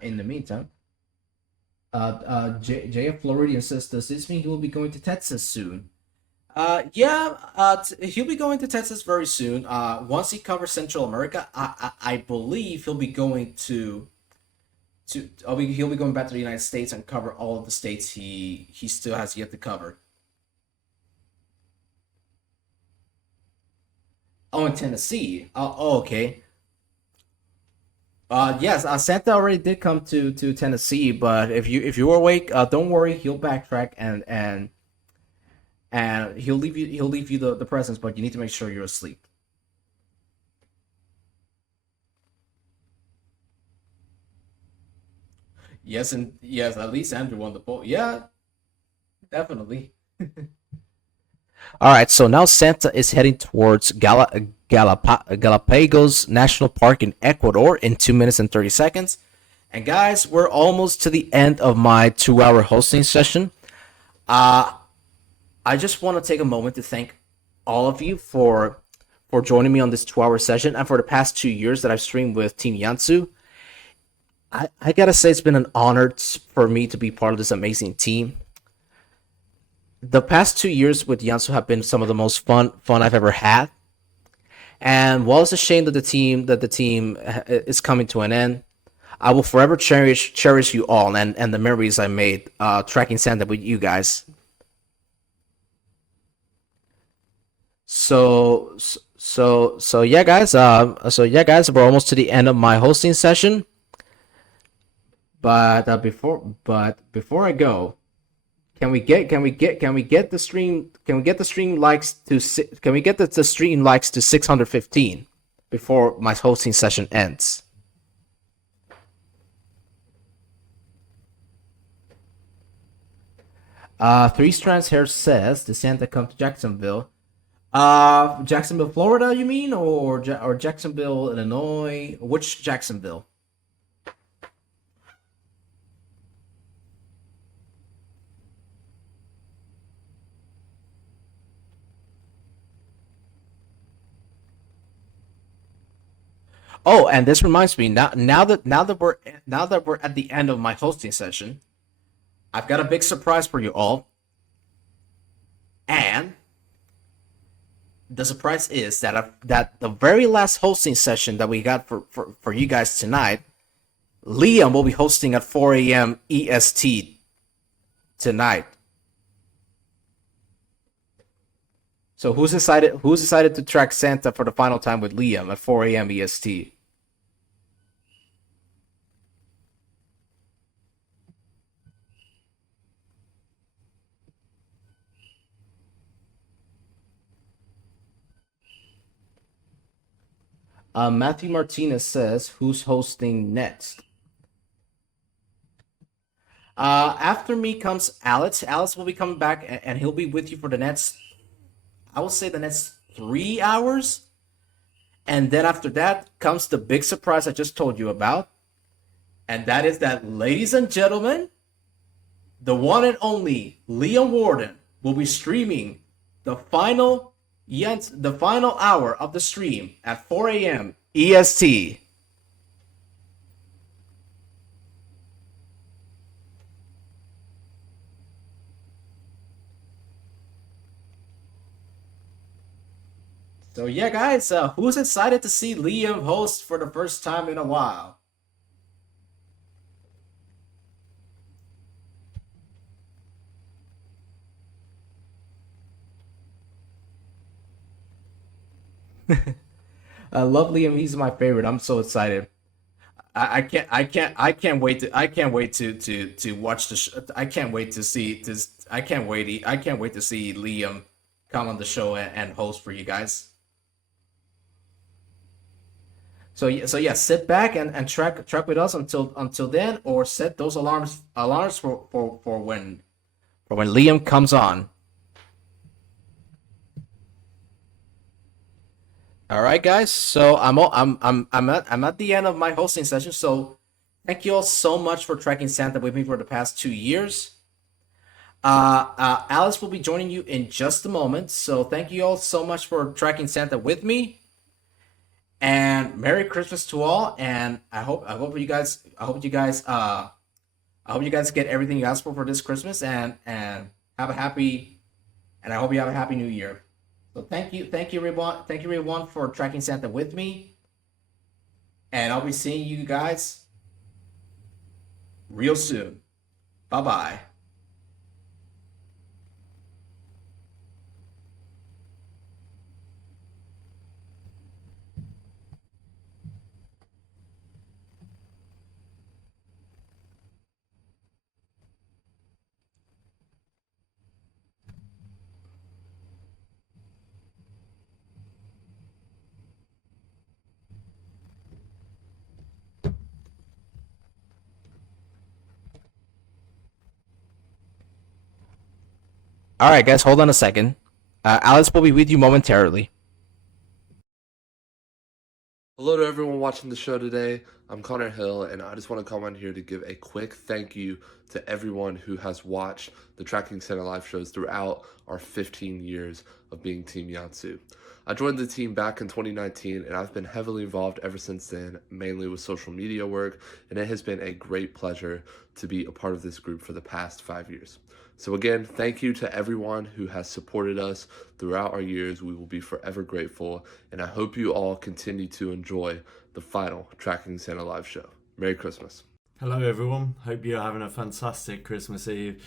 In the meantime, JF Floridian says, does this mean he will be going to Texas soon? Yeah, he'll be going to Texas very soon. Once he covers Central America, I believe he'll be going he'll be going back to the United States and cover all of the states he still has yet to cover. Oh, in Tennessee. Oh, okay. Yes, Santa already did come to Tennessee, but if you were awake, don't worry, he'll backtrack and he'll leave you the presents, but you need to make sure you're asleep. Yes, and yes, at least Andrew won the poll. Yeah, definitely. All right, so now Santa is heading towards Galapagos National Park in Ecuador in 2 minutes and 30 seconds. And guys, we're almost to the end of my 2-hour hosting session. I just want to take a moment to thank all of you for joining me on this 2-hour session and for the past 2 years that I've streamed with Team YANTSU. I gotta say it's been an honor for me to be part of this amazing team. The past 2 years with YANTSU have been some of the most fun I've ever had. And while it's a shame that the team is coming to an end, I will forever cherish you all and the memories I made tracking Santa with you guys. So yeah, guys. We're almost to the end of my hosting session. But before I go, can we get the stream likes to 615 before my hosting session ends? Three Strands Hair says, "Does Santa come to Jacksonville?" Jacksonville, Florida, you mean, or Jacksonville, Illinois? Which Jacksonville? Oh, and this reminds me, now that we're at the end of my hosting session, I've got a big surprise for you all. And the surprise is that the very last hosting session that we got for you guys tonight, Liam will be hosting at 4 a.m. EST tonight. So who's decided to track Santa for the final time with Liam at 4 a.m. EST? Matthew Martinez says, who's hosting next? After me comes Alex. Alex will be coming back and he'll be with you for the next, I will say the next 3 hours. And then after that comes the big surprise I just told you about. And that is that, ladies and gentlemen, the one and only Liam Warden will be streaming the final hour of the stream at 4 a.m. EST. So yeah, guys, who's excited to see Liam host for the first time in a while? Love Liam, he's my favorite. I'm so excited. I can't wait to watch the I can't wait to see this. I can't wait to see Liam come on the show and host for you guys. So yeah, sit back and track with us until then, or set those alarms for when Liam comes on. All right, guys. So I'm at the end of my hosting session. So thank you all so much for tracking Santa with me for the past 2 years. Alice will be joining you in just a moment. So thank you all so much for tracking Santa with me. And Merry Christmas to all. And I hope you guys get everything you asked for this Christmas, and have a happy, and I hope you have a happy New Year. So thank you everyone for tracking Santa with me, and I'll be seeing you guys real soon. Bye bye. All right, guys, hold on a second. Alice will be with you momentarily. Hello to everyone watching the show today. I'm Connor Hill, and I just want to come on here to give a quick thank you to everyone who has watched the Tracking Santa live shows throughout our 15 years of being Team YANTSU. I joined the team back in 2019, and I've been heavily involved ever since then, mainly with social media work, and it has been a great pleasure to be a part of this group for the past 5 years. So again, thank you to everyone who has supported us throughout our years. We will be forever grateful, and I hope you all continue to enjoy the final Tracking Santa live show. Merry Christmas. Hello everyone, hope you're having a fantastic Christmas Eve.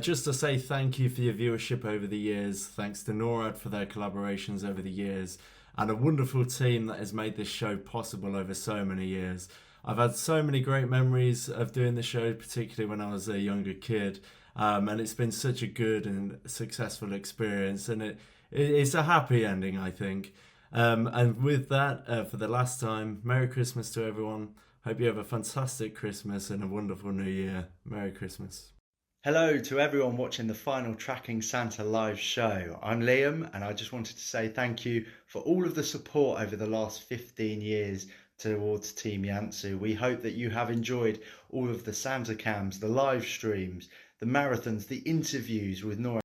Just to say thank you for your viewership over the years, thanks to NORAD for their collaborations over the years, and a wonderful team that has made this show possible over so many years. I've had so many great memories of doing the show, particularly when I was a younger kid, and it's been such a good and successful experience, and it's a happy ending, I think. And with that, for the last time, Merry Christmas to everyone. Hope you have a fantastic Christmas and a wonderful New Year. Merry Christmas. Hello to everyone watching the final Tracking Santa live show. I'm Liam, and I just wanted to say thank you for all of the support over the last 15 years towards Team YANTSU. We hope that you have enjoyed all of the Santa cams, the live streams, the marathons, the interviews with Nora